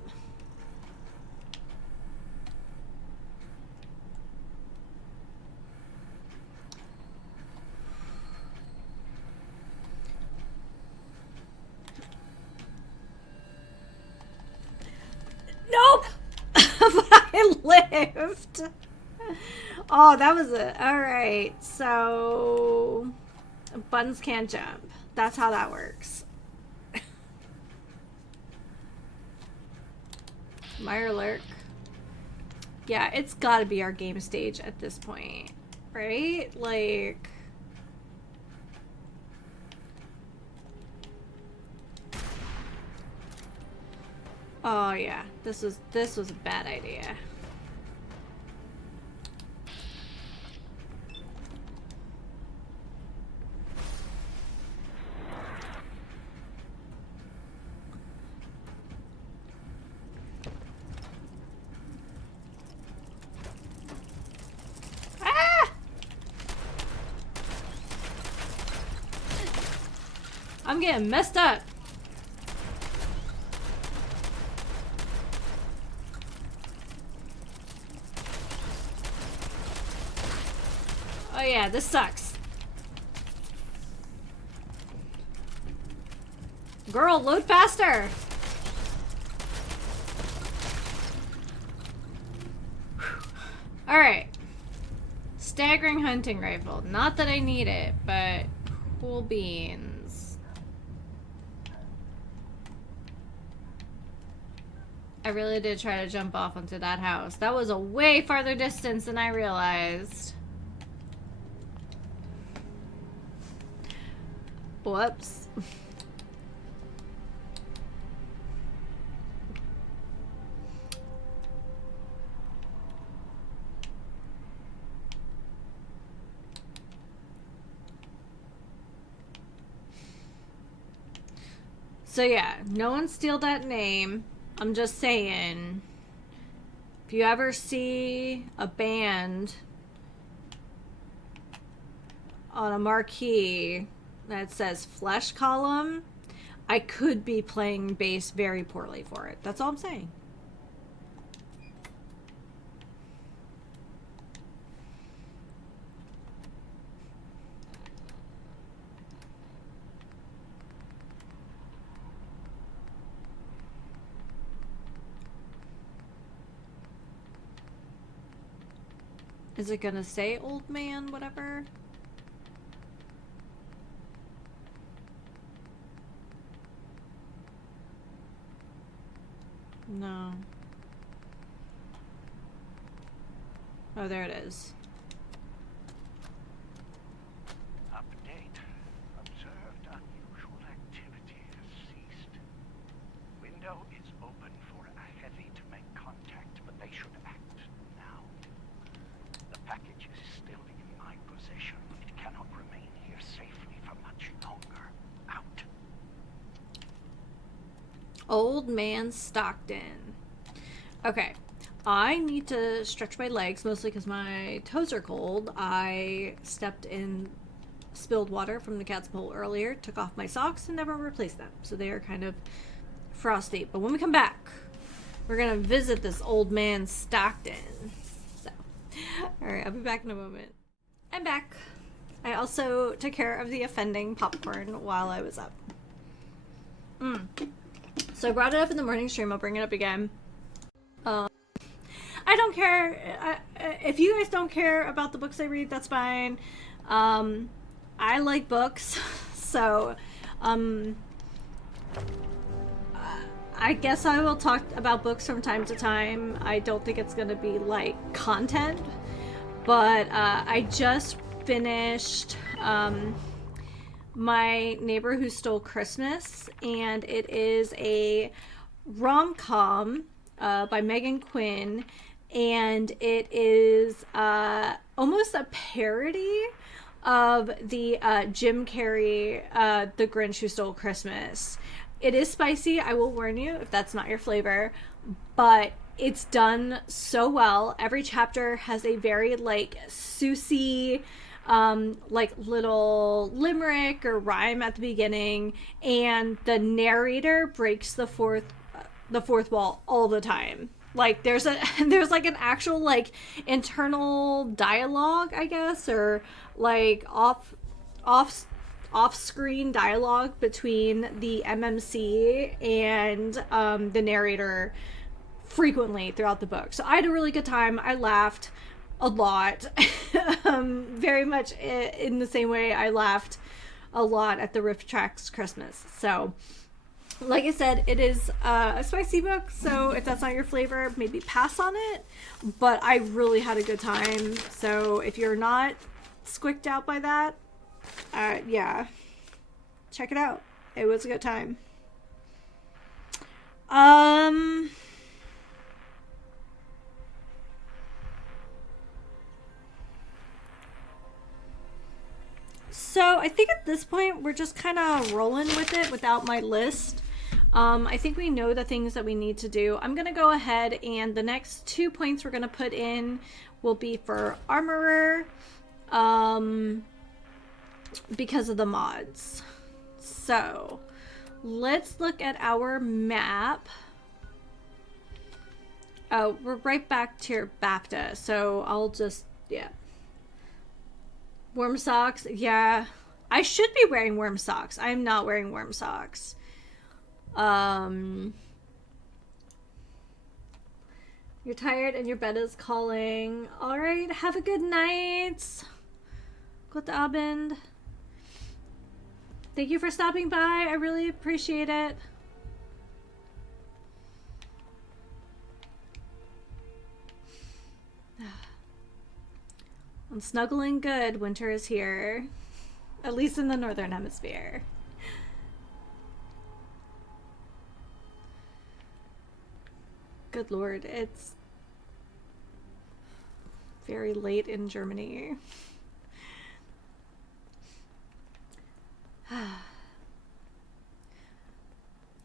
Nope! But I lived! Oh, that was it. Alright, so... buttons can't jump. That's how that works. Mirelurk. Yeah, it's gotta be our game stage at this point. Right? Like... oh yeah, this was a bad idea. Ah! I'm getting messed up. Oh yeah, this sucks. Girl, load faster! Alright. Staggering hunting rifle. Not that I need it, but cool beans. I really did try to jump off onto that house. That was a way farther distance than I realized. Whoops. So yeah, no one steal that name. I'm just saying, if you ever see a band on a marquee that says Flesh Column, I could be playing bass very poorly for it. That's all I'm saying. Is it gonna say old man, whatever? No. Oh, there it is. Update. Observed unusual activity has ceased. Window is open for a heavy to make contact, but they should act now. The package is still in my possession. It cannot remain here safely for much longer. Out. Old man Stockton. Okay. I need to stretch my legs, mostly because my toes are cold. I stepped in spilled water from the cat's bowl earlier, took off my socks, and never replaced them. So they are kind of frosty. But when we come back, we're going to visit this old man Stockton. So, alright, I'll be back in a moment. I'm back. I also took care of the offending popcorn while I was up. So I brought it up in the morning stream. I'll bring it up again. I don't care. If you guys don't care about the books I read, that's fine. I like books, so I guess I will talk about books from time to time. I don't think it's gonna be like content, but I just finished My Neighbor Who Stole Christmas, and it is a rom-com by Megan Quinn, and it is almost a parody of the Jim Carrey The Grinch Who Stole Christmas. It is spicy, I will warn you if that's not your flavor, but it's done so well. Every chapter has a very like Susie like little limerick or rhyme at the beginning, and the narrator breaks the fourth wall all the time. Like there's like an actual like internal dialogue, I guess, or like off-screen dialogue between the MMC and the narrator frequently throughout the book. So I had a really good time. I laughed a lot. Very much in the same way I laughed a lot at the Riff Tracks Christmas. So like I said, it is a spicy book, so if that's not your flavor, maybe pass on it. But I really had a good time. So if you're not squicked out by that, yeah, check it out. It was a good time. So I think at this point we're just kind of rolling with it without my list. I think we know the things that we need to do. I'm going to go ahead, and the next 2 points we're going to put in will be for Armorer, because of the mods. So let's look at our map. Oh, we're right back to your BAFTA, so I'll just, yeah. Warm socks, yeah. I should be wearing warm socks. I am not wearing warm socks. You're tired and your bed is calling. All right, have a good night. Guten Abend. Thank you for stopping by. I really appreciate it. I'm snuggling good. Winter is here. At least in the northern hemisphere. Good lord, it's very late in Germany.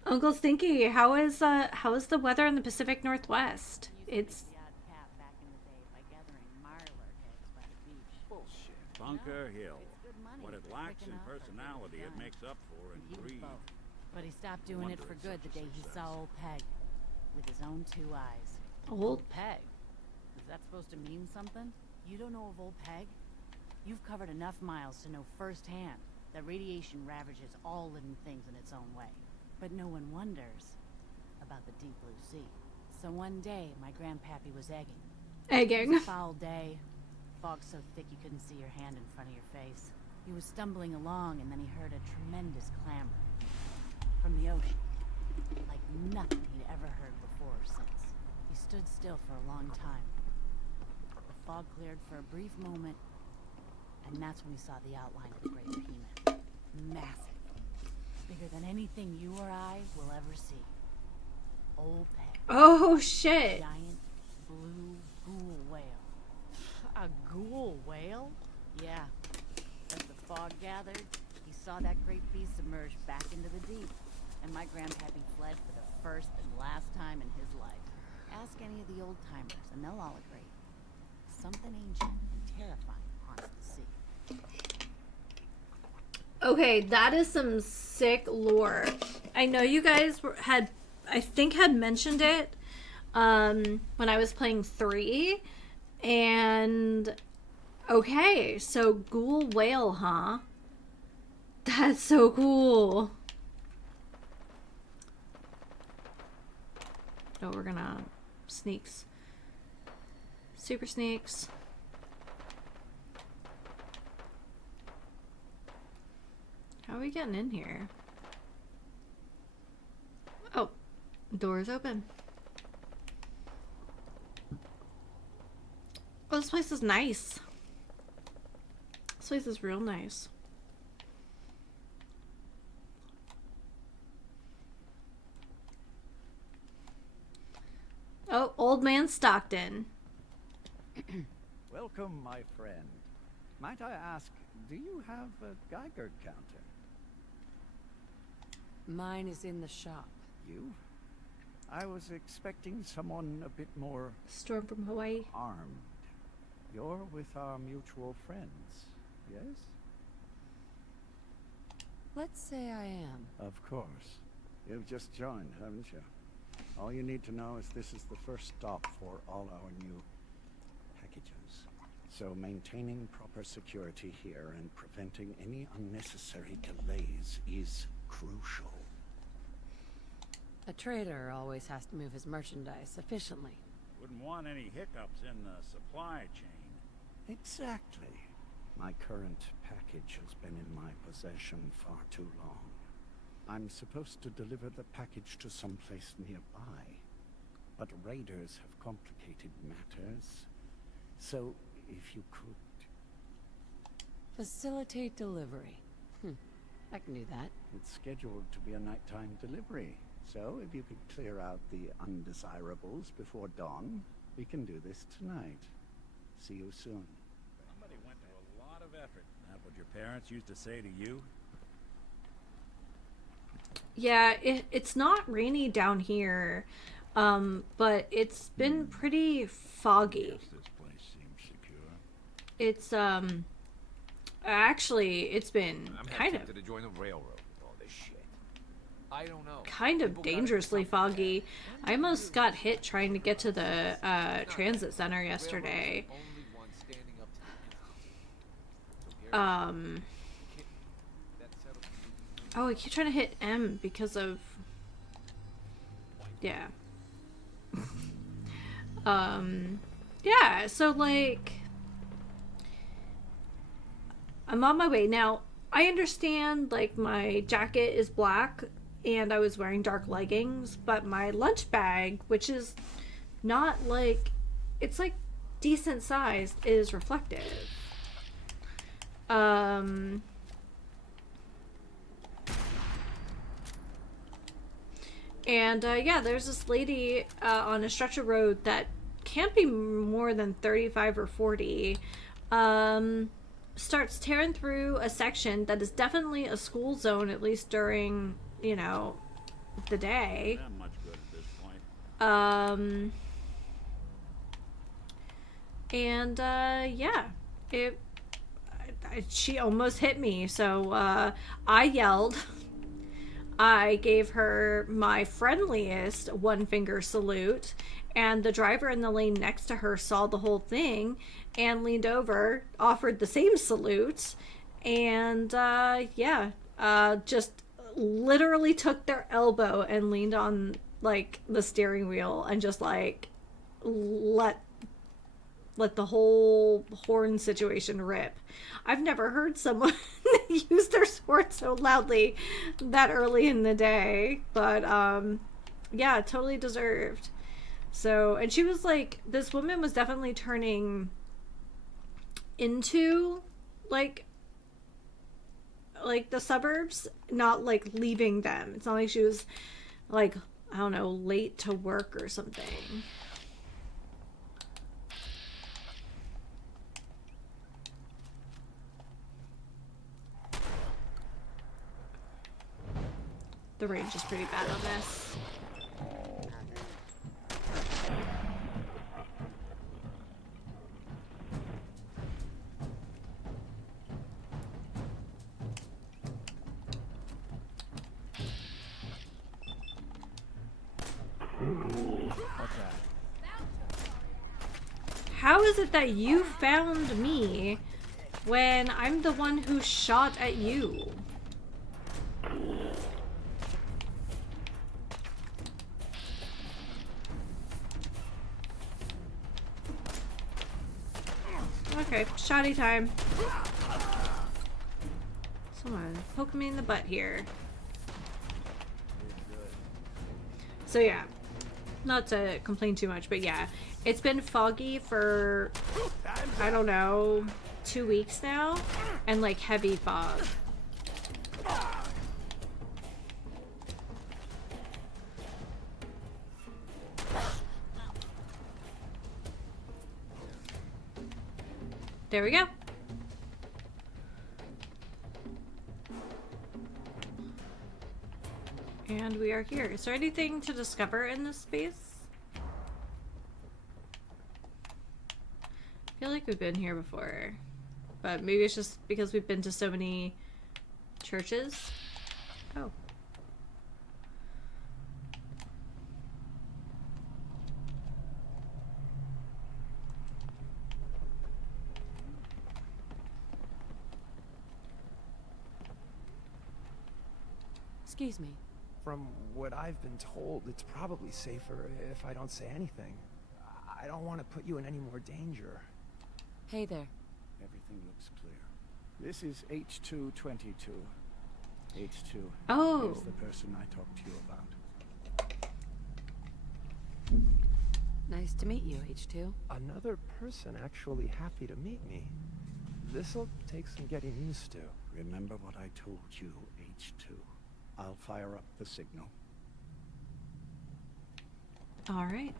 Uncle Stinky, how is the weather in the Pacific Northwest? It's Bunker Hill. What it lacks in personality, it makes up for in greed. But he stopped doing it for good the day he saw old Peg. With his own 2 eyes. Old Peg? Is that supposed to mean something? You don't know of old Peg? You've covered enough miles to know firsthand that radiation ravages all living things in its own way. But no one wonders about the deep blue sea. So one day, my grandpappy was egging. It was a foul day. Fog so thick you couldn't see your hand in front of your face. He was stumbling along, and then he heard a tremendous clamor from the ocean. Like nothing he'd ever heard before or since. He stood still for a long time. The fog cleared for a brief moment, and that's when he saw the outline of the great behemoth. Massive. Bigger than anything you or I will ever see. Old Peg. Oh, shit. Giant blue ghoul whale. A ghoul whale? Yeah. As the fog gathered, he saw that great beast emerge back into the deep. And my grandpappy fled for the first and last time in his life. Ask any of the old timers, and they'll all agree. Something ancient and terrifying haunts the sea. Okay, that is some sick lore. I know you guys had mentioned it when I was playing 3, and okay, so ghoul whale, huh? That's so cool. Oh, we're gonna sneaks. Super sneaks. How are we getting in here? Oh, door's open. Oh, this place is nice. This place is real nice. Oh, old man Stockton. Welcome, my friend. Might I ask, do you have a Geiger counter? Mine is in the shop. You? I was expecting someone a bit more... Storm from Hawaii. ...armed. You're with our mutual friends, yes? Let's say I am. Of course. You've just joined, haven't you? All you need to know is this is the first stop for all our new packages. So maintaining proper security here and preventing any unnecessary delays is crucial. A trader always has to move his merchandise efficiently. Wouldn't want any hiccups in the supply chain. Exactly. My current package has been in my possession far too long. I'm supposed to deliver the package to someplace nearby, but raiders have complicated matters. So, if you could... Facilitate delivery. I can do that. It's scheduled to be a nighttime delivery, so if you could clear out the undesirables before dawn, we can do this tonight. See you soon. Somebody went to a lot of effort. That what your parents used to say to you? Yeah, it's not rainy down here, but it's been pretty foggy. Yes, this place seems secure. It's actually it's been I'm kind of tempted to join the railroad with all this shit. I don't know. kind of dangerously foggy. I almost got hit trying to get to the transit center yesterday. Oh, I keep trying to hit M because of... Yeah. Yeah, so, like... I'm on my way. Now, I understand, like, my jacket is black and I was wearing dark leggings, but my lunch bag, which is not, like... It's, like, decent sized, is reflective. And yeah, there's this lady on a stretch of road that can't be more than 35 or 40. Starts tearing through a section that is definitely a school zone, at least during, you know, the day. Not much good at this point. And yeah, she almost hit me, so I yelled. I gave her my friendliest one-finger salute, and the driver in the lane next to her saw the whole thing and leaned over, offered the same salute, and yeah, just literally took their elbow and leaned on, like, the steering wheel and just, like, let the whole horn situation rip. I've never heard someone use their sword so loudly that early in the day, but yeah, totally deserved. So, and she was like, this woman was definitely turning into like the suburbs, not like leaving them. It's not like she was like, I don't know, late to work or something. The range is pretty bad on this. How is it that you found me when I'm the one who shot at you? Okay, shoddy time. Someone poking me in the butt here. So yeah, not to complain too much, but yeah, it's been foggy for, I don't know, 2 weeks now, and like heavy fog. There we go. And we are here. Is there anything to discover in this space? I feel like we've been here before, but maybe it's just because we've been to so many churches. Oh. Excuse me. From what I've been told, it's probably safer if I don't say anything. I don't want to put you in any more danger. Hey there. Everything looks clear. This is H222. H2 Oh. is the person I talked to you about. Nice to meet you, H2. Another person actually happy to meet me. This'll take some getting used to. Remember what I told you, H2. I'll fire up the signal. All right.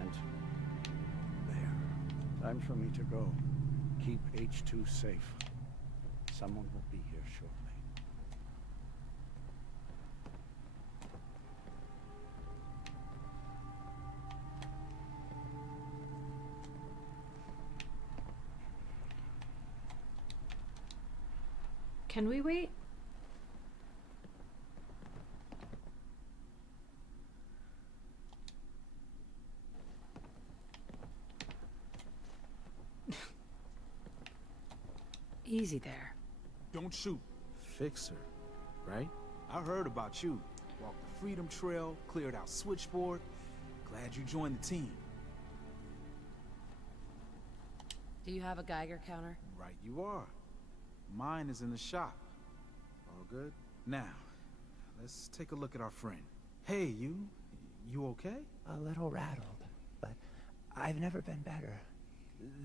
And there. Time for me to go. Keep H2 safe. Someone will be here shortly. Can we wait? Easy there. Don't shoot. Fixer, right? I heard about you. Walked the Freedom Trail, cleared out Switchboard. Glad you joined the team. Do you have a Geiger counter? Right you are. Mine is in the shop. All good? Now, let's take a look at our friend. Hey, you okay? A little rattled, but I've never been better.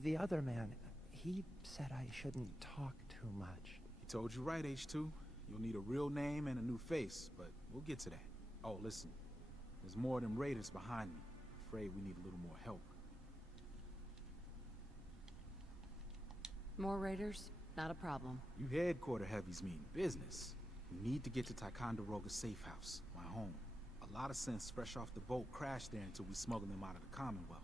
The other man, he said I shouldn't talk too much. He told you right, H2. You'll need a real name and a new face, but we'll get to that. Oh, listen. There's more of them raiders behind me. Afraid we need a little more help. More raiders? Not a problem. You headquarter heavies mean business. We need to get to Ticonderoga's safe house, my home. A lot of synths fresh off the boat crashed there until we smuggled them out of the Commonwealth.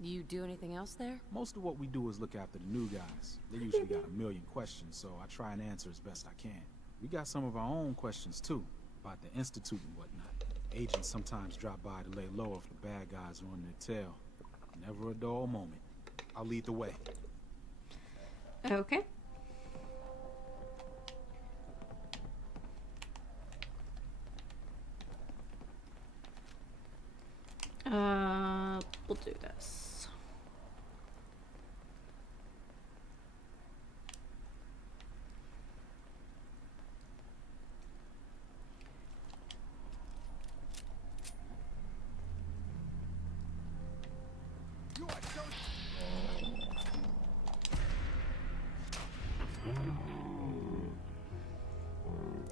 You do anything else there? Most of what we do is look after the new guys. They usually got a million questions, so I try and answer as best I can. We got some of our own questions too, about the Institute and whatnot. Agents sometimes drop by to lay low if the bad guys are on their tail. Never a dull moment. I'll lead the way. Okay. We'll do this.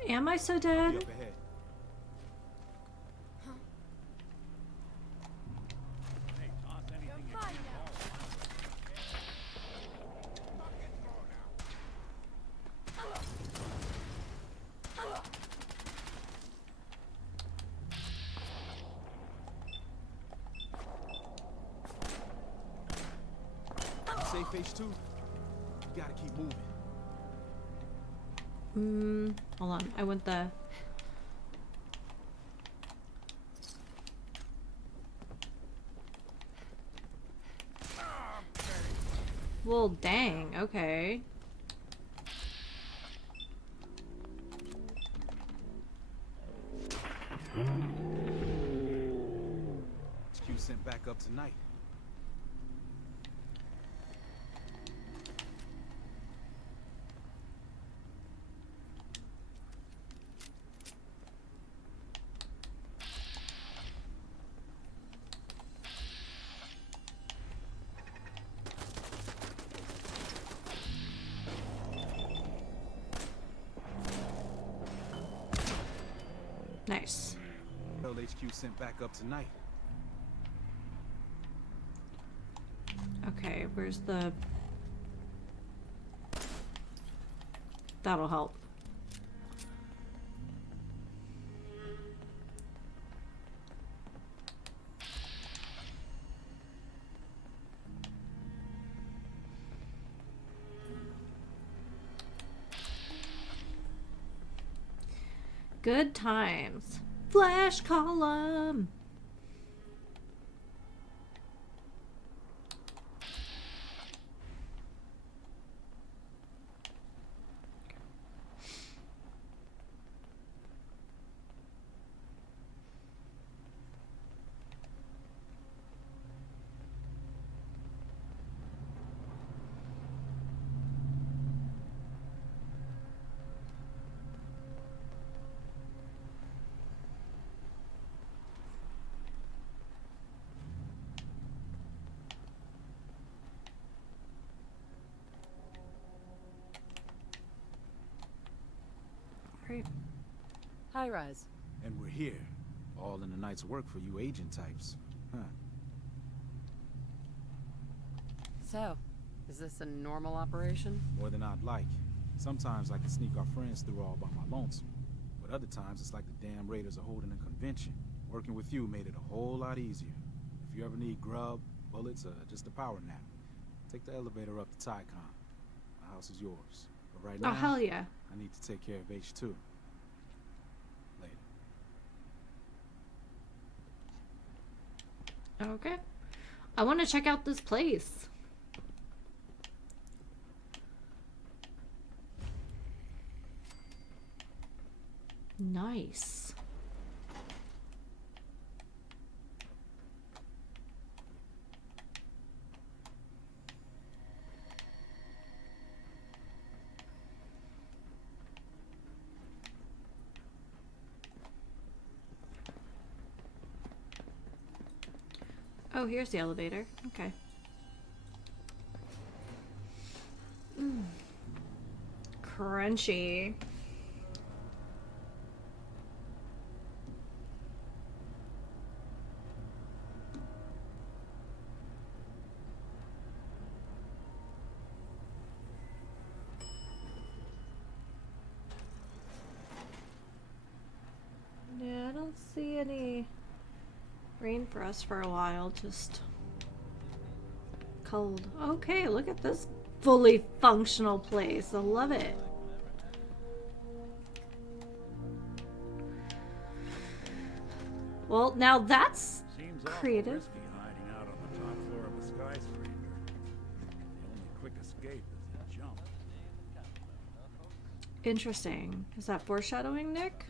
Am I so dead? Up ahead. Safe H2. You gotta keep moving. Hold on. I want the... Well, dang. Okay. HQ sent back up tonight. HQ sent back up tonight. Okay, where's the... That'll help. Good times. Flash column. Great. Hi, Rise. And we're here. All in the night's work for you agent types. Huh. So, is this a normal operation? More than I'd like. Sometimes I can sneak our friends through all by my lonesome. But other times it's like the damn raiders are holding a convention. Working with you made it a whole lot easier. If you ever need grub, bullets, or just a power nap, take the elevator up to Tycon. My house is yours. But right now, Oh, hell yeah. I need to take care of H2. Later. Okay. I want to check out this place. Nice. Oh, here's the elevator. Okay. Crunchy. Yeah, I don't see any rain for us for a while, just cold. Okay, look at this fully functional place. I love it. Well, now that's Seems creative. awful risky hiding out on the top floor of a skyscraper. The only quick escape is a jump. Interesting. Is that foreshadowing, Nick?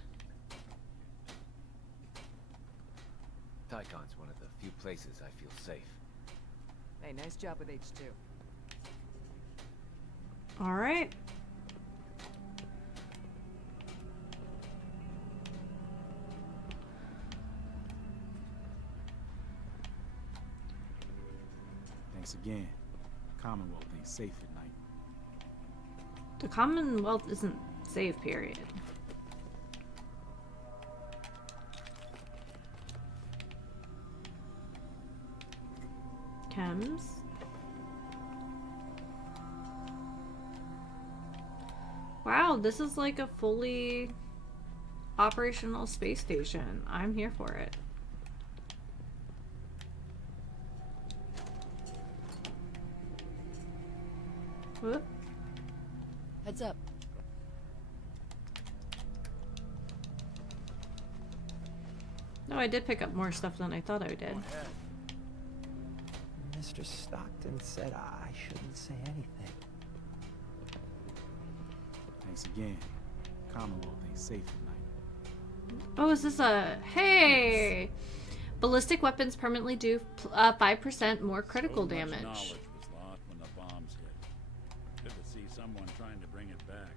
Tycon's one of the few places I feel safe. Hey, nice job with H2. All right. Thanks again. Commonwealth ain't safe at night. The Commonwealth isn't safe, period. Chems. Wow, this is like a fully operational space station. I'm here for it. Whoop. Heads up. No, I did pick up more stuff than I thought I did. Mr. Stockton said I shouldn't say anything. Thanks again. Commonwealth ain't safe at night. Oh, is this a... Hey! Ballistic weapons permanently do 5% more critical So much damage. knowledge was lost when the bombs hit. Good to see someone trying to bring it back.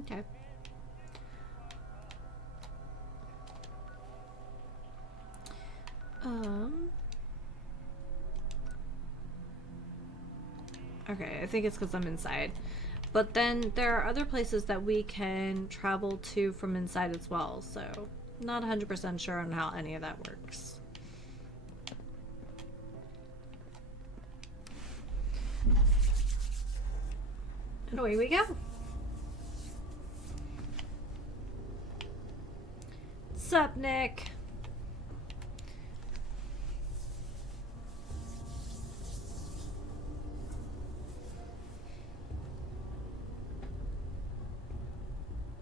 Okay. Okay, I think it's because I'm inside. But then there are other places that we can travel to from inside as well, so not 100% sure on how any of that works. And away we go. What's up, Nick?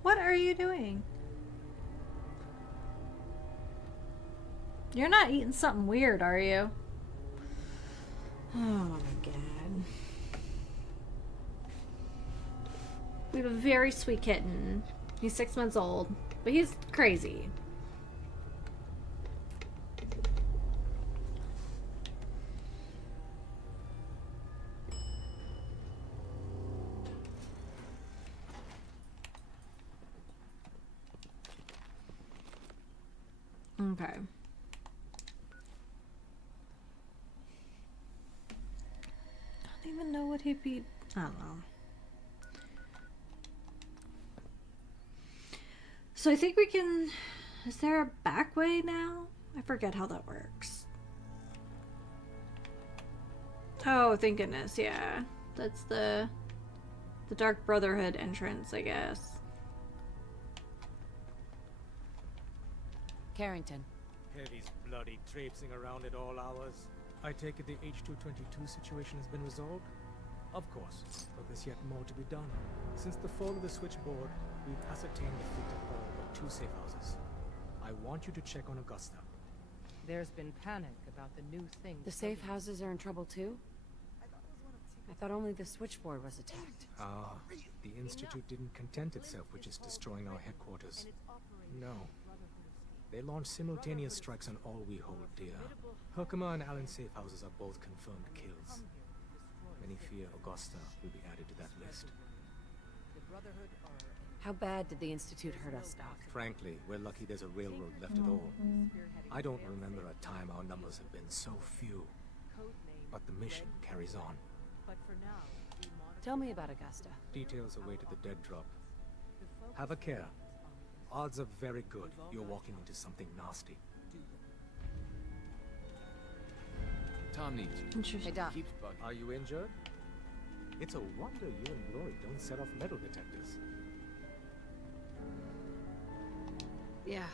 What are you doing? You're not eating something weird, are you? Oh my god. We have a very sweet kitten. He's 6 months old, but he's crazy. Okay. I don't even know what he'd be. I don't know. So I think we can. Is there a back way now? I forget how that works. Oh, thank goodness. Yeah. That's the Dark Brotherhood entrance, I guess. Carrington. Heavy's bloody traipsing around at all hours. I take it the H-222 situation has been resolved? Of course, but there's yet more to be done. Since the fall of the switchboard, we've ascertained the fate of all but 2 safe houses. I want you to check on Augusta. There's been panic about the new thing. The safe houses are in trouble too? I thought only the switchboard was attacked. Ah, the Institute didn't content itself with just destroying our headquarters. No. They launched simultaneous strikes on all we hold dear. Herkimer and Allen's safe houses are both confirmed kills. Many fear Augusta will be added to that list. How bad did the Institute hurt us, Doc? Frankly, we're lucky there's a railroad left at all. I don't remember a time our numbers have been so few. But the mission carries on. Tell me about Augusta. Details await at the dead drop. Have a care. Odds are very good you're walking into something nasty. Tom needs you. Interesting. Hey, Doc. Keeps bugging. Are you injured? It's a wonder you and Glory don't set off metal detectors. Yeah.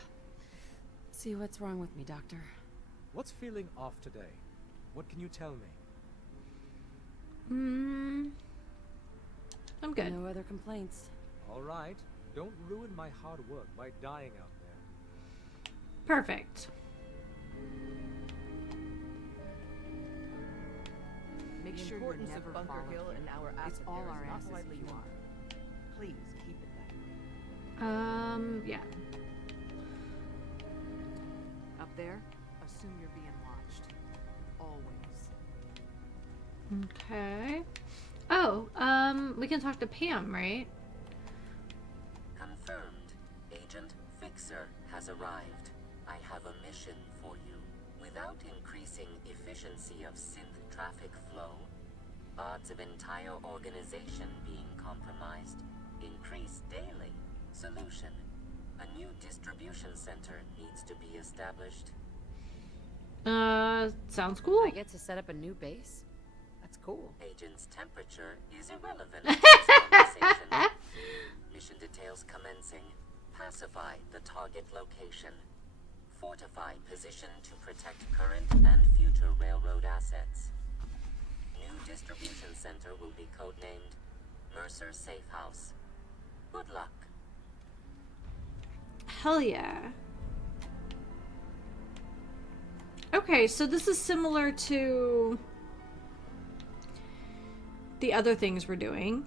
See what's wrong with me, Doctor. What's feeling off today? What can you tell me? I'm good. No other complaints. All right. Don't ruin my hard work by dying out there. Perfect. Make sure you're never Bunker Hill and our asset. It's all our assets if you are. Please keep it that way. Yeah. Up there, assume you're being watched. Always. Okay. Oh, we can talk to Pam, right? Confirmed. Agent Fixer has arrived. I have a mission for you. Without increasing efficiency of synth traffic flow, odds of entire organization being compromised increase daily. Solution. A new distribution center needs to be established. Sounds cool. I get to set up a new base? That's cool. Agent's temperature is irrelevant in this conversation. Mission details commencing. Pacify the target location. Fortify position to protect current and future railroad assets. New distribution center will be codenamed Mercer Safe House. Good luck. Hell yeah. Okay, so this is similar to the other things we're doing.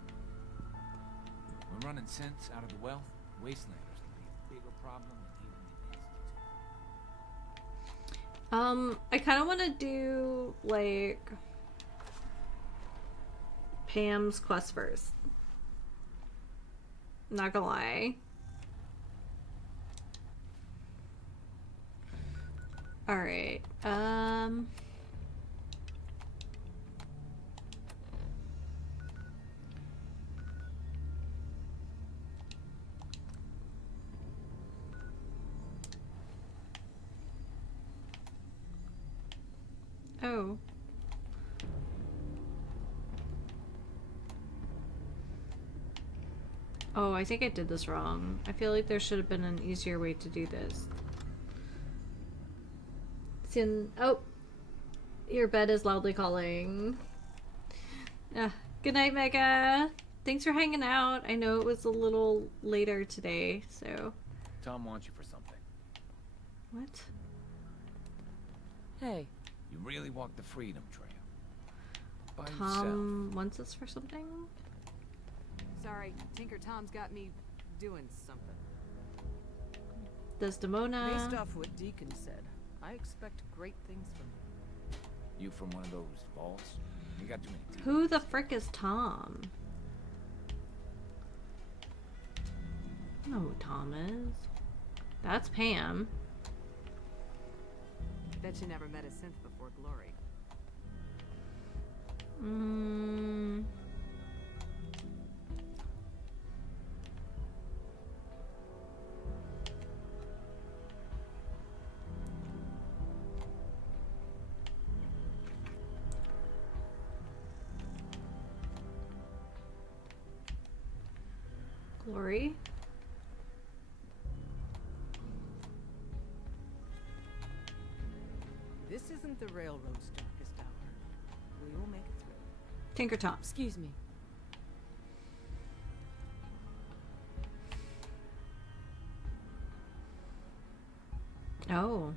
We're running synths out of the well. Wastelanders will be a bigger problem than even the Institute. I kind of want to do, like, Pam's quest first. Not gonna lie. Alright, Oh. Oh, I think I did this wrong. I feel like there should have been an easier way to do this. Oh, your bed is loudly calling. Good night, Mega. Thanks for hanging out. I know it was a little later today, so. Tom wants you for something. What? Hey. You really walked the Freedom Trail. By Tom wants us for something? Sorry, Tinker Tom's got me doing something. Desdemona. Based off what Deacon said, I expect great things from you. You from one of those vaults? You got too many teeth. Who the frick is Tom? I don't know who Tom is. That's Pam. Bet you never met a synth before Glory. Glory. This isn't the railroad's darkest hour. We will make it through. Tinker Tom. Excuse me. Oh.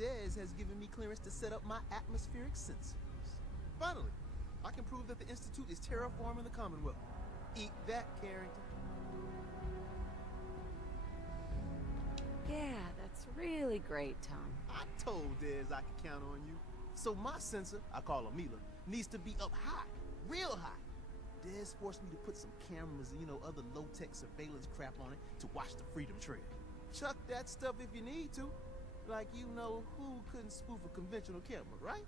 Dez has given me clearance to set up my atmospheric sensors. Finally, I can prove that the Institute is terraforming the Commonwealth. Eat that, Carrington. Yeah, that's really great, Tom. I told Dez I could count on you. So my sensor, I call her Mila, needs to be up high, real high. Dez forced me to put some cameras and, other low-tech surveillance crap on it to watch the Freedom Trail. Chuck that stuff if you need to. Like who couldn't spoof a conventional camera, right?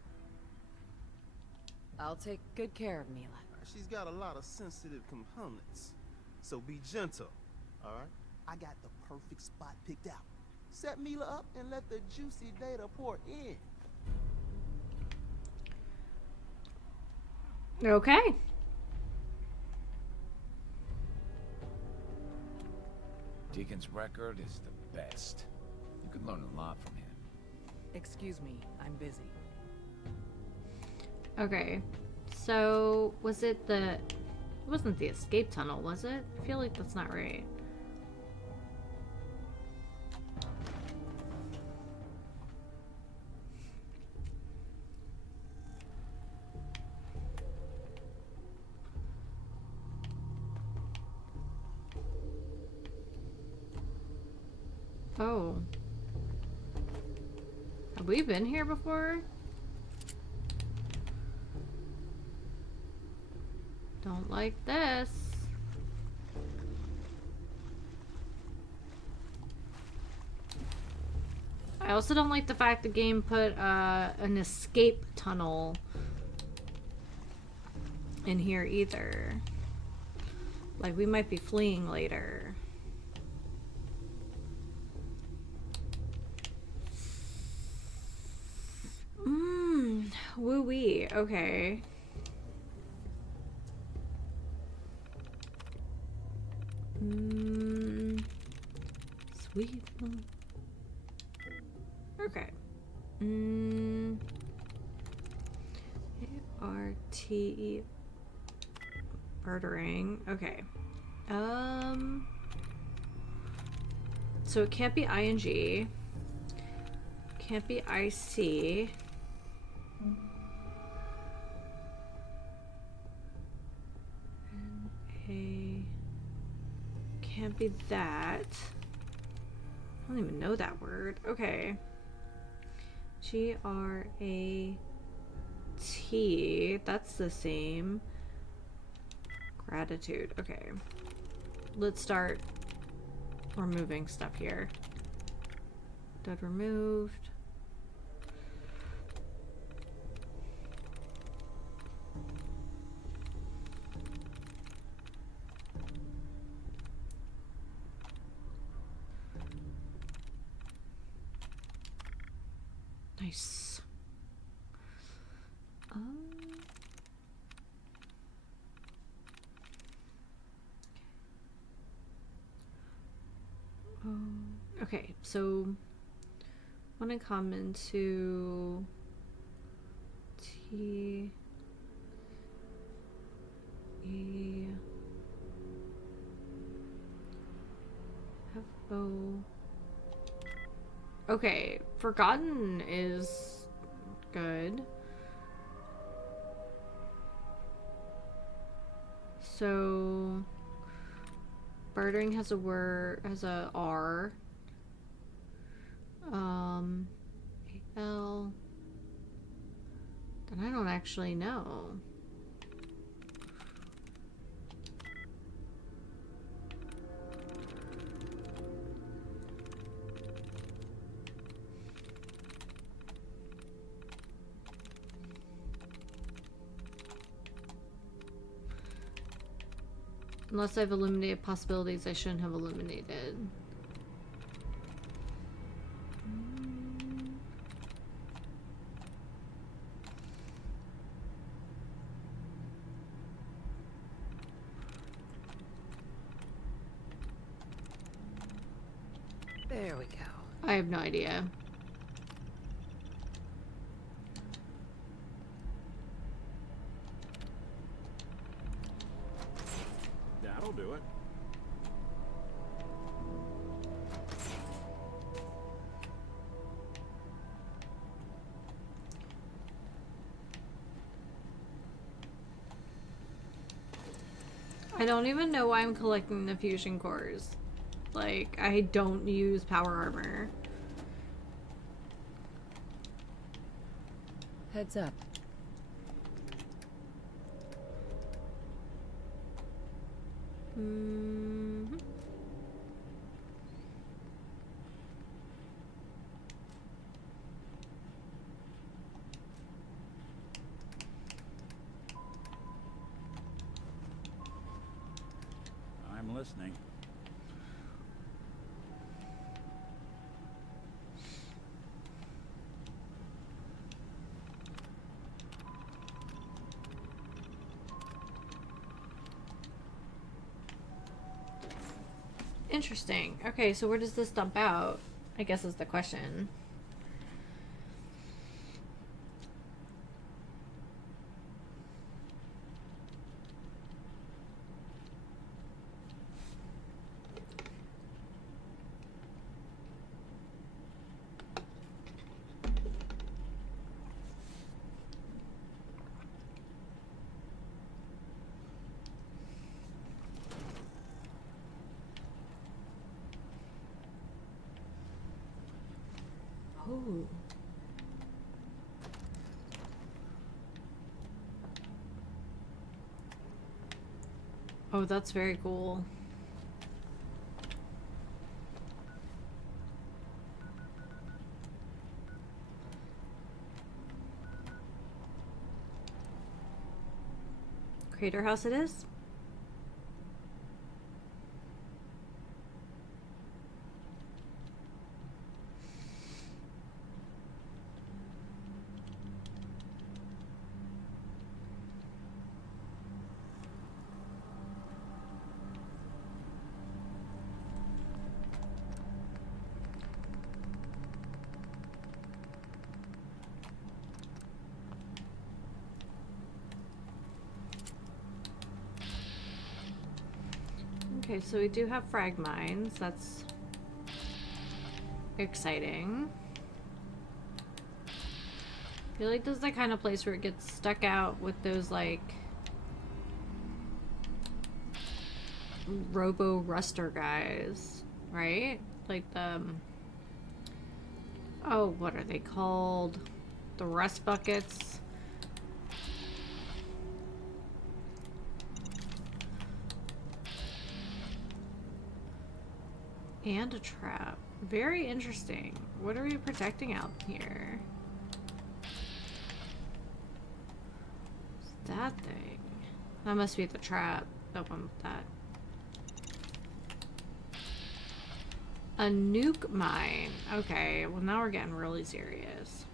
I'll take good care of Mila. She's got a lot of sensitive components. So be gentle, alright? I got the perfect spot picked out. Set Mila up and let the juicy data pour in. Okay. Deacon's record is the best. You could learn a lot from him. Excuse me, I'm busy. Okay. So, it wasn't the escape tunnel, was it? I feel like that's not right. Oh. Have we been here before? Don't like this. I also don't like the fact the game put an escape tunnel in here either. Like we might be fleeing later. Woo-wee. Okay. Sweet. Okay. A-R-T-E. Murdering. Okay. So it can't be ING. Can't be IC. Can't be that. I don't even know that word. Okay. G-R-A-T. That's the same. Gratitude. Okay. Let's start removing stuff here. Dead removed. Nice. Okay, so want to come into T E F O. Okay, Forgotten is good. So bartering has a word, has a R. L. Then I don't actually know. Unless I've eliminated possibilities I shouldn't have eliminated. There we go. I have no idea. That'll do it. I don't even know why I'm collecting the fusion cores. Like, I don't use power armor. Heads up. Mm-hmm. I'm listening. Interesting. Okay, so where does this dump out? I guess is the question. Oh. Oh, that's very cool. Crater house it is? Okay, so we do have frag mines. That's exciting. I feel like this is the kind of place where it gets stuck out with those, like, robo-ruster guys, right? Like the... oh, what are they called? The rust buckets. And a trap. Very interesting. What are we protecting out here? What's that thing? That must be the trap. That one with that. A nuke mine. Okay, well now we're getting really serious.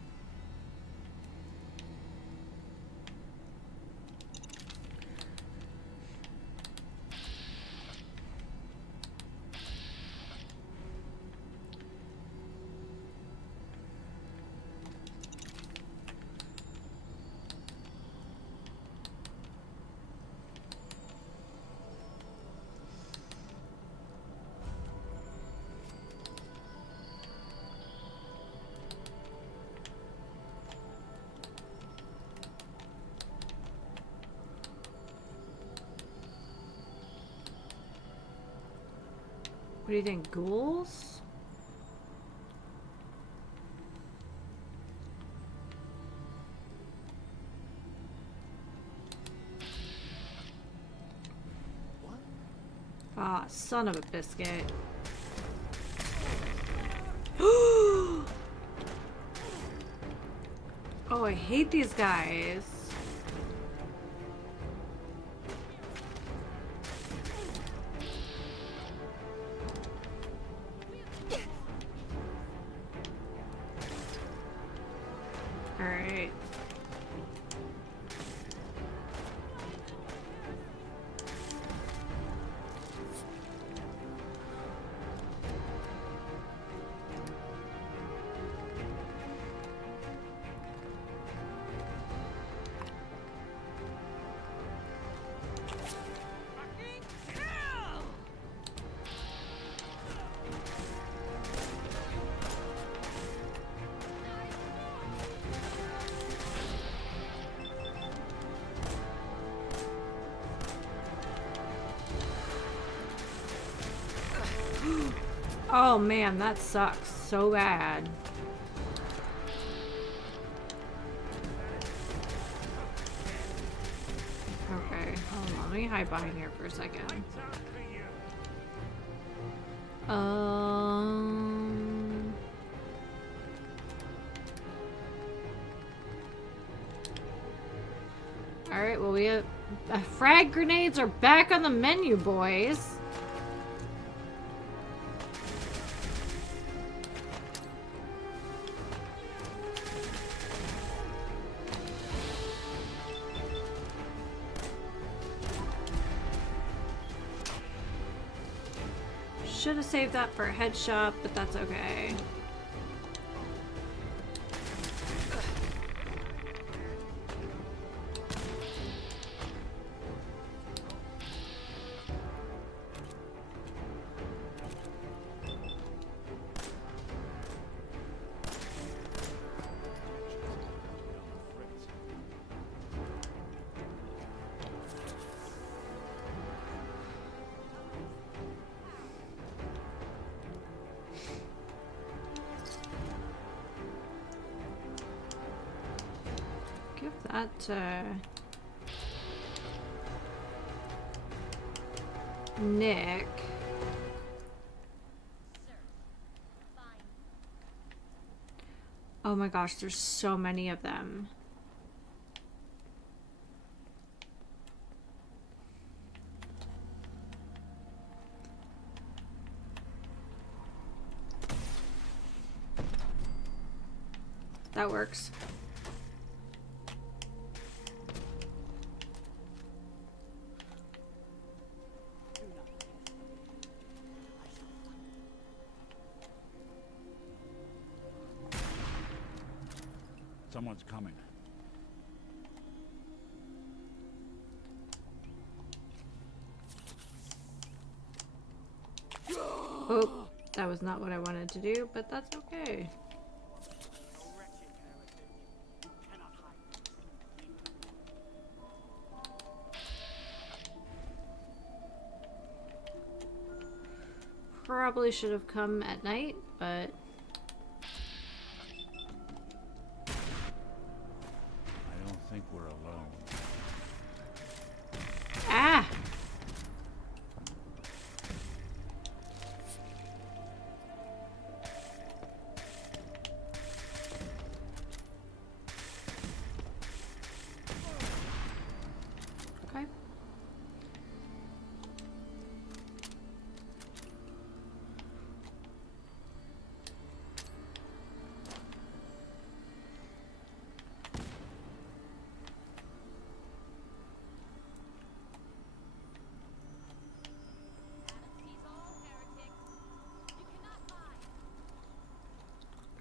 do you think? Ghouls? Ah, son of a biscuit. Oh, I hate these guys. All right. Oh man, that sucks so bad. Okay, hold on. Let me hide behind here for a second. Alright, well we have... frag grenades are back on the menu, boys. Should have saved that for a headshot, but that's okay. Give that to Nick. Oh my gosh, there's so many of them. That works. Someone's coming. Oh, that was not what I wanted to do, but that's okay. Probably should have come at night, but... I don't think we're alone. Ah! Okay.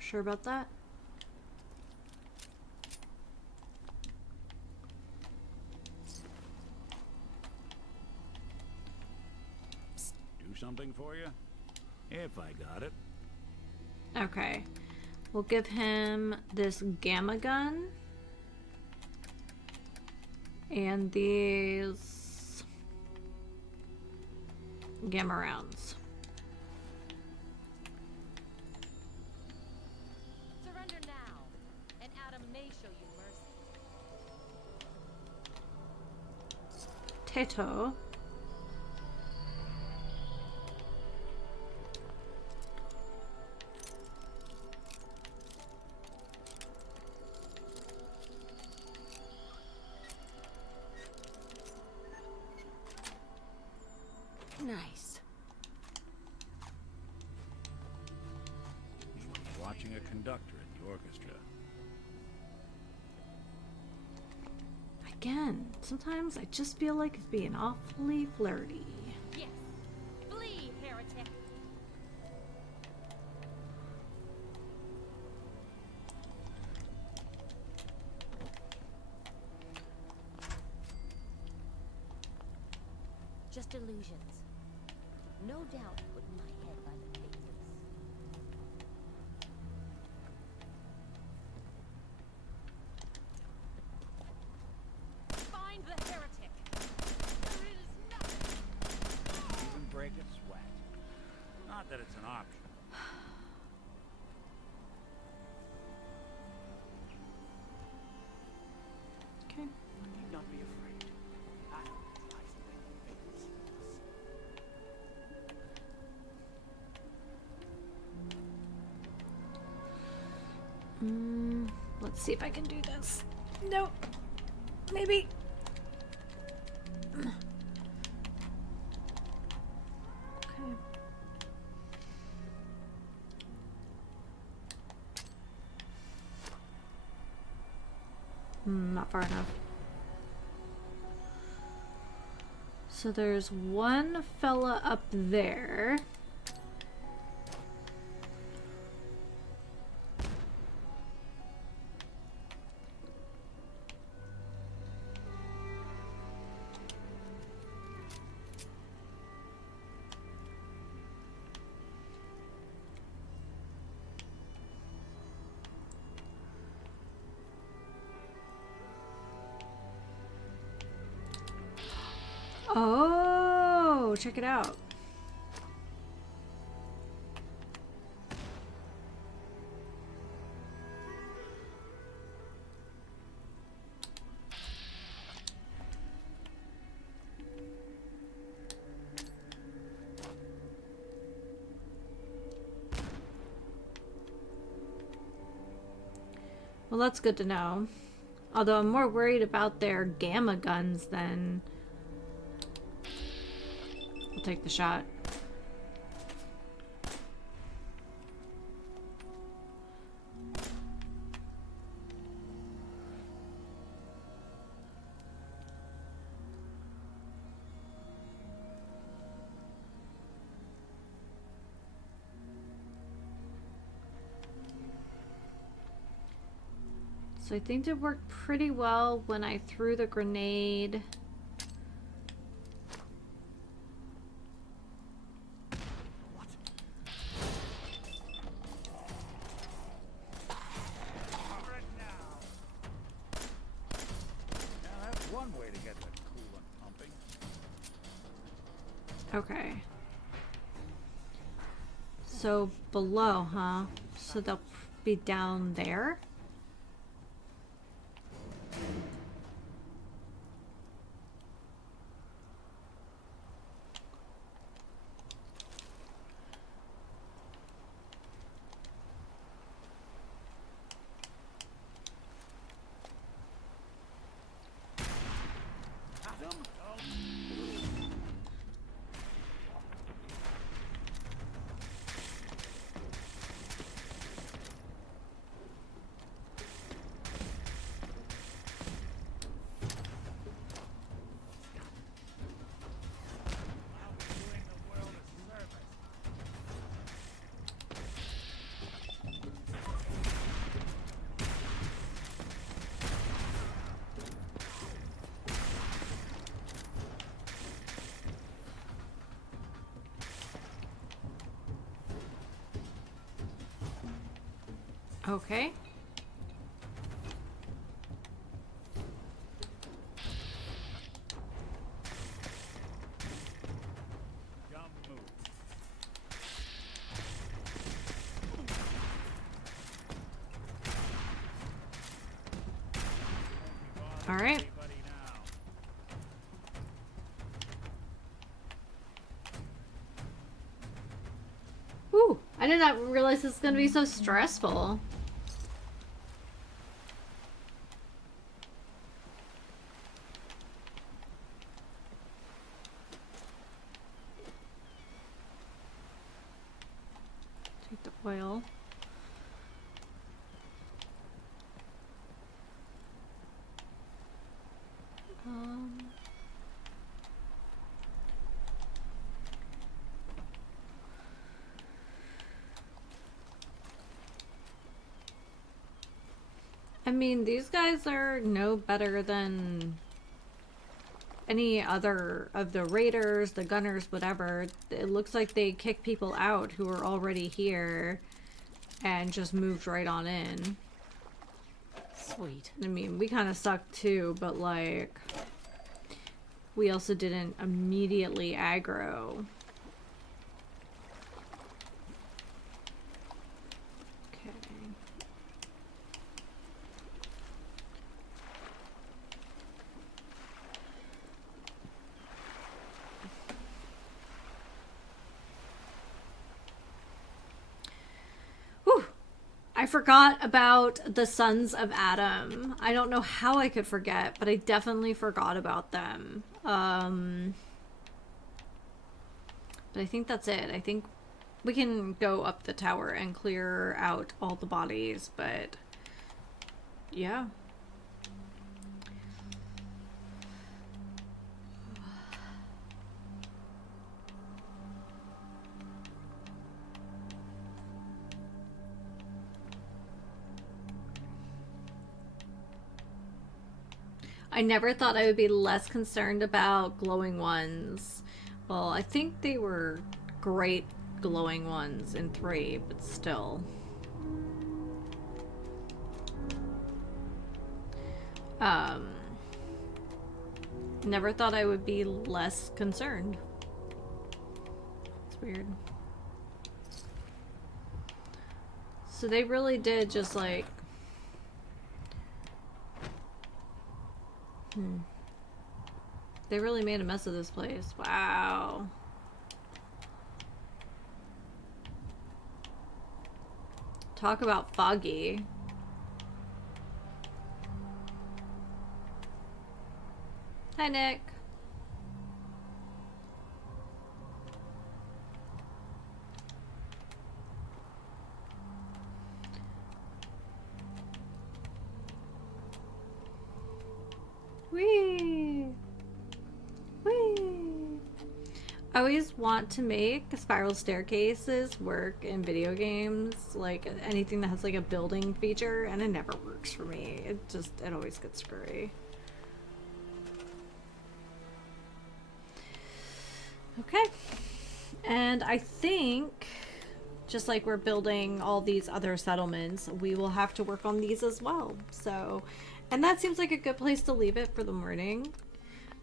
Sure about that? Do something for you? If I got it. Okay. We'll give him this gamma gun. And these gamma rounds. potato. Nice. Watching a conductor in the orchestra. Again, sometimes I just feel like it's being awfully flirty. Yes. Flee, heretic. Just illusions. No doubt putting my head by the papers. Find the heretic. There is nothing. Even break a sweat. Not that it's an option. Okay. Need not be afraid. I lies in the face. Let's see if I can do this. No. Maybe. Okay. Not far enough. So there's one fella up there. Oh, check it out. Well, that's good to know. Although I'm more worried about their gamma guns than... I'll take the shot. So I think it worked pretty well when I threw the grenade. One way to get the coolant pumping. Okay. So below, huh? So they'll be down there? Okay. All right. did not realize this was gonna be so stressful. Take the oil. I mean, these guys are no better than any other of the raiders, the gunners, whatever. It looks like they kicked people out who were already here and just moved right on in. Sweet. I mean, we kind of sucked too, but like, we also didn't immediately aggro. Okay. Whew. I forgot about the Sons of Adam. I don't know how I could forget, but I definitely forgot about them. But I think that's it. I think we can go up the tower and clear out all the bodies, but yeah. I never thought I would be less concerned about glowing ones. Well, I think they were great glowing ones in 3, but still. Never thought I would be less concerned. It's weird. So they really did just like... They really made a mess of this place. Wow. Talk about foggy. Hi, Nick. Whee! Whee! I always want to make spiral staircases work in video games, like anything that has like a building feature, and it never works for me. It always gets screwy. Okay. And I think, just like we're building all these other settlements, we will have to work on these as well. So, and that seems like a good place to leave it for the morning.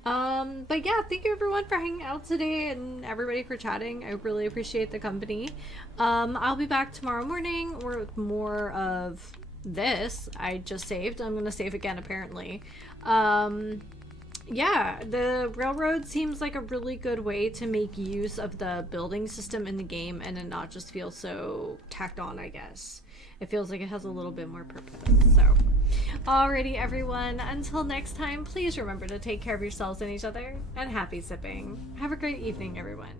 But yeah, thank you everyone for hanging out today and everybody for chatting. I really appreciate the company. I'll be back tomorrow morning with more of this. I just saved. I'm gonna save again apparently. Yeah, the railroad seems like a really good way to make use of the building system in the game and it not just feel so tacked on, I guess. It feels like it has a little bit more purpose, so. Alrighty, everyone. Until next time, please remember to take care of yourselves and each other, and happy sipping. Have a great evening, everyone.